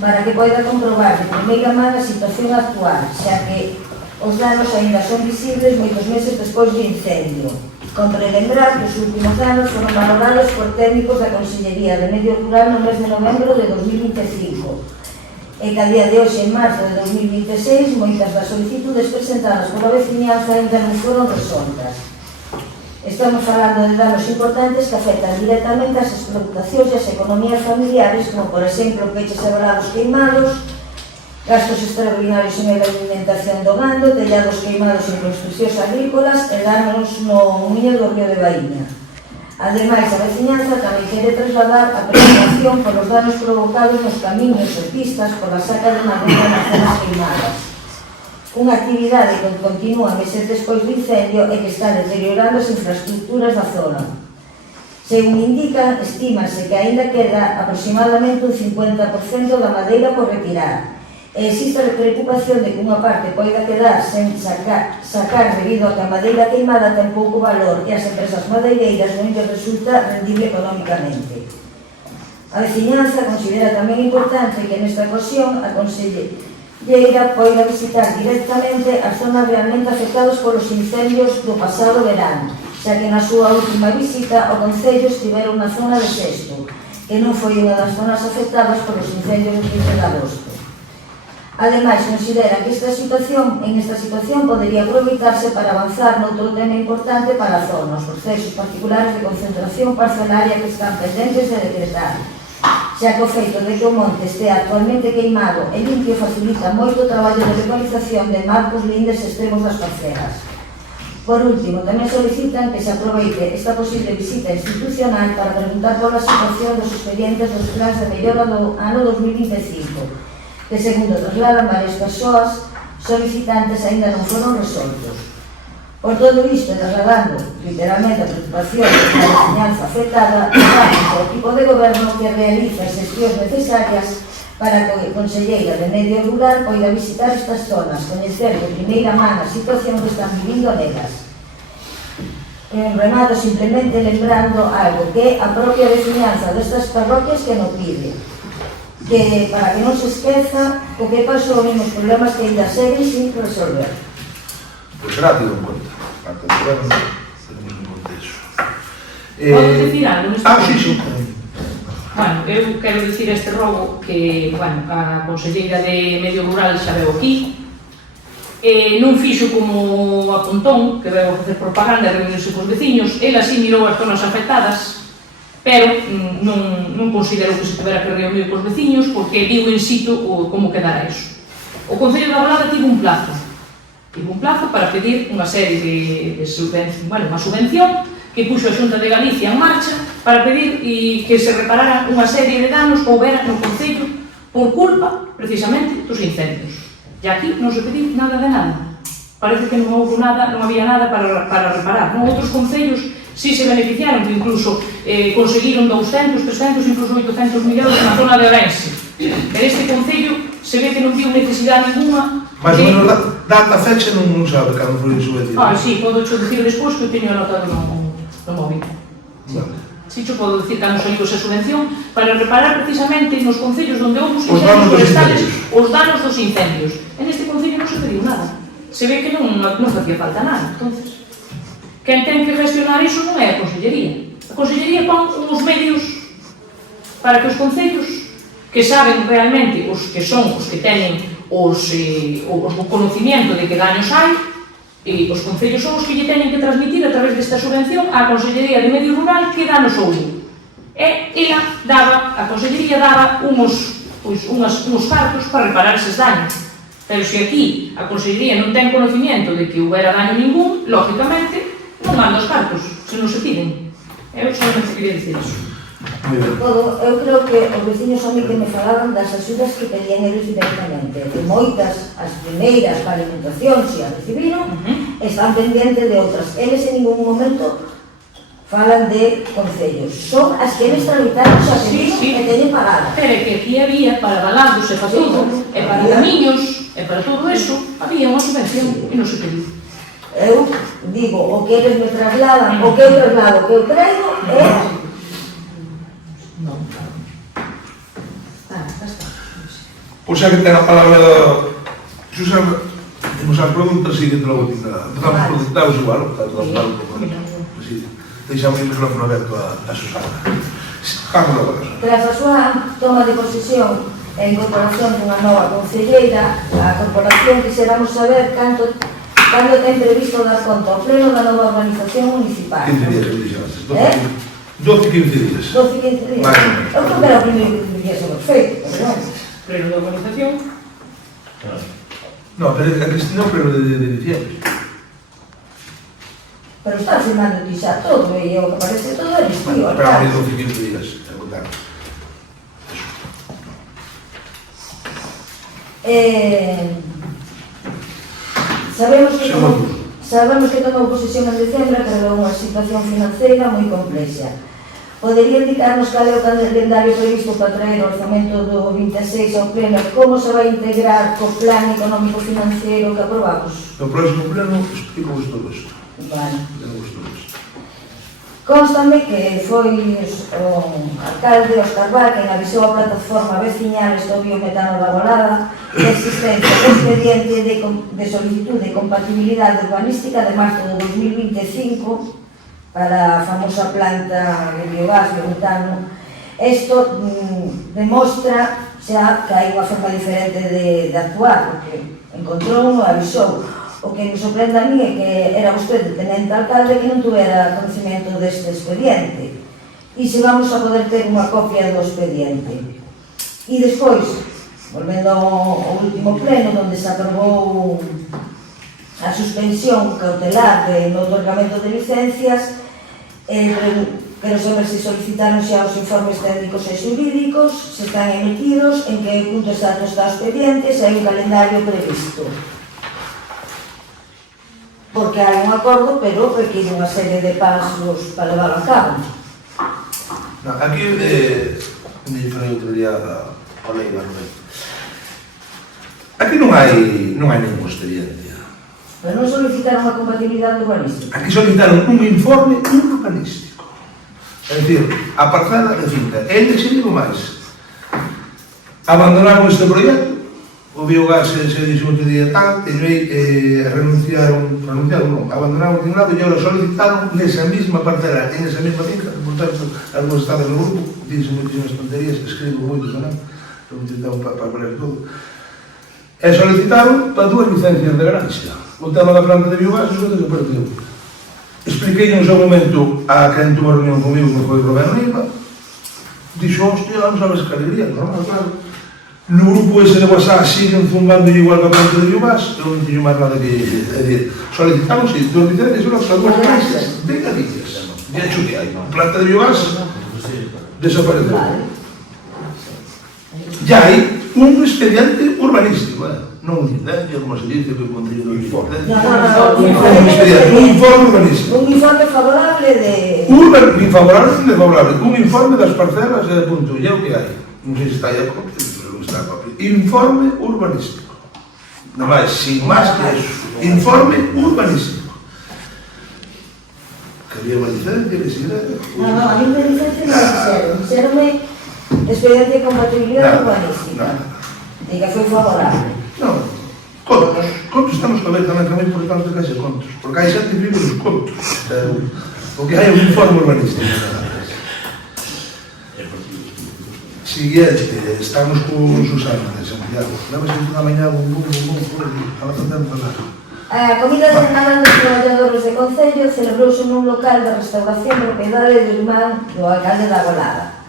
para que poida comprobar de primeira man a situación actual, xa que os danos aínda son visibles moitos meses despois do incendio. Compre lembrar que os últimos danos foron valorados por técnicos da Consellería de Medio Rural no mes de novembro de 2025 e que a día de hoxe, en marzo de 2026, moitas das solicitudes presentadas pola veciñanza aínda non foron resoltas. Estamos falando de danos importantes que afectan directamente as explotacións e as economías familiares, como, por exemplo, peches e velados queimados, gastos extraordinarios en alimentación do gando, tellados queimados en construccións agrícolas e danos no muiño do río de Baíña. Ademais, a veciñanza tamén quere trasladar a preocupación polos danos provocados nos camiños e pistas pola saca de madeira nas zonas queimadas. Unha actividade que continúa meses despois do incendio e que está deteriorando as infraestructuras da zona. Según indican, estímase que aínda queda aproximadamente un 50% da madeira por retirar. E existe a preocupación de que unha parte poida quedar sen sacar debido a que a madeira queimada ten pouco valor e as empresas madeireiras non lles resulta rendible económicamente. A veciñanza considera tamén importante que nesta ocasión a Conselleira poida visitar directamente as zonas realmente afectadas polos incendios do pasado verano, xa que na súa última visita o Concello estivera na zona de Sesto, que non foi unha das zonas afectadas polos incendios do 15 de agosto. Ademais, considera que en esta situación podería aproveitarse para avanzar noutro tema importante para a zona, os procesos particulares de concentración parcelaria que están pendentes de decretar, xa que o feito de que o monte estea actualmente queimado e limpio facilita moito o traballo de localización de marcos lindes extremos das parcelas. Por último, tamén solicitan que se aproveite esta posible visita institucional para preguntar pola situación dos expedientes dos plans de mellora do ano 2025, que, segundo trasladan varias persoas solicitantes, aínda non foron resoltos. Por todo isto, trasladando literalmente a preocupación da veciñanza afectada, pedimos ao equipo de goberno que realice as xestións necesarias para que a Conselleira de Medio Rural poida visitar estas zonas, coñecer de primeira man a situación que están vivindo nelas. Remato simplemente lembrando algo que a propia veciñanza destas parroquias que non pide, que para que non se esqueza o que pasou nos problemas que ainda seguen sin resolver. Pois será tido en conta. Parte do goberno, tenemos en conta iso. Podo dicir algo neste sí, sí. Bueno, eu quero dicir este rogo que, bueno, a Conselleira de Medio Rural xa veu aquí, non fixo como a Pontón, que veu a facer propaganda e reunirse cos veciños. Ela sí mirou as zonas afectadas, pero non considero que se tuvera que reunir cos veciños porque viu in situ como quedara iso. O Concello da Balada tivo un plazo para pedir unha serie de subvención, bueno, unha subvención que puxo a Xunta de Galicia en marcha para pedir que se reparara unha serie de danos que houbera no Concello por culpa, precisamente, dos incendios. E aquí non se pediu nada de nada. Parece que non houve nada, non había nada para reparar. Outros concellos si se beneficiaron, que incluso conseguiron 200, 300, incluso 800 millóns na zona de Ourense. En este concello se ve que non viu necesidade ninguna. Mas o menos data fecha non sabe cando foi subvención. Si, podo cho dicir despois que o teño anotado no móvil. Si, cho podo dicir cando saiu esa subvención para reparar precisamente nos concellos onde houve os incendios forestales os danos dos incendios. En este concello non se pediu nada. Se ve que non facía falta nada, entonces. Quen ten que gestionar iso non é a Consellería. A Consellería pon uns medios para que os concellos que saben realmente os que son os que teñen o conocimiento de que daños hai, e os concellos son os que lle teñen que transmitir a través desta subvención á Consellería de Medio Rural que danos houve. E ela a Consellería daba uns cartos para reparar eses daños. Pero se aquí a Consellería non ten conocimiento de que houbera daño ningún, lógicamente non manda os cartos, se non se piden. Eu solamente quería dicir iso. Eu creo que os veciños son que me falaban das axudas que pedían eles directamente, que moitas, as primeiras para alimentación, se as recibiron, están pendientes de outras. Eles en ningún momento falan de concellos. Son as que eles tramitaron xa pediron e teñen pagada. Pero que aquí había para balandos e para todo, e para camiños, e para todo eso, había unha subvención e non se pediu. Eu digo, o que eles me trasladan, o que eu traslado, o que eu traigo é... Pois xa que ten a palabra Susana, temos as preguntas, sigue logo tinta. Empezamos por dictados igual, está todo claro. Deixamos o micrófono aberto a Susana. Vamos agora. Tras a súa toma de posesión e incorporación dunha nova concelleira, a corporación quixéramos saber cando ten previsto dar conta ao pleno da nova organización municipal. 15 días, que dixaste. 12, 15 días. 12, 15 días. Eu creo que era o primeiro que debía ser feito, pero non. Pleno de organización. No, pero a Cristina é o pleno de diciembre. Pero está firmando xa todo, e o que parece todo é vestido. Pero a mí 12, 15 días, a contar. Sabemos que tomou posesión en diciembre, pero unha situación financeira moi complexa. Podería indicarnos cal é o calendario previsto para traer o orzamento do 26 ao pleno? Como se vai integrar co plan económico financiero que aprobamos? No próximo pleno explico todo isto. Vale. Constame que foi o alcalde Óscar Bar quen avisou a plataforma veciñal do biometano da Golada de existencia do expediente de solicitud de compatibilidade urbanística de marzo de 2025 para a famosa planta de biogás biometano. Isto demostra xa que hai unha forma diferente de actuar, porque encontrou e avisou. O que me sorprende a mí é que era vostede tenente alcalde que non tuvera conocimiento deste expediente. E se vamos a poder ter unha copia do expediente. E despois, volvendo ao último pleno, onde se aprobou a suspensión cautelar no otorgamento de licencias, quero saber se solicitaron xa os informes técnicos e xurídicos, se están emitidos, en que punto exacto está o expediente, se hai un calendario previsto. Porque hai un acordo, pero requiere unha serie de pasos para levar a cabo. Aquí, me falei outro día a lei da Rubén. Aquí non hai ningún expediente. Pero non solicitaron a compatibilidade urbanística. Aquí solicitaron un informe urbanístico. É dicir, a parcela de finca. Ele se digo máis. Abandonaron este proxecto, o biogás se dixo outro día tal, e abandonaron o tinglado e agora solicitaron nesa mesma parcela, en esa mesma finca, por tanto, algúns estados no grupo, dixen moitísimas tonterías, escribo moito tamén, pero intentamos para valer todo. E solicitaron para 2 licencias de granxa. O tema da planta de biogás é o que desapareceu. Expliquei no seu momento a quen tuvo a reunión comigo, que foi Rubén Riva, dixo, hostia, non sabes que alegría, normal, claro. No grupo ese de WhatsApp siguen zumbando igual que a planta de biogás, eu non teño máis nada que decir. Solicitamos 2 licencias e para 2 granxas de galiñas. De hecho que hai, a planta de biogás desapareceu. Ya hai un expediente urbanístico, non un licencia, como se dice, que o contenido do informe. Un informe urbanístico. Un informe favorable de... Un informe das parcelas de punto. E o que hai? Non sei se está aí a copia, pero non está a copia. Informe urbanístico. Non máis, sin máis que eso. Informe urbanístico. Que había unha licencia, que se era... Non, a mí unha licencia non quixeron. Quixeronme expediente de compatibilidade urbanística. E que foi favorable. Non, contos estamos a ver tamén por tanto que haxe contos, porque hai xente que vive nos contos, o que hai un informe urbanístico. Siguiente, estamos con Susana de Santiago. Levas en toda a mañá, por aquí, a la zona de falar. A comida de Nadal dos traballadores de Concello celebrouse nun local de restauración propiedade do irmán do alcalde da Golada.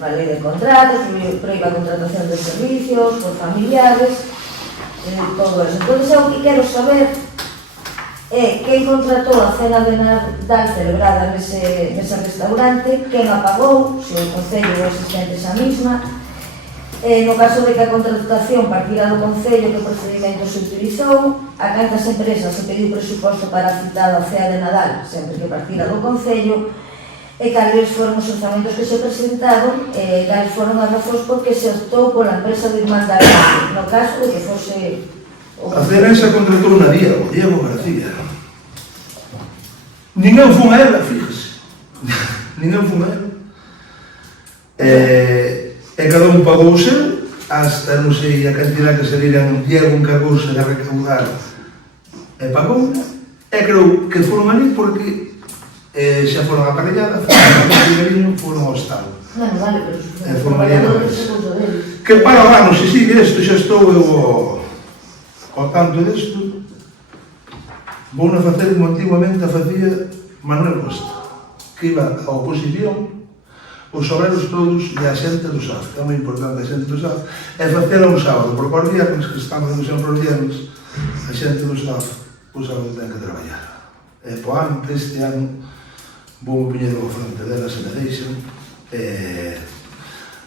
Unha lei de contratos, proíba a contratación de servicios por familiares, todo eso. Entón, eu que quero saber é quen contratou a cena de Nadal celebrada nese restaurante, quen a pagou, se o Concello ou asistentes a mesma. No caso de que a contratación partira do Concello, que procedimento se utilizou, a cantas empresas se pediu presuposto para a citada cea de Nadal, sempre que partira do Concello, e cales foron os orzamentos que se presentaron, e cales foron as razóns porque se optou pola empresa do irmán da Alcalde, no caso de que fose A cena esa contratou na Diego García. Ninguén fun a ela, fíjese. Ninguén fun a ela. E cada un pagou o seu, hasta non sei a cantidad que saliran. Diego encargouse de recaudar e pagou, e creo que foron ali porque xa foron aparelladas, foron ao Estado. Bueno, vale, pero os traballadores se puso deles. Que para lá, non se sigue isto, xa estou eu ao tanto disto. Vou na facer como antigamente a facía Manuel Costa, que iba a oposición, os obreros todos e a xente do SAF, que é moi importante a xente do SAF, e facela un sábado, porque os viernes, que están facendo sempre os viernes, a xente do SAF, o sábado ten que traballar. E po ano, este ano, vou poñer ao fronte dela, se me deixan,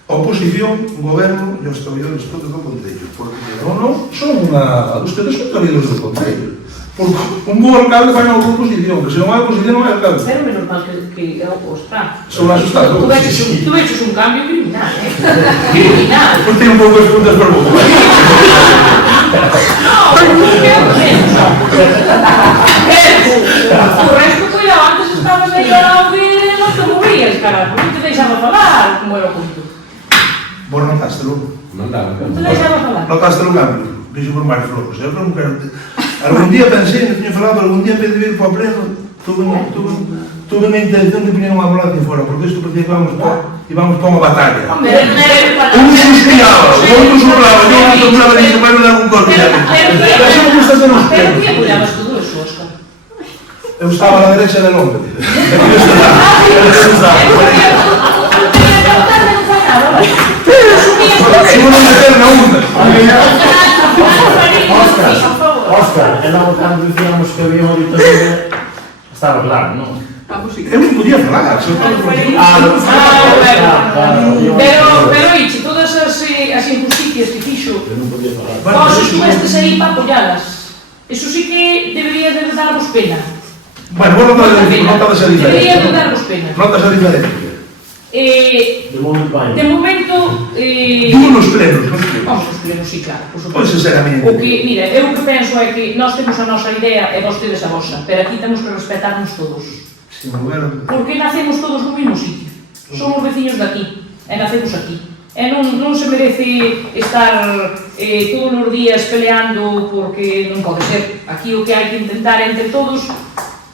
oposición, goberno e os traballadores todos do Concello, porque non son ustedes son traballadores do Concello. Porque un bo alcalde vai na oposición, que se non hai oposición non hai alcalde. Pero menos mal que é o Costa. Son asustados. Tú veches un cambio criminal, criminal. Pois teño un pouco de preguntas para vos. No, porque é o menos. O resto, cuidado, antes estabas aí ao lado de non te movías, carajo. Non te deixaba falar, como era o punto. Vos notástelo? Non dá, Non te deixaba falar. Notástelo o cambio? Dixo por máis flocos. Eu non quero... Algún día pensei, non tiña falado, algún día en vez de vir para o pleno, tuve unha intención de poñer unha ambulancia fora, porque isto parecía que íbamos para unha batalla. Un suspiraba, outro soplaba, eu non soplaba ni soplaba de algún corpo. Pero que apoyabas todo eso, Óscar? Eu estaba a la derecha del hombre. Sigo non meter na unha. Óscar, e logo cando dicíamos que había unha auditoría, estaba claro, non? Eu non podía falar, se eu estaba por aquí. Pero Ichi, todas as injusticias que fixo, Eu non podía falar. vos estuestes aí para apoyalas. Eso sí que debería de darvos pena. Bueno, vos notas a diferencia. Debería de darvos pena. Notas a diferencia. De momento vai. De momento... Digo nos plenos, non sei. Vamos aos plenos, sí, claro, por suposto. Pois sinceramente. O que, mira, eu o que penso é que nós temos a nosa idea e vos tedes a vosa, pero aquí temos que respetarnos todos. Si, bueno. Porque nacemos todos no mesmo sitio. Somos veciños de aquí, e nacemos aquí. E non se merece estar todos os días peleando porque non pode ser. Aquí o que hai que intentar entre todos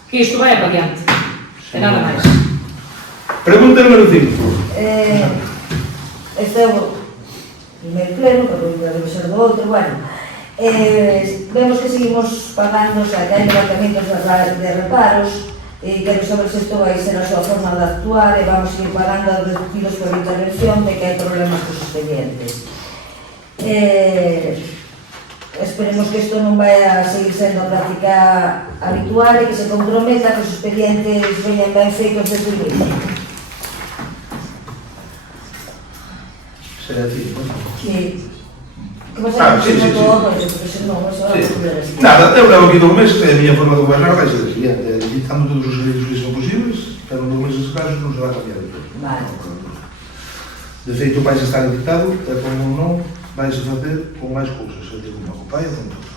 que isto vai para diante. E nada máis. Pregunta número 5. Este é o primeiro pleno, pero debe ser do outro, bueno. Vemos que seguimos pagando, o sea, que hai levantamientos de reparos, e quero saber se isto vai ser a súa forma de actuar e vamos seguir pagando os despidos por intervención de que hai problemas cos expedientes. Esperemos que isto non vai a seguir sendo a práctica habitual e que se comprometa que os expedientes veñan ben feitos de tu inicio. Será así, ¿no? Sí. Que pasa que non todo, porque senón, eso é Sí. Nada, eu levo aquí 2 meses, que a miña forma de gobernar vai ser a seguinte, quitando todos os servicios que son posibles, pero en 2 meses casos non se vai cambiar de todo. Vale. De feito, vais estar editado, e como non, vais a facer con máis cousas, eu digo, con pai e con todo.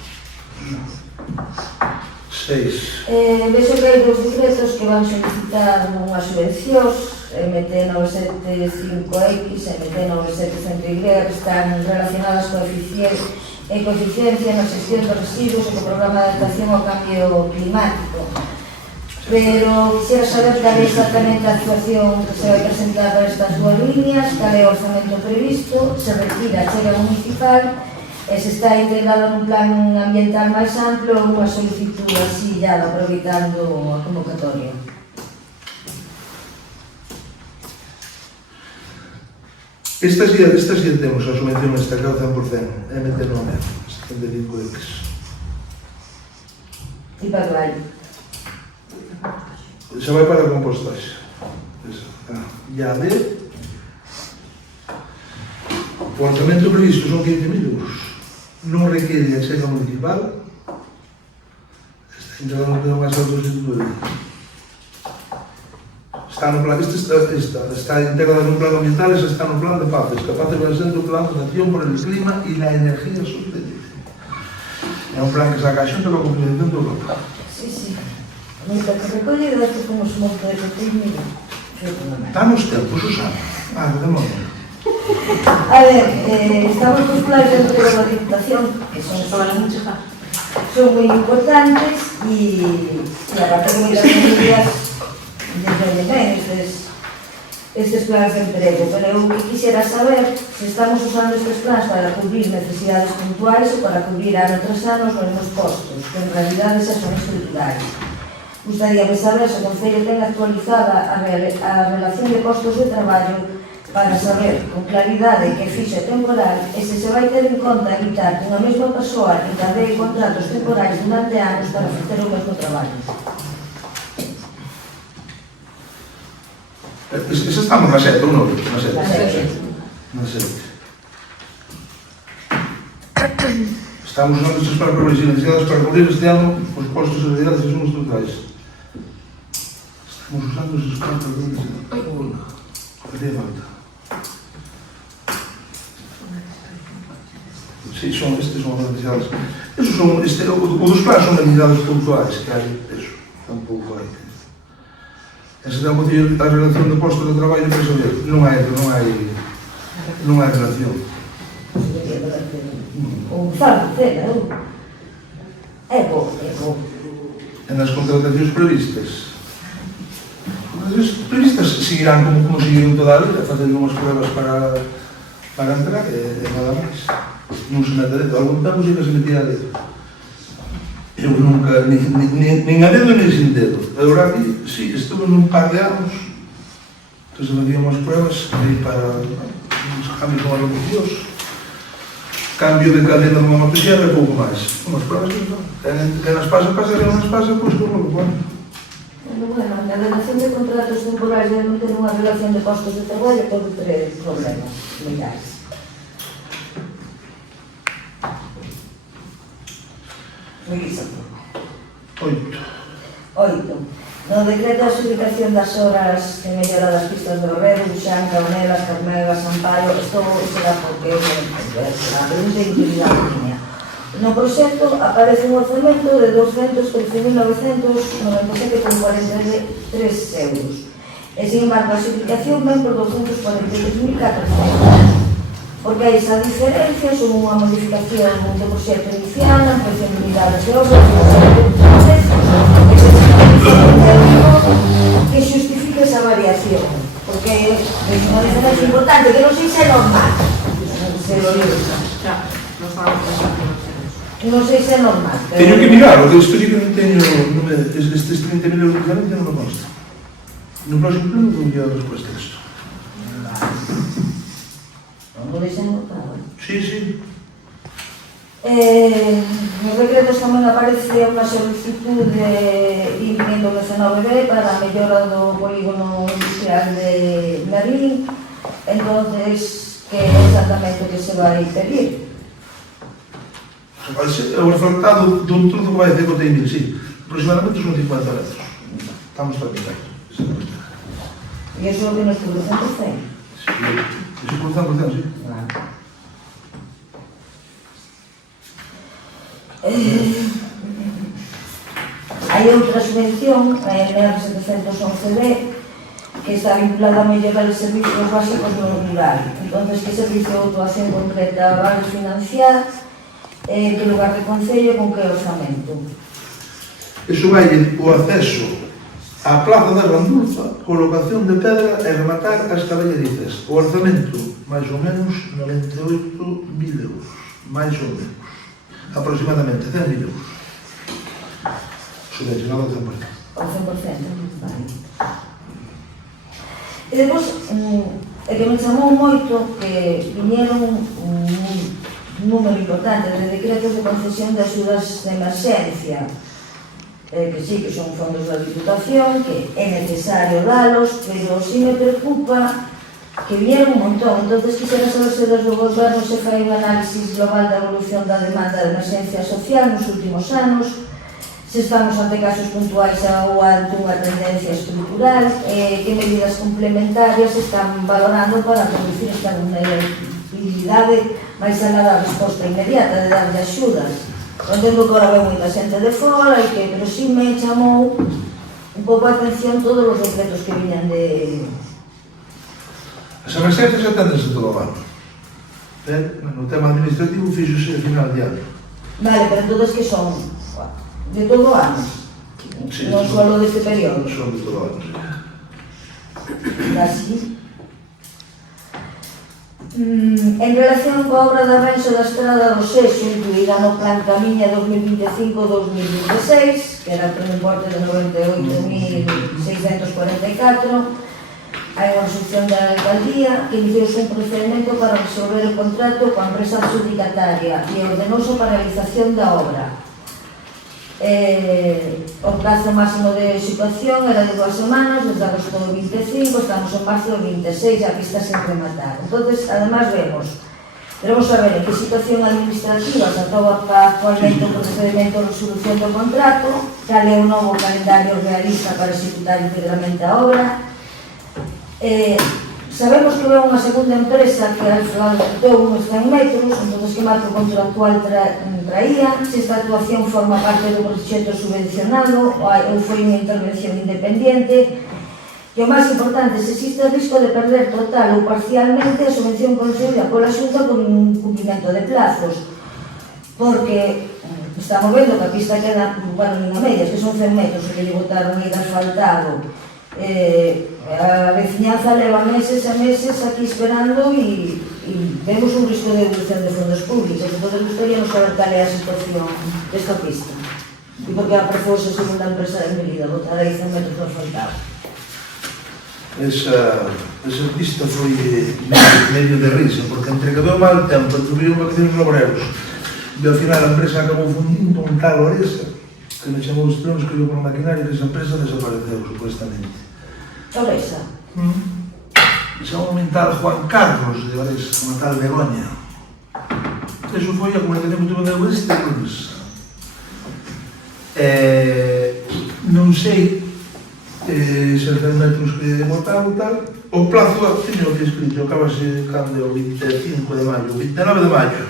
6. Vexo que hai 2 decretos que van solicitar unhas subvencións, MT975X e MT975Y, que están relacionadas coa eficiencia na xestión dos residuos e co programa de adaptación ao cambio climático. pero quisiera saber cal é exactamente a actuación que se vai presentar para estas duas líneas, cal é o orzamento previsto, se retira a chega municipal e se está integrado nun plan ambiental máis amplo ou unha solicitud así ya aproveitando a convocatoria. Estas ya temos a subvención destacada 100%, MT9, 75X. E para que vai? Se vai para a compostaxe. Ya de... O orzamento previsto son 15.000 euros. Non requere a chega municipal. Está integrado no plan máis alto do instituto. Está no plan, está integrado no plan ambiental e está no plan de PACES, que PACES vai ser o plan de acción por el clima e la energía sostenible. É un plan que saca a xunta coa confidentización de Europa. Sí, sí. Moita que recolle despois como se monta de cotín, Estamos tempos, Susana. De momento. A ver, estamos cos planes dentro da Diputación, que son moi importantes e aparte que moitas familias desde estes plans de emprego, pero eu quisiera saber se estamos usando estes plans para cubrir necesidades puntuais ou para cubrir ano tras ano os mesmos postos, que en realidade xa son estruturais. Gustaríame saber se o Concello ten actualizada a relación de costos de traballo para saber con claridade que fixo temporal e se vai ter en conta evitar que unha mesma persoa encadee contratos temporais durante anos para facer o mesmo traballo. Estamos na sete, ou non? Na sete. Estamos usando estes para necessidades para cubrir este ano os postos de realidade que son estruturais. Estamos usando estes para necessidades. Hacía falta. Sí, estes son as necesidades. O dos plans son necesidades puntuais, que hai eso, tampouco hai. Ese é o motivo da relación de postos de traballo para saber. Non hai relación. Ou sabe, non? É bo. E nas contratacións previstas. As previstas seguirán como seguiron toda a vida, facendo unhas pruebas para entrar e nada máis. Non se mete dentro. Algún tempo sí que se metía dentro. Eu nunca, nin a dedo nin sin dedo. Agora aquí, sí, estuve nun par de anos que se facían unhas pruebas aí para uns cambios como locucións, cambio de cadena de unha motosierra e pouco máis. Unhas pruebas que non. Que nas pasa, pois como bueno. Bueno, a relación de contratos temporais de non ter unha relación de costos de traballo pode ter problemas legais. Oito. No decreto de adxudicación das horas de mellora das pistas de Orredo, Buxán, Caonelas, Carmegas, Sampaio, isto será porque a pregunta de utilidade lineal. No proxecto aparece un orzamento de 213.997,43 euros. E, sin embargo, a adxudicación ven por 243.400. Porque hai esa diferencia, son unha modificación do proxecto inicial, ampliación de unidades de obra, que xustifique esa variación, porque é unha diferencia importante, que non sei se é normal, se lo digo. Non sei se é normal. Teño que mirar, porque isto sí que non teño, estes 30.000 euros de diferencia non me consta. No próximo plano vou enviar a resposta a isto. Non deixen notado. Sí. Nos decretos tamén aparece unha solicitud de I-519B para a mellora do polígono industrial de Merlín. Entonces, que é exactamente o que se vai pedir? O resultado dun trozo que vai de Coteimil, sí. Aproximadamente son 50 metros. Estamos perfectos. E iso é o que nos cubre 100%? Iso por 100%, sí. Hai outra subvención, a NR711B, que está vinculada a mellorar os servicios básicos no rural. Entonces, que servicio ou actuación concreta vai financiar, que lugar de concello, con que orzamento? Iso vai o acceso A Plaza da Gandulfa, colocación de pedra e rematar as caballerices. O orzamento, máis ou menos, 98.000 euros. máis ou menos. Aproximadamente 100.000 euros. Subvencionado ao 100%. Ao 100%, vale. E depois, é que me chamou moito que viñeron un número importante de decretos de concesión de axudas de emerxencia, que sí que son fondos da Diputación, que é necesario dalos, pero sí me preocupa que viñeron un montón. Entonces quixera saber se desde o goberno se fai un análisis global da evolución da demanda de emerxencia social nos últimos anos, se estamos ante casos puntuais ou ante unha tendencia estrutural, que medidas complementarias se están valorando para reducir esta vulnerabilidade máis alá da resposta inmediata de darlle axudas. Entendo que agora veo moita xente de fora, pero sí me chamou un pouco a atención todos os decretos que viñan de... As emerxencias atendense todo o ano. No tema administrativo fixose a final de ano. Vale, pero todas que son de todo o ano, Sí, non só deste período. Son de todo o ano, sí. Así. En relación coa obra de arranxo da Estrada do Sexo, incluída no Plan Camiña 2025-2026, que era por un importe de 98.644, hai unha resolución da alcaldía que iniciouse un procedimento para resolver o contrato coa empresa adjudicataria e ordenouse a paralización da obra. O prazo máximo de situación era de 2 semanas, desde agosto do 25, estamos en marzo do 26, a pista sin rematar. Entonces, además, queremos saber en que situación administrativa se atopa actualmente o procedimento de resolución do contrato, cal é o novo calendario realista para executar íntegramente a obra. Sabemos que houve unha segunda empresa que alcanzou uns 100 metros, entón que marco contractual traía, se esta actuación forma parte do proxecto subvencionado ou foi unha intervención independiente, e o máis importante, se existe o risco de perder total ou parcialmente a subvención concedida pola Xunta por un cumprimento de plazos, porque estamos vendo que a pista queda, bueno, nin a medias, que son 100 metros que lle botaron aí de asfaltado. A veciñanza leva meses e meses aquí esperando e vemos un risco de devolución de fondos públicos. Entón, gustaríamos saber cal é a situación desta pista e porque apareceuse a segunda empresa de Melida botar aí 100 metros de asfaltado. Esa pista foi medio de risa, porque entre que deu mal tempo, tuvieron vacaciones laboreros e ao final a empresa acabou fundindo un tal Oresa que me chamou os tronos que eu con a maquinaria que esa empresa desapareceu, supuestamente. Oresa? Chamou un tal Juan Carlos de Oresa, unha tal Begoña. Eso foi a comunicación que tuve de este lunes. Non sei se os 100 metros que botaron tal. O plazo, teño que escrito, acabase cando o 25 de maio, o 29 de maio.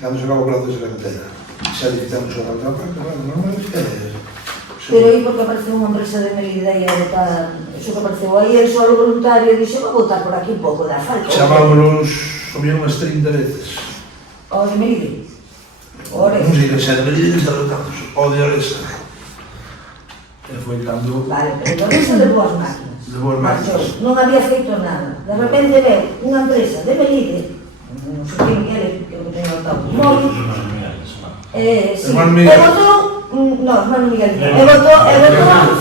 Cando se acaba o plazo de esa carretera. Xa licitamos a outra parte, normal, Pero aí porque apareceu unha empresa de Melida e a botar, iso que apareceu aí, el solo voluntario dixe, vou botar por aquí un pouco de asfalto. Chamámonos, subían unhas 30 veces. O de Melida? O Oresa? Non sei que xa de Melida e xa de tantos, o de Oresa. E foi cando... Vale, pero Oresa levou as máquinas. Levou as máquinas. Non había feito nada. De repente ve unha empresa de Melide, non sei quen quere, que eu teño notado un móvil, sí, e botou, Manu Miguel, e botou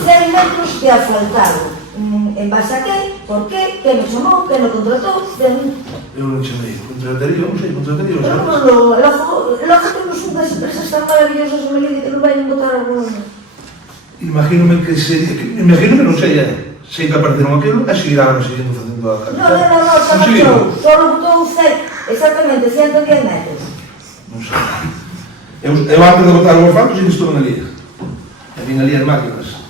100 metros de asfaltado. En base a que? Por que? Que me chamou? Que me contratou? Eu non chamei, contrataría, non sei, contrataría. Pero, logo temos unhas empresas tan maravillosas en Melide que non vayan botar algún... Imagínome que sería, imagínome non sei, sei que apareceron aquilo e seguirán seguindo facendo a carretera. Non, xa marchou, só botou exactamente 110 metros. Non sei. Eu antes de botar o asfalto, sempre estou na lía. E vin ali as máquinas.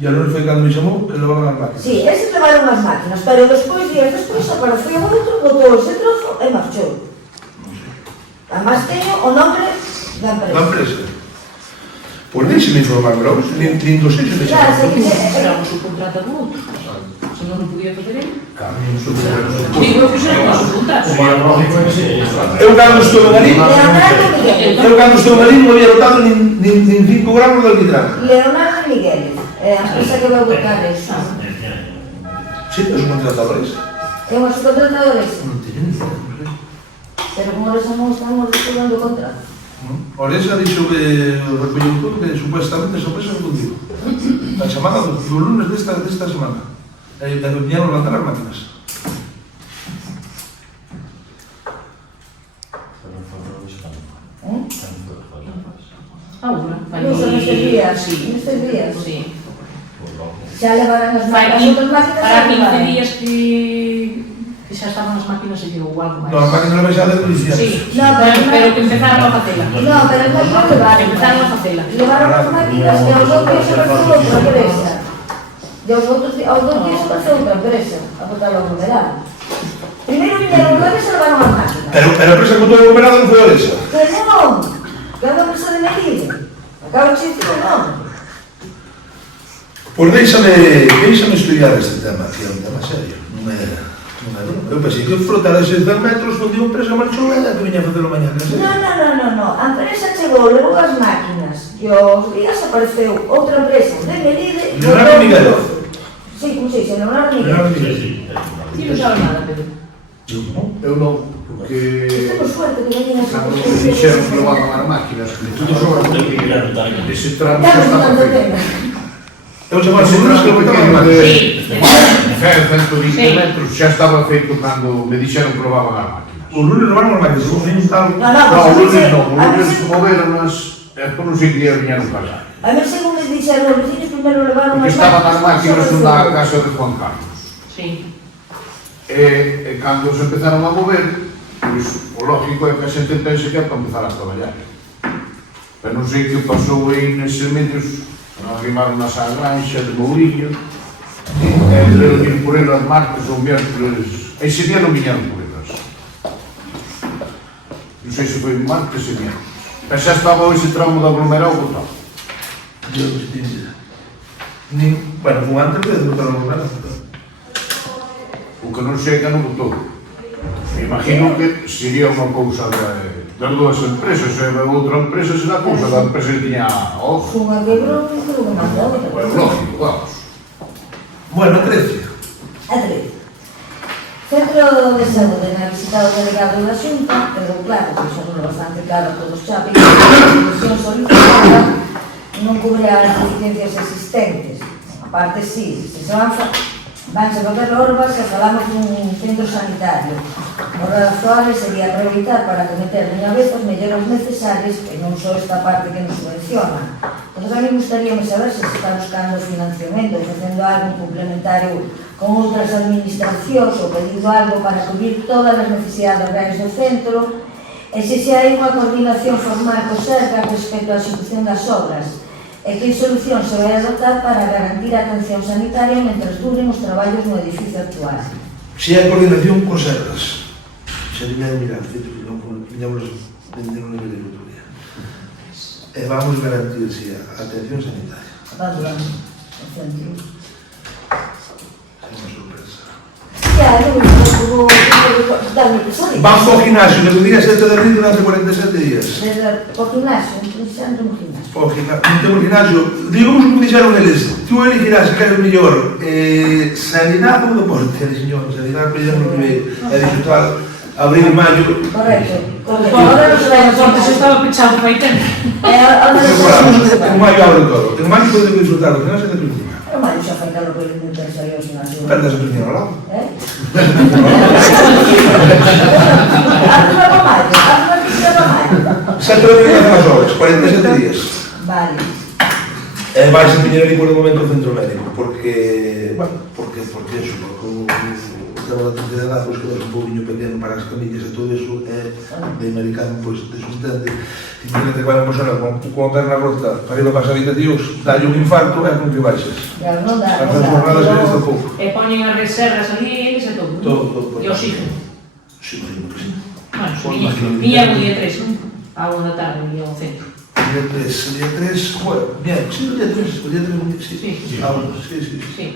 E a non foi cando me chamou que levaban as máquinas. Sí, ese levaron as máquinas, pero días despois apareceu outro, botou ese trozo e marchou. Además teño o nombre da empresa. Da empresa. Pois nem se me informaron, nin do sexo me chamaron. Éramos o contrato con outro. Se non o podía fazer ele. Digo, eu fixera o contrato. Eu cando estou ali, non había botado nin 5 gramos de alquitrán. Leonardo Migueles. A empresa que vai buscar eso. Sí, os contratadores. É unha subcontratadora esa. Non teño ni idea, non sei. Pero como les estamos disputando o contrato. Oresa dixo que o recolleu todo que supuestamente esa empresa non contigo. La chamada do lunes desta semana. E viñeron a levantar as máquinas. Ahora, Incluso nestes días. Sí. Nestes días. Sí. Xa levarán as Fai outras máquinas para xa 15 levarán. días que xa estaban as máquinas e digo algo máis. No, as máquinas non xa de policía. Sí, No, pero que empezaron a facela. No, pero non levaron. Empezaron a facela. Levaron as máquinas e aos outros se pasou outra empresa. E aos outros días se pasou outra empresa a botar o numeral. Primeiro viñeron dores e levaron as máquinas. Pero a empresa que todo o operado non foi Oresa. Pero non, que é unha empresa de Melide. Acabo de dicir que non. Pois déixame estudiar este tema, que é un tema serio. Non é broma. Eu pensei que flotar eses 10 metros con unha empresa marchou e que viña a facelo mañana. Non. A empresa chegou, levou as máquinas e aos días apareceu outra empresa de Melide. Leonardo Miguel. Sí, como se dice, Leonardo Miguel. Ti non sabes nada, Pedro. Eu non, porque Temos suerte que veñen as cando me dixeron que levaban as máquinas, que tudo sobre ese tramo xa estaba feito. Eu chamaba a seguros que botaban as máquinas. 120 metros xa estaba feito cando me dixeron que levaban as máquinas. O lunes levaron as máquinas, como un tal... No, o lunes non, o lunes moveronas, e por non sei que día viñeron para cá. A ver, según me dixeron, os vecinos primeiro levaron Porque as estaban as máquinas sobre na todo. casa de Juan Carlos. Sí. E cando se empezaron a mover, pois, o lógico é que a xente pense que é para empezar a traballar. Pero non sei que pasou aí neses medios, arrimaron nas Agranxa de Mourinho, e deberon ir por elas martes ou miércoles, ese día non viñeron por elas. Non sei se foi martes e miércoles. Pero xa estaba ese tramo de aglomerado botado. Eu non sei idea. Bueno, como antes de botar o lunes. O que non sei que non botou. Me imagino que sería unha cousa das dúas empresas, e a outra empresa será cousa da empresa que tiña a ojo. Unha quebrou, creo que mandou. Bueno, lógico, vamos. Bueno, 13. A 3. Centro de Saúde na visita do delegado da Xunta, pero claro, que xa non é bastante claro a todos xa, pero a solución solicitada non cubre as deficiencias existentes. A parte, sí, se avanza, vanse facer orbas que falamos dun centro sanitario. O razoable sería aproveitar para cometer unha vez as melloras necesarias, que non só esta parte que nos subvenciona. Entón, a mí gustaríame saber se está buscando financiamento, facendo algo complementario con outras administracións ou pedindo algo para cubrir todas as necesidades reais do centro, e se hai unha coordinación formal co SERCA respecto á execución das obras, e que solución se vai adoptar para garantir a atención sanitaria mentre duren os traballos no edificio actual. Se hai coordinación con Serras. Xa tiña de mirar, feito que non viñamos vender un nivel de autoría. E vamos garantir, si, a atención sanitaria. Va durante o centro. É unha sorpresa. Ya, non vou darme que sorri. Vamos ao gimnasio, que tu digas 7 de abril durante 47 días. Desde o gimnasio, centro no gimnasio. O gimnasio, non temos gimnasio. Digamos como dixeron eles, tú elegirás que é o mellor sanidade ou deporte, señor, sanidade, pero non que é dixo tal, abril, maio. Correcto. Ahora non se vai a porta, se estaba pechado fai tempo. En maio abre todo. En maio podemos disfrutar do gimnasio de piscina. Pero maio xa fai calor que non pensa eu gimnasio. Perdas a piscina ao lado. Arriba para maio, arriba para maio. 7 de abril nas horas, 47 días. Vale. Vais a piñar ali por o momento o centro médico, porque, bueno, porque eso, porque o tema da tinte de datos que é un pouquinho pequeno para as camillas e todo eso é de americano, pois, desustente. Imagínate que vai unha persona con a perna rota para ir aos habitativos, dalle un infarto e con que baixes. Ya, non dá, As jornadas que eles tampouco. E poñen as reservas ali e eles e todo. Todo. E oxígeno. Sí, imagino que sí. Bueno, viña o día 3, a 1 da tarde, viña ao centro. Día 3, bueno, bien, sí, o día 3, sí. Sí. Ah, bueno, sí. Sí.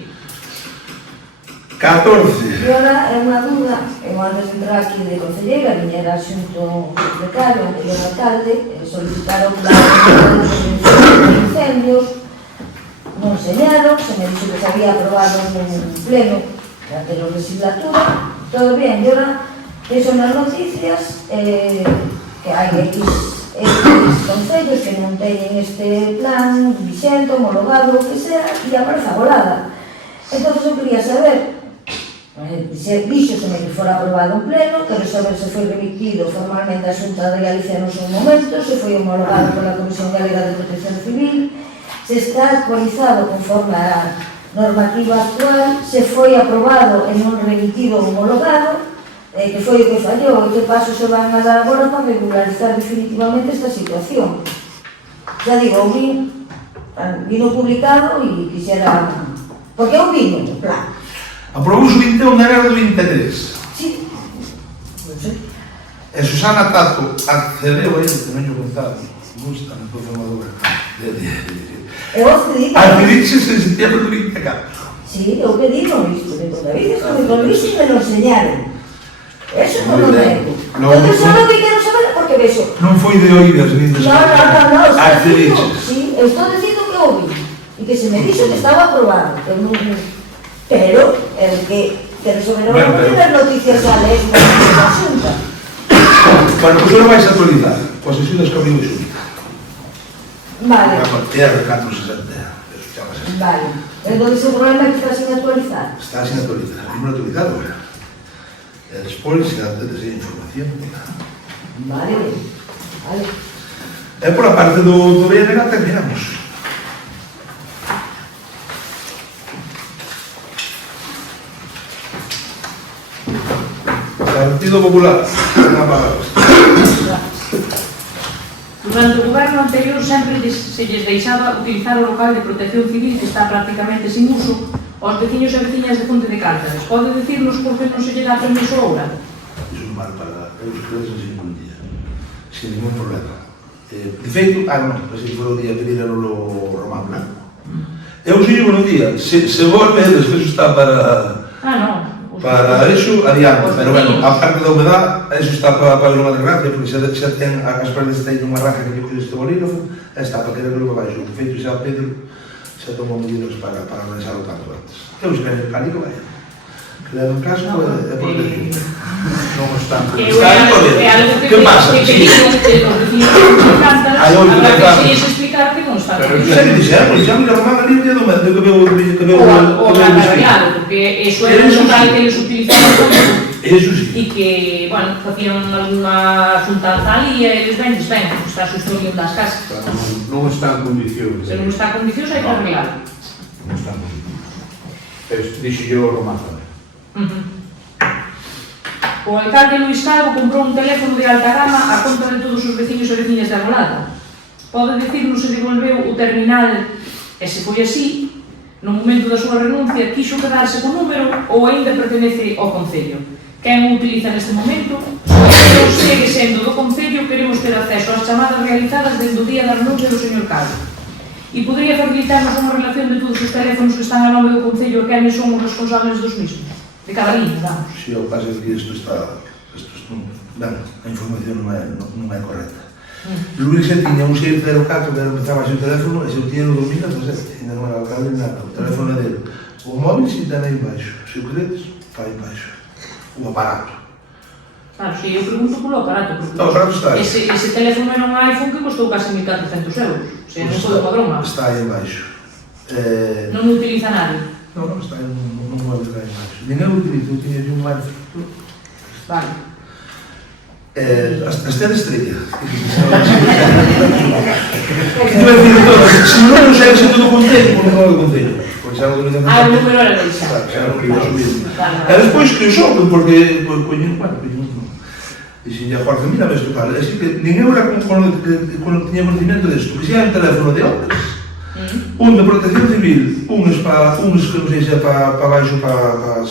14. E ora é unha dúda, eu antes de entrar aquí de concelleira, viñera xunto o secretario, o alcalde, solicitaron la prevención de incendios non señaron, se me dixo que se había aprobado nun pleno da anterior legislatura, todo bien, e ahora que son as noticias que hai X concellos que non teñen este plan vixente, homologado, o que sea, e aparece agolada. Entón, eu quería saber, se díxoseme que fora aprobado un pleno, quero saber se foi remitido formalmente a Xunta de Galicia no seu momento, se foi homologado pola Comisión Galega de Protección Civil, se está actualizado conforme a normativa actual, se foi aprobado e non remitido homologado, que foi o que fallou, e que paso se van a dar agora para regularizar definitivamente esta situación. Ya digo, vino publicado e quixera... Porque é un vino, claro. Aprobouse o 21 de enero do 23. Sí, non sei. E Susana Tato accedeu a ele, tamén o contado, gusta na programadora. Eu accedí. Accedixe en setembro do 24. Sí, eu pedí non isto, de toda a vida, estuve con Luis e me lo enseñaron. Eso non lo nego. Entonces, solo que quero saber é porque vexo. Non foi de oídas, nin de No, accedixe. sí, eu estou dicindo que ouvi e que se me dixo que estaba aprobado, pero el que resolverá non ter as noticias a ler na Xunta. Bueno, pois non vais actualizar, coas axudas que abriu a Xunta. Vale. TR460, Vale. Entón, o problema é que está sin actualizar. está sin actualizar, non actualizado agora. E despois, se antes de esa información. Vale. E por a parte do BNG terminamos. Partido Popular, unha palabra. Durante o goberno anterior sempre se lles deixaba utilizar o local de protección civil que está prácticamente sin uso aos veciños e veciñas de Ponte de Cárceres. Pode dicirnos por que non se lle dá permiso agora? Iso non vale para os credos sin ningún día, sin ningún problema. De feito, non, así foi o día pedir a Lolo Román Blanco. Eu sei un día, se volve, despois está para... Para iso, adiante, pero bueno, a parte da humedad, iso está para unha desgracia, porque xa ten as paredes teñen unha raja que lle colle este bolígrafo, está para querer verlo baixo. De feito, xa Pedro xa tomou medidas para organizar o tanto antes. Eu se ven el cálico, vaya. Que leva en caso, é por decir. Non están. Que pasa? Hai outro que está. Explicar que non está. Xa que dixemos, xa mira Román ali o día do medio, que veo... O material, porque eso era un local que eles utilizaban e que, bueno, facían alguna xuntanza ali e eles ven, está a sustitución das casas. Non está en condicións. Se non está en condicións, hai que arreglar. Non está en condicións. Dixo yo o Román tamén. O alcalde Luís Calvo comprou un teléfono de alta gama a conta de todos os veciños e veciñas de Arbolada. Pode dicirnos se devolveu o terminal e se foi así, no momento da súa renuncia, quixo quedarse co número ou ainda pertenece ao Concello? Quen o utiliza neste momento? Se segue sendo do Concello, queremos ter acceso ás chamadas realizadas desde o día da renuncia do señor Calvo. E podría facilitarnos unha relación de todos os teléfonos que están a nome do Concello e quenes son os responsables dos mismos? De cada línea, vamos. Si, o caso é que isto está... Ben, a información non é correcta. Luís xa tiña un 604 que empezaba o teléfono e se o tiña no 2017, ainda non era alcalde nada, o teléfono é dele. O móvil si ten aí baixo, se o credes, fai baixo. O aparato. Claro, si eu pregunto polo aparato, porque o aparato está aí. Ese teléfono era un iPhone que costou casi 1.400 euros, o sea, non foi unha broma. Está aí baixo. Non o utiliza nadie. Non, está aí un móvil aí baixo. Ninguén o utiliza, eu tiña un iPhone. Vale. Hasta de estrella. Se non o sei sendo do Concello, porque non é do Concello. O número era deixa. Xa non quería subir. E despois que o soube, porque dixen, Jorge, mira ves total, é así que ninguén era con tiña conocimiento desto, que xa hai un teléfono de outras, un de protección civil, uns que non sei se para baixo, para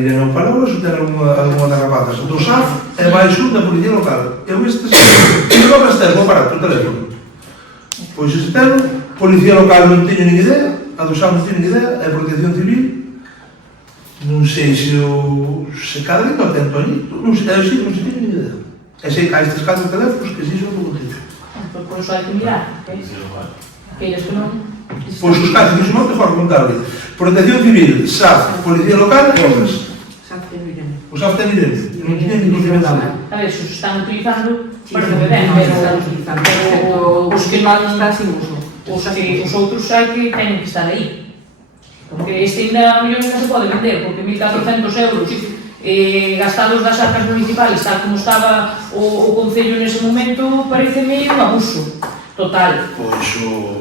ir a Palabras, ou ter alguna das rapazas do SAF, e baixo da Policía Local. Eu estes, e logo este o aparato, o teléfono. Pois ese teléfono, Policía Local non teño nin idea, a do SAF non teño nin idea, e Protección Civil, non sei se cada vez non atento ali, non sei teño nin idea. E sei que hai estes 4 teléfonos que si son do Concello. Por iso hai que mirar, que eles que non... Pois os casos dos montes foron contable. Protección Civil, SAF, Policía Local e outras. O SAF ten Irene, non tiña ningún nivel nada. A ver, se os están utilizando, parece ben, pero os que non están sin uso. Os outros hai que teñen que estar aí. Porque este ainda mellor non se pode vender, porque 1.400 euros gastados das arcas municipales, tal como estaba o Concello nese momento, pareceme un abuso total. Pois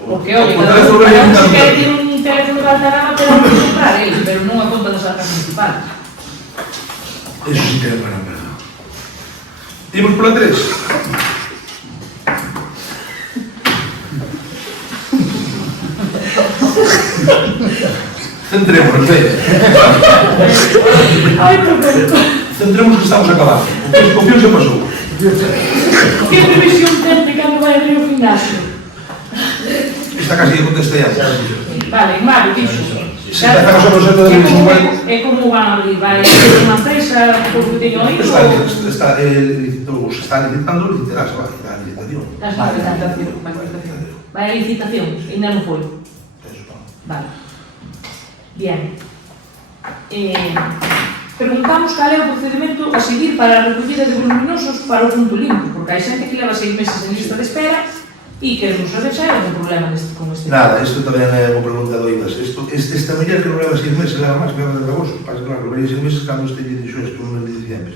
Porque, olha, cada un se quere ter un teléfono de alta gama, pero non comprar ele, pero non a conta das arcas municipales. Eso sí que é para perder. Imos pola 3. Centremos, Ai, perfecto. centremos que estamos acabando. O que se pasou? Que previsión ten de cando vai abrir o gimnasio? Esta casi contestei antes. Vale, en maio, dixo. Se empezan a sobre o sector de revisión, É como van a abrir? Vai ser unha empresa, por que teño oído? está licitando, literarse, vai, a licitación. Vai a licitación, ainda non foi. Vale. Bien. Preguntamos cal é o procedimento a seguir para a recollida de voluminosos para o punto limpo, porque hai xente que leva 6 meses en lista de espera e que non sabe xa é un problema con este. Nada, isto tamén é unha pregunta do Ibas. Esta muller que non leva 6 meses, leva máis, leva desde agosto. Pasa que, claro, leva 6 meses cando este dixo isto, non me diciembre.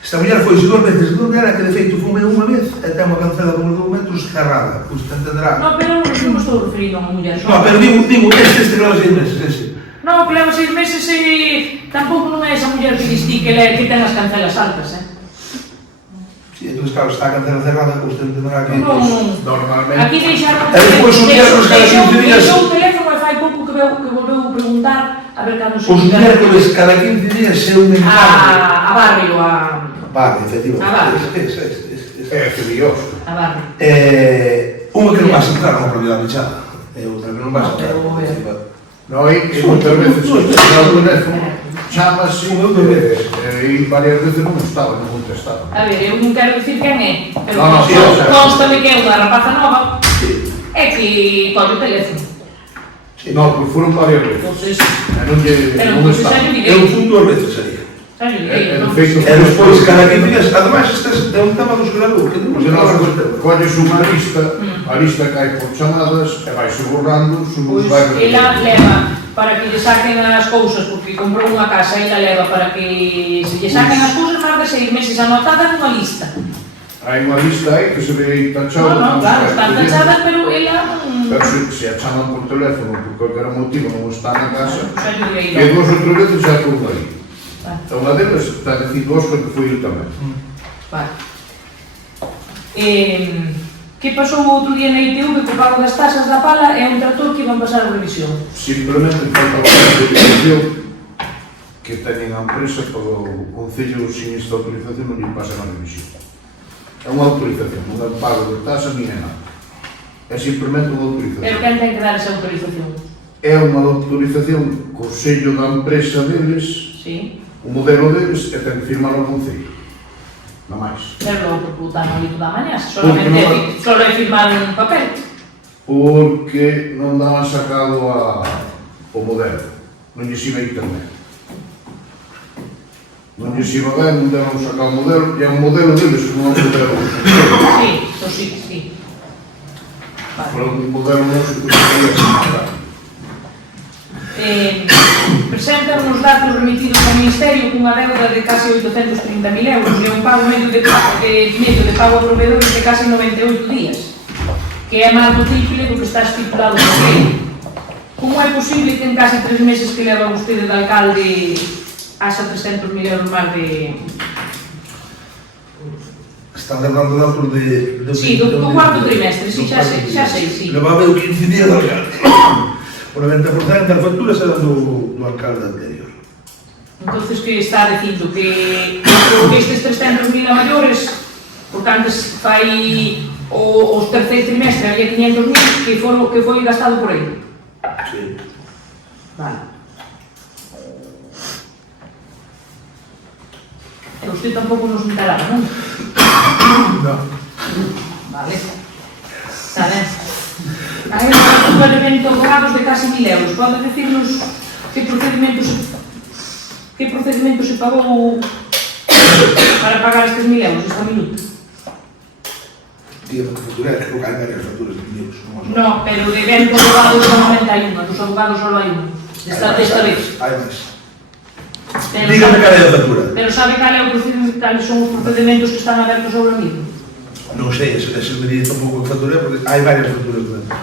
Esta muller foi 2 veces, non era que de feito fume unha vez e ten unha cancela por documentos cerrada. Pois te entenderá. No, pero non me estou referindo a unha muller. No, pero digo, este que leva 6 meses, ese. No, que leva 6 meses e tampouco non é esa muller que distí que ten as cancelas altas, Sí, entón, claro, está a cancela cerrada, pois te entenderá que... Normalmente... Aquí deixaron... E despois un miércoles cada 15 días... Deixou o teléfono e fai pouco que volveu a preguntar a ver cando se... Os miércoles cada 15 días é un encargo. A barrio, a... Vale, efectivamente. A barrio. É curioso. A barrio. Unha que non vas a entrar nunha propiedade fechada. E outra que non vas a entrar. No, e moitas veces o teléfono chamase e varias veces non estaba, non contestaba. A ver, eu non quero dicir quen é, pero No, constame que é unha rapaza nova e que colle o teléfono. No, porque foron varias veces. Entonces, E non estaba. Eu fun 2 veces sería. xa lle direi, non? E despois cada 15 días, ademais, este é un tema dos graduos, que temos Porque que nós falar con tema. colles unha lista, a lista cae por chamadas e vai se borrando, Pois vai ela leva para que lle saquen as cousas, porque comprou unha casa e ela leva para que se lle saquen as cousas máis de 6 meses anotadas nunha lista. Hai unha lista aí que se ve aí tachada. No, claro, están tachadas, pero ela... Pero se a chaman por teléfono por calquera motivo non está na casa, Xa lle direi, e 2 ou 3 veces xa por aí. Vale. Unha delas está dicindo Óscar que foi eu tamén. Vale. Que pasou o outro día na ITV co pago das tasas da pala é un trator que iban pasar a revisión. Simplemente falta unha autorización que teñen a empresa para o Concello sin esta autorización non lle pasan a revisión. É unha autorización, non é un pago de tasa ni é nada. É simplemente unha autorización. Pero quen ten que dar esa autorización? É unha autorización co sello da empresa deles, Sí. o modelo deles, e ten que firmar o Concello. Non máis. Pero logo por puta no lito da mañá, só Porque é firmar un papel. Porque non daban sacado o modelo. Non lles iba a internet. Non lles iba ben, non daban sacado o modelo, e é un modelo deles, non é un modelo. Sí, eso sí, sí. Pero Vale. un modelo non se conseguía sacar. Presentan uns datos remitidos ao Ministerio cunha deuda de case 830.000 euros e un pago medio de pago a proveedores de case 98 días, que é máis do triple do que está estipulado no lei. Como é posible que en case 3 meses que leva vostede de alcalde haxa 300.000 euros máis de... Están lembrando datos de... Sí, do cuarto trimestre, sí, xa sei, sí. Levaba eu 15 días de alcalde. O 90% das facturas eran do alcalde anterior. Entonces, que está dicindo que estes 300.000 a maiores, porque antes fai os terceiro trimestre había 500.000 que foi gastado por aí. Sí. Vale. E usted tampouco nos enteraba, non? No. Vale. Está ben. un elemento abogados de casi 1.000 euros. Pode decirnos que procedimento se pagou para pagar estes 1.000 euros esta minuto? Tío, factura, creo que hai varias facturas de 1.000 euros. No, pero de 20 abogados solamente hai unha, dos abogados solo hai unha. Desta vez. Hai máis. Pero Dígame sabe- cal é a factura. Pero sabe cal é o procedimento, cales son os procedimentos que están abertos sobre o mismo? Non sei, ese me diría tampouco que factura, porque hai varias facturas dentro.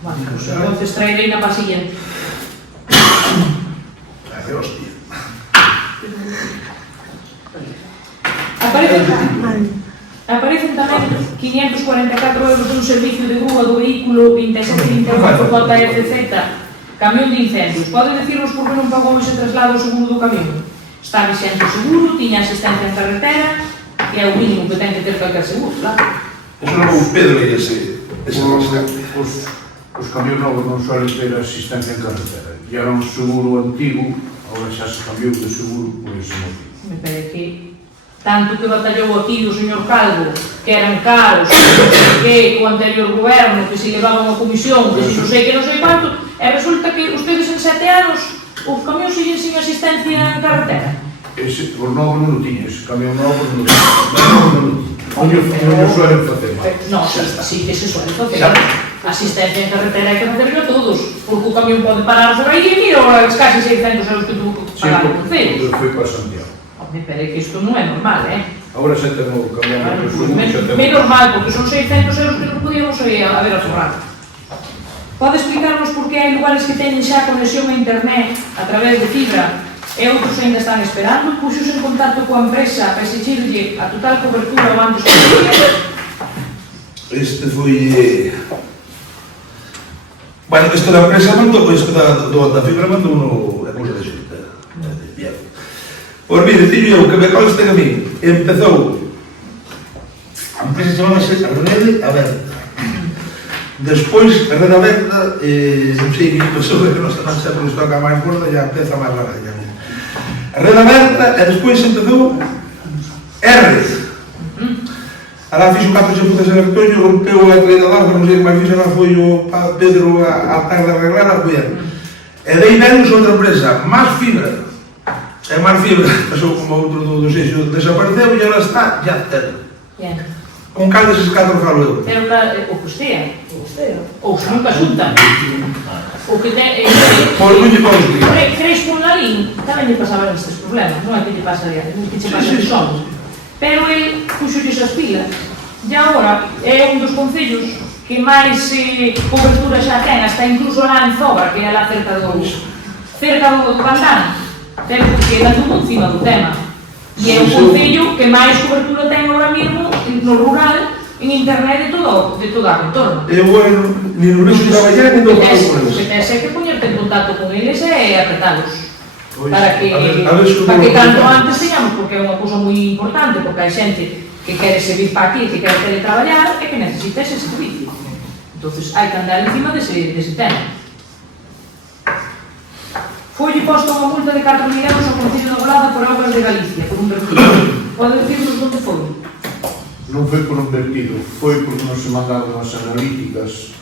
Bueno, pues entonces traerei na para siguiente. Ai, hostia. Aparecen tamén 544 euros dun servicio de grúa do vehículo 2728 JFZ, camión de incendios. Pode decirnos por que non pagou ese traslado o seguro do camión? Está vixente o seguro, tiña asistencia en carretera, que é o mínimo que ten que ter calquer seguro, claro. Eso non o Pedro e ese rescate. Os camións novos non suelen ter asistencia en carretera. E era un seguro antigo, agora xa se cambiou de seguro por ese motivo. Me parece que tanto que batallou aquí o señor Calvo, que eran caros, que o anterior goberno, que se levaba unha comisión, que se non sei que non sei quanto, e resulta que ustedes en 7 anos os camións siguen sin asistencia en carretera. Ese, os novos non o tiña, ese camión novo non o tiña. Non o suelen facer. No, sí que se suele facer. Asistencia en carretera hai que facerlo todos, porque o camión pode parar por aí e mira os casi 600 euros que tuvo que pagar o concello. Foi para Santiago. Me parece que isto non é normal, Agora xa ten o camión Claro, de pues, seguro, xa ten. menos mal, porque son 600 euros que non podíamos haber aforrado. Pode explicarnos por que hai lugares que teñen xa conexión a internet a través de fibra e outros ainda están esperando? Puxos en contacto coa empresa para exigirlle a total cobertura o antes posible? Este foi... Bueno, isto da empresa mandou, isto da fibra mandou uno a cousa de xunta. Bien. Pois mire, tiño eu que me conste que a mí empezou a empresa chamábase Rede Aberta. Despois, a Rede Aberta, non sei que pasou, que non está sempre nos toca máis gorda, já empeza máis larga. A Rede Aberta, e despois empezou R. Alá fixo 4 chaputas en Artoño, rompeu a traída de agua, non sei que máis fixo, alá foi o Pedro a tarde a arreglar a cuidar. E dei menos outra empresa, Más Fibra. E Más Fibra pasou como outro do sexo, desapareceu e agora está ya cero. Bien. Con cal deses 4 falo eu? Pero o que estea, ou se nunca xuntan. O que ten... Pois non lle podo explicar. Crees con Lalín, tamén lle pasaban estes problemas, non é que lle pasaría, que che pasa de somos. Pero el puxolle esas pilas. E agora é un dos concellos que máis cobertura xa ten, hasta incluso lá en Zobra, que é lá cerca do Bandán, pero que queda tudo encima do tema. E é un concello que máis cobertura ten ahora mesmo no rural, en internet de todo a contorno. Eu, ni no vexo traballar, ni no falo con O que eles. tens é que poñerte en contacto con eles e apretalos. Pois, Para que tanto antes teñamos, porque é unha cousa moi importante, porque hai xente que quere seguir para aquí, que quere teletraballar e que necesita ese servicio. Entonces hai que andar encima dese tema. Foi posto unha multa de 4.000 euros ao Concello de Golada por Obras de Galicia, por un vertido. Pode decirnos onde foi? Non foi por un vertido, foi porque non se mandaron as analíticas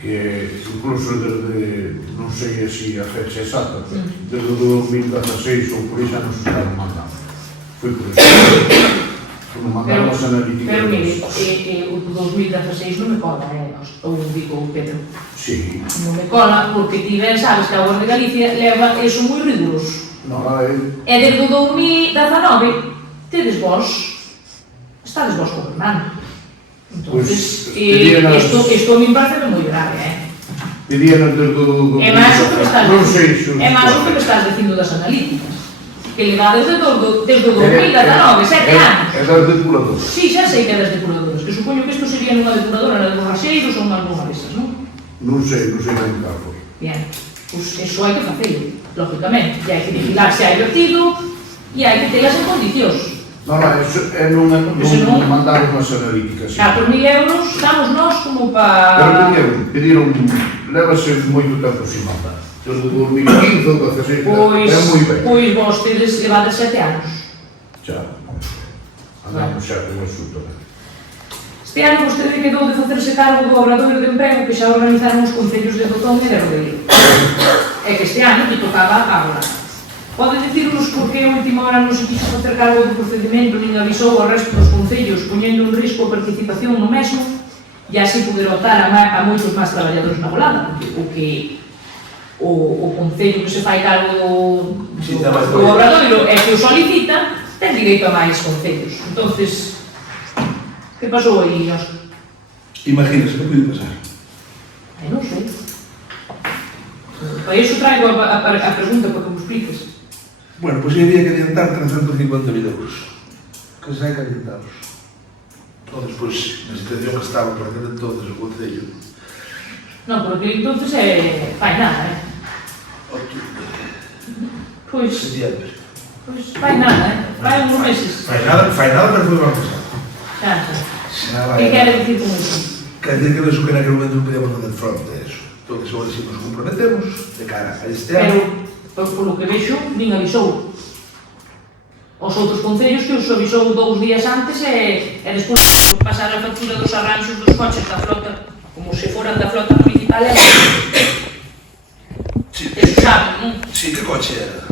que incluso desde, non sei así a fecha exacta, desde o 2016 ou por iso non se estaban mandando. Foi por iso. Non mandaron as analíticas. Pero mire, o 2016 non me cola, ou digo o Pedro. Sí. Non me cola, porque ti ben sabes que a Obras de Galicia leva eso moi riguroso. Non, E desde o 2019, estades vos gobernando. Entonces, isto a mí parece moi grave, pedíanos desde o... É máis o que me estás non sei dicindo. É máis o que me estás dicindo das analíticas. Que le va desde o 2019, 7 anos. É das depuradoras. Sí, xa sei que é das depuradoras, que supoño que isto sería nunha depuradora na de Borraxeiros ou nunha desas, non? Non sei ben caso. Bien, pois iso hai que facelo, lógicamente. E hai que vigilar se hai vertido e hai que telas en condicións. Non, non mandaron as analíticas. 4.000 euros estamos nós como para... Pero pediron, levase moito tempo sin mandar. Desde 2015 ou 2016, é moi ben. Pois vos tedes levado 7 anos. Xa, andamos xa con o asunto. Este ano vostede quedou de facerse cargo do obradoiro de emprego que xa organizaron os concellos de Botón e de Rodeiro. É que este ano que tocaba agora. Pode dicirnos por que a última hora non se quiso facer cargo do procedimento nin avisou ao resto dos concellos poñendo en risco a participación no mesmo e así poder optar a moitos máis traballadores na volada, porque o concello que se fai cargo do obradoiro é que o solicita, ten direito a máis concellos. Entonces, que pasou aí, Óscar? Imagínese, que pode pasar? Non sei. Para iso traigo a pregunta para que me expliques. Bueno, pois había que adiantar 350.000 euros. Que se hai que adiantaros. Entón, pois, na situación que estaba para ter entonces o Concello. Non, porque entonces fai nada, Pois Setembro. fai nada, fai uns meses. Fai nada, pero foi o ano pasado. Xa. Que quere dicir con iso? Quer dizer que nos que naquele momento non podíamos fazer fronte a eso. Entón, agora si nos comprometemos de cara a este ano. Pero, polo que vexo, nin avisou. Os outros concellos que os avisou 2 días antes e despois pasar a factura dos arranxos dos coches da flota, como se foran da flota municipal e eso saben, non? Sí, que coche era?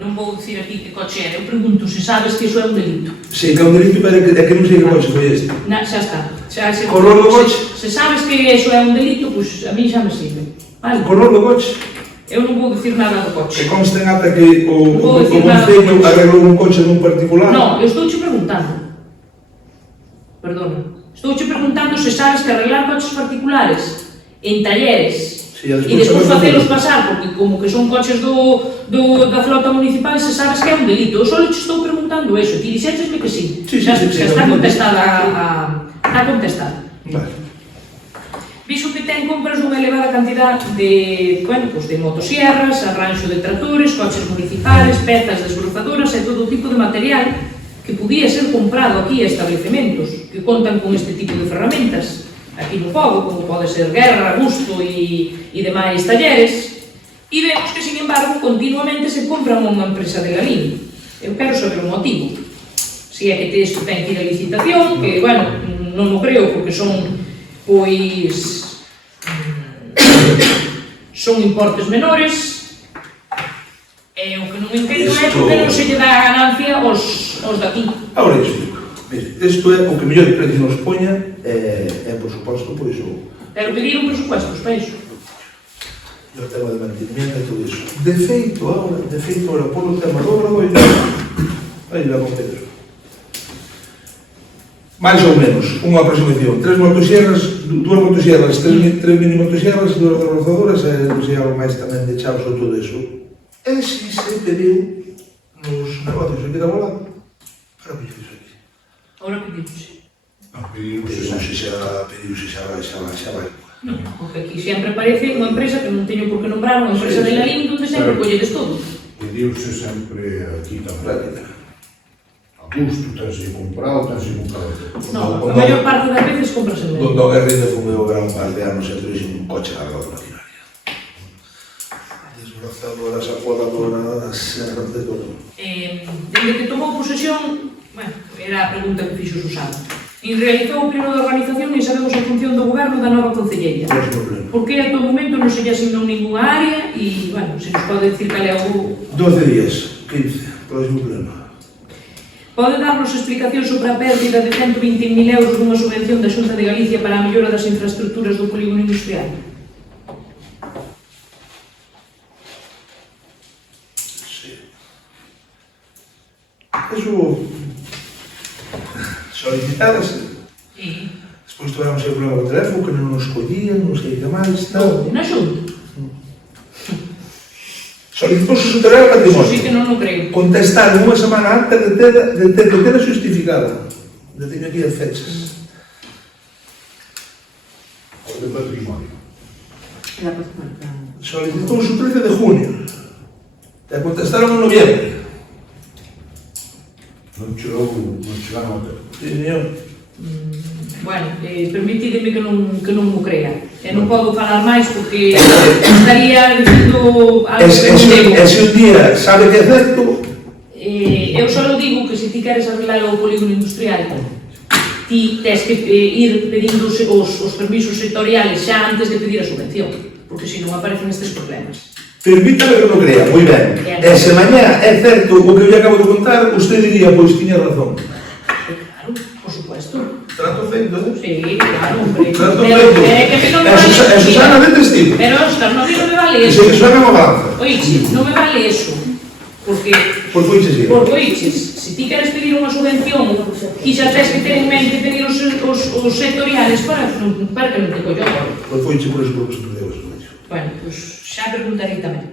Non vou dicir aquí que coche era, eu pregunto se sabes que iso é un delito. Sí, que é un delito, pero é que non sei que coche foi este. Xa está. Color do coche? Se sabes que iso é un delito, pois a mí xa me sirve. Vale? Color do coche? Eu non vou dicir nada do Que coche. conste en ata que o vou dicir nada do Concello coche. arreglou un coche dun particular. Non, eu estou che preguntando. Perdona. Estou che preguntando se sabes que arreglar coches particulares en talleres Sí, e despois facelos pasar, porque como que son coches da flota municipal, se sabes que é un delito. Eu só che estou preguntando eso, ti dixéchesme que sí. Sí, Xa está sí, contestada está contestada. Vale. Viso que ten compras dunha elevada cantidad de, bueno, pues de motosierras, arranxo de tractores, coches municipales, pezas desbrozadoras e todo tipo de material que podía ser comprado aquí a establecementos que contan con este tipo de ferramentas aquí no Pobo, como pode ser Guerra, Busto e demais talleres, e vemos que, sin embargo, continuamente se compran unha empresa de Lalín. Eu quero saber o motivo. Se é que isto ten que ir a licitación, que, bueno, non o creo, porque son, pois, son importes menores, e o que non entendo é porque non se lle dá a ganancia aos daqui. Ahora eu explico. Mire, isto é o que mellor precio nos poña é, por suposto, pois o... Pero pediron presupuestos para iso. O tema de mantenimiento e todo iso. De feito, ahora, polo tema do obradoiro, aí va con Pedro. Mais ou menos, unha aproximación. 3 motosierras, 2 motosierras, 3 mini motosierras, 2 desbrozadoras e non sei algo máis tamén de chavos ou todo iso. E si se pediu nos negocios aquí da volada, para pediu iso aquí. Ahora pedimos. Non, pediuse xa vai. Non, porque aquí sempre parece unha empresa que non teño por que nombrar unha empresa de Lalín onde sempre colledes todo. Pediuse sempre aquí tamén. Práctica. A gusto, tense comprado. Non, a maior parte das veces compras en medio. Donde o Guerrero fumeu gran par de anos e trouxe un coche cargado de maquinaria. Desbrozadoras, apodadoras, serras de todo. Desde que tomou posesión, bueno, era a pregunta que fixo Susana. Nin realizou o pleno de organización nin sabemos a función do goberno da nova concelleira. Por que ata o momento non se lle asignou ninguna área e, bueno, se nos pode dicir cal é o... 12 días, 15, próximo pleno. Pode darnos explicación sobre a pérdida de 120.000 euros dunha subvención da Xunta de Galicia para a mellora das infraestructuras do polígono industrial? Sí. Eso... solicitárase. Sí. Despois tivemos o problema do teléfono, que non nos collían, non sei que máis, tal. Na Xunta? Solicitouse o teléfono patrimonio. Eso sí que non o creo. Contestaron unha semana antes de ter justificada. De teño aquí as fechas. O de patrimonio. Solicitouse o 13 de junio. E contestaron en noviembre. Non chegaron a ter. Sí, señor. Bueno, permitideme que non o crea. E non podo falar máis porque estaría dicindo algo que non debo. E se un día sabe que é certo, Eu só digo que se ti queres arreglar o polígono industrial ti tes que ir pedindo os permisos sectoriales xa antes de pedir a subvención, porque se non aparecen estes problemas. Permítame que non crea, moi ben. E se mañá é certo o que eu lle acabo de contar, usted diría, pois tiña razón. Claro, por supuesto. Trato feito, non? Sí, claro, hombre. Trato Pero feito. que a mí non me E vale... Susana de testigo. Pero, Óscar, no, a mí non me vale E eso. se Susana me balanza. Oiche, non me vale eso. Porque... Por coiches, sí. Porque, oiches, se ti queres pedir unha subvención, ti xa tens que ter en mente pedir os sectoriales para que non te collo. Por coiches, por eso que se perdeu eso. Bueno, pues xa preguntarei tamén.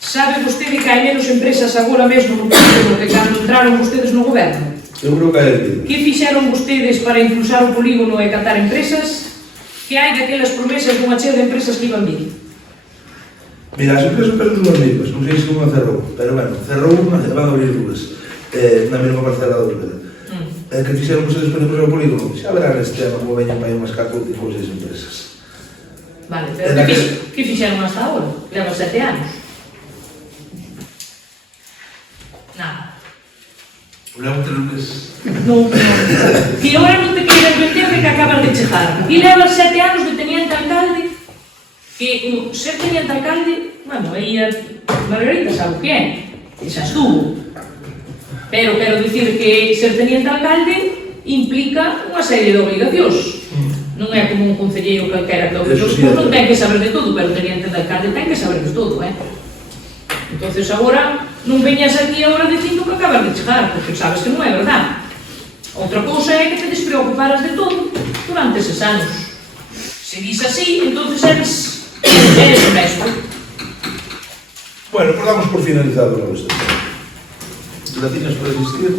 Sabe vostede que hai menos empresas agora mesmo no polígono que cando entraron vostedes no goberno? Eu creo que hai aquí. Que fixeron vostedes para impulsar o polígono e catar empresas? Que hai daquelas promesas dunha chea de empresas que iban vir? Mira, as empresas son unhas mismas, non sei se unha cerrou, pero bueno, cerrou unha, van a abrir dúas, na mesma parcela da Olvera. Que fixeron vostedes para impulsar o polígono? Xa verán este ano como veñan para aí unhas 4 ou 6 empresas. Vale, pero que fixeron hasta agora? Leva 7 anos. Nada. Levo 3 meses. Non. Que agora non te queiras vender de que acabas de chegar. E levas 7 anos de teniente alcalde, que ser teniente alcalde, bueno, aí a Margarita sabe o que é, que xa estuvo. Pero quero dicir que ser teniente alcalde implica unha serie de obligacións. Non é como un concelleiro calquera que non ten que saber de todo, pero o teniente de alcalde ten que saber de todo, Entonces agora non veñas aquí agora dicindo que acabas de chegar, porque sabes que non é verdade. Outra cousa é que te despreocuparas de todo durante eses anos. Se dis así, entonces eres honesto. Bueno, pues damos por finalizado la nuestra. ¿Tú la tienes para existir?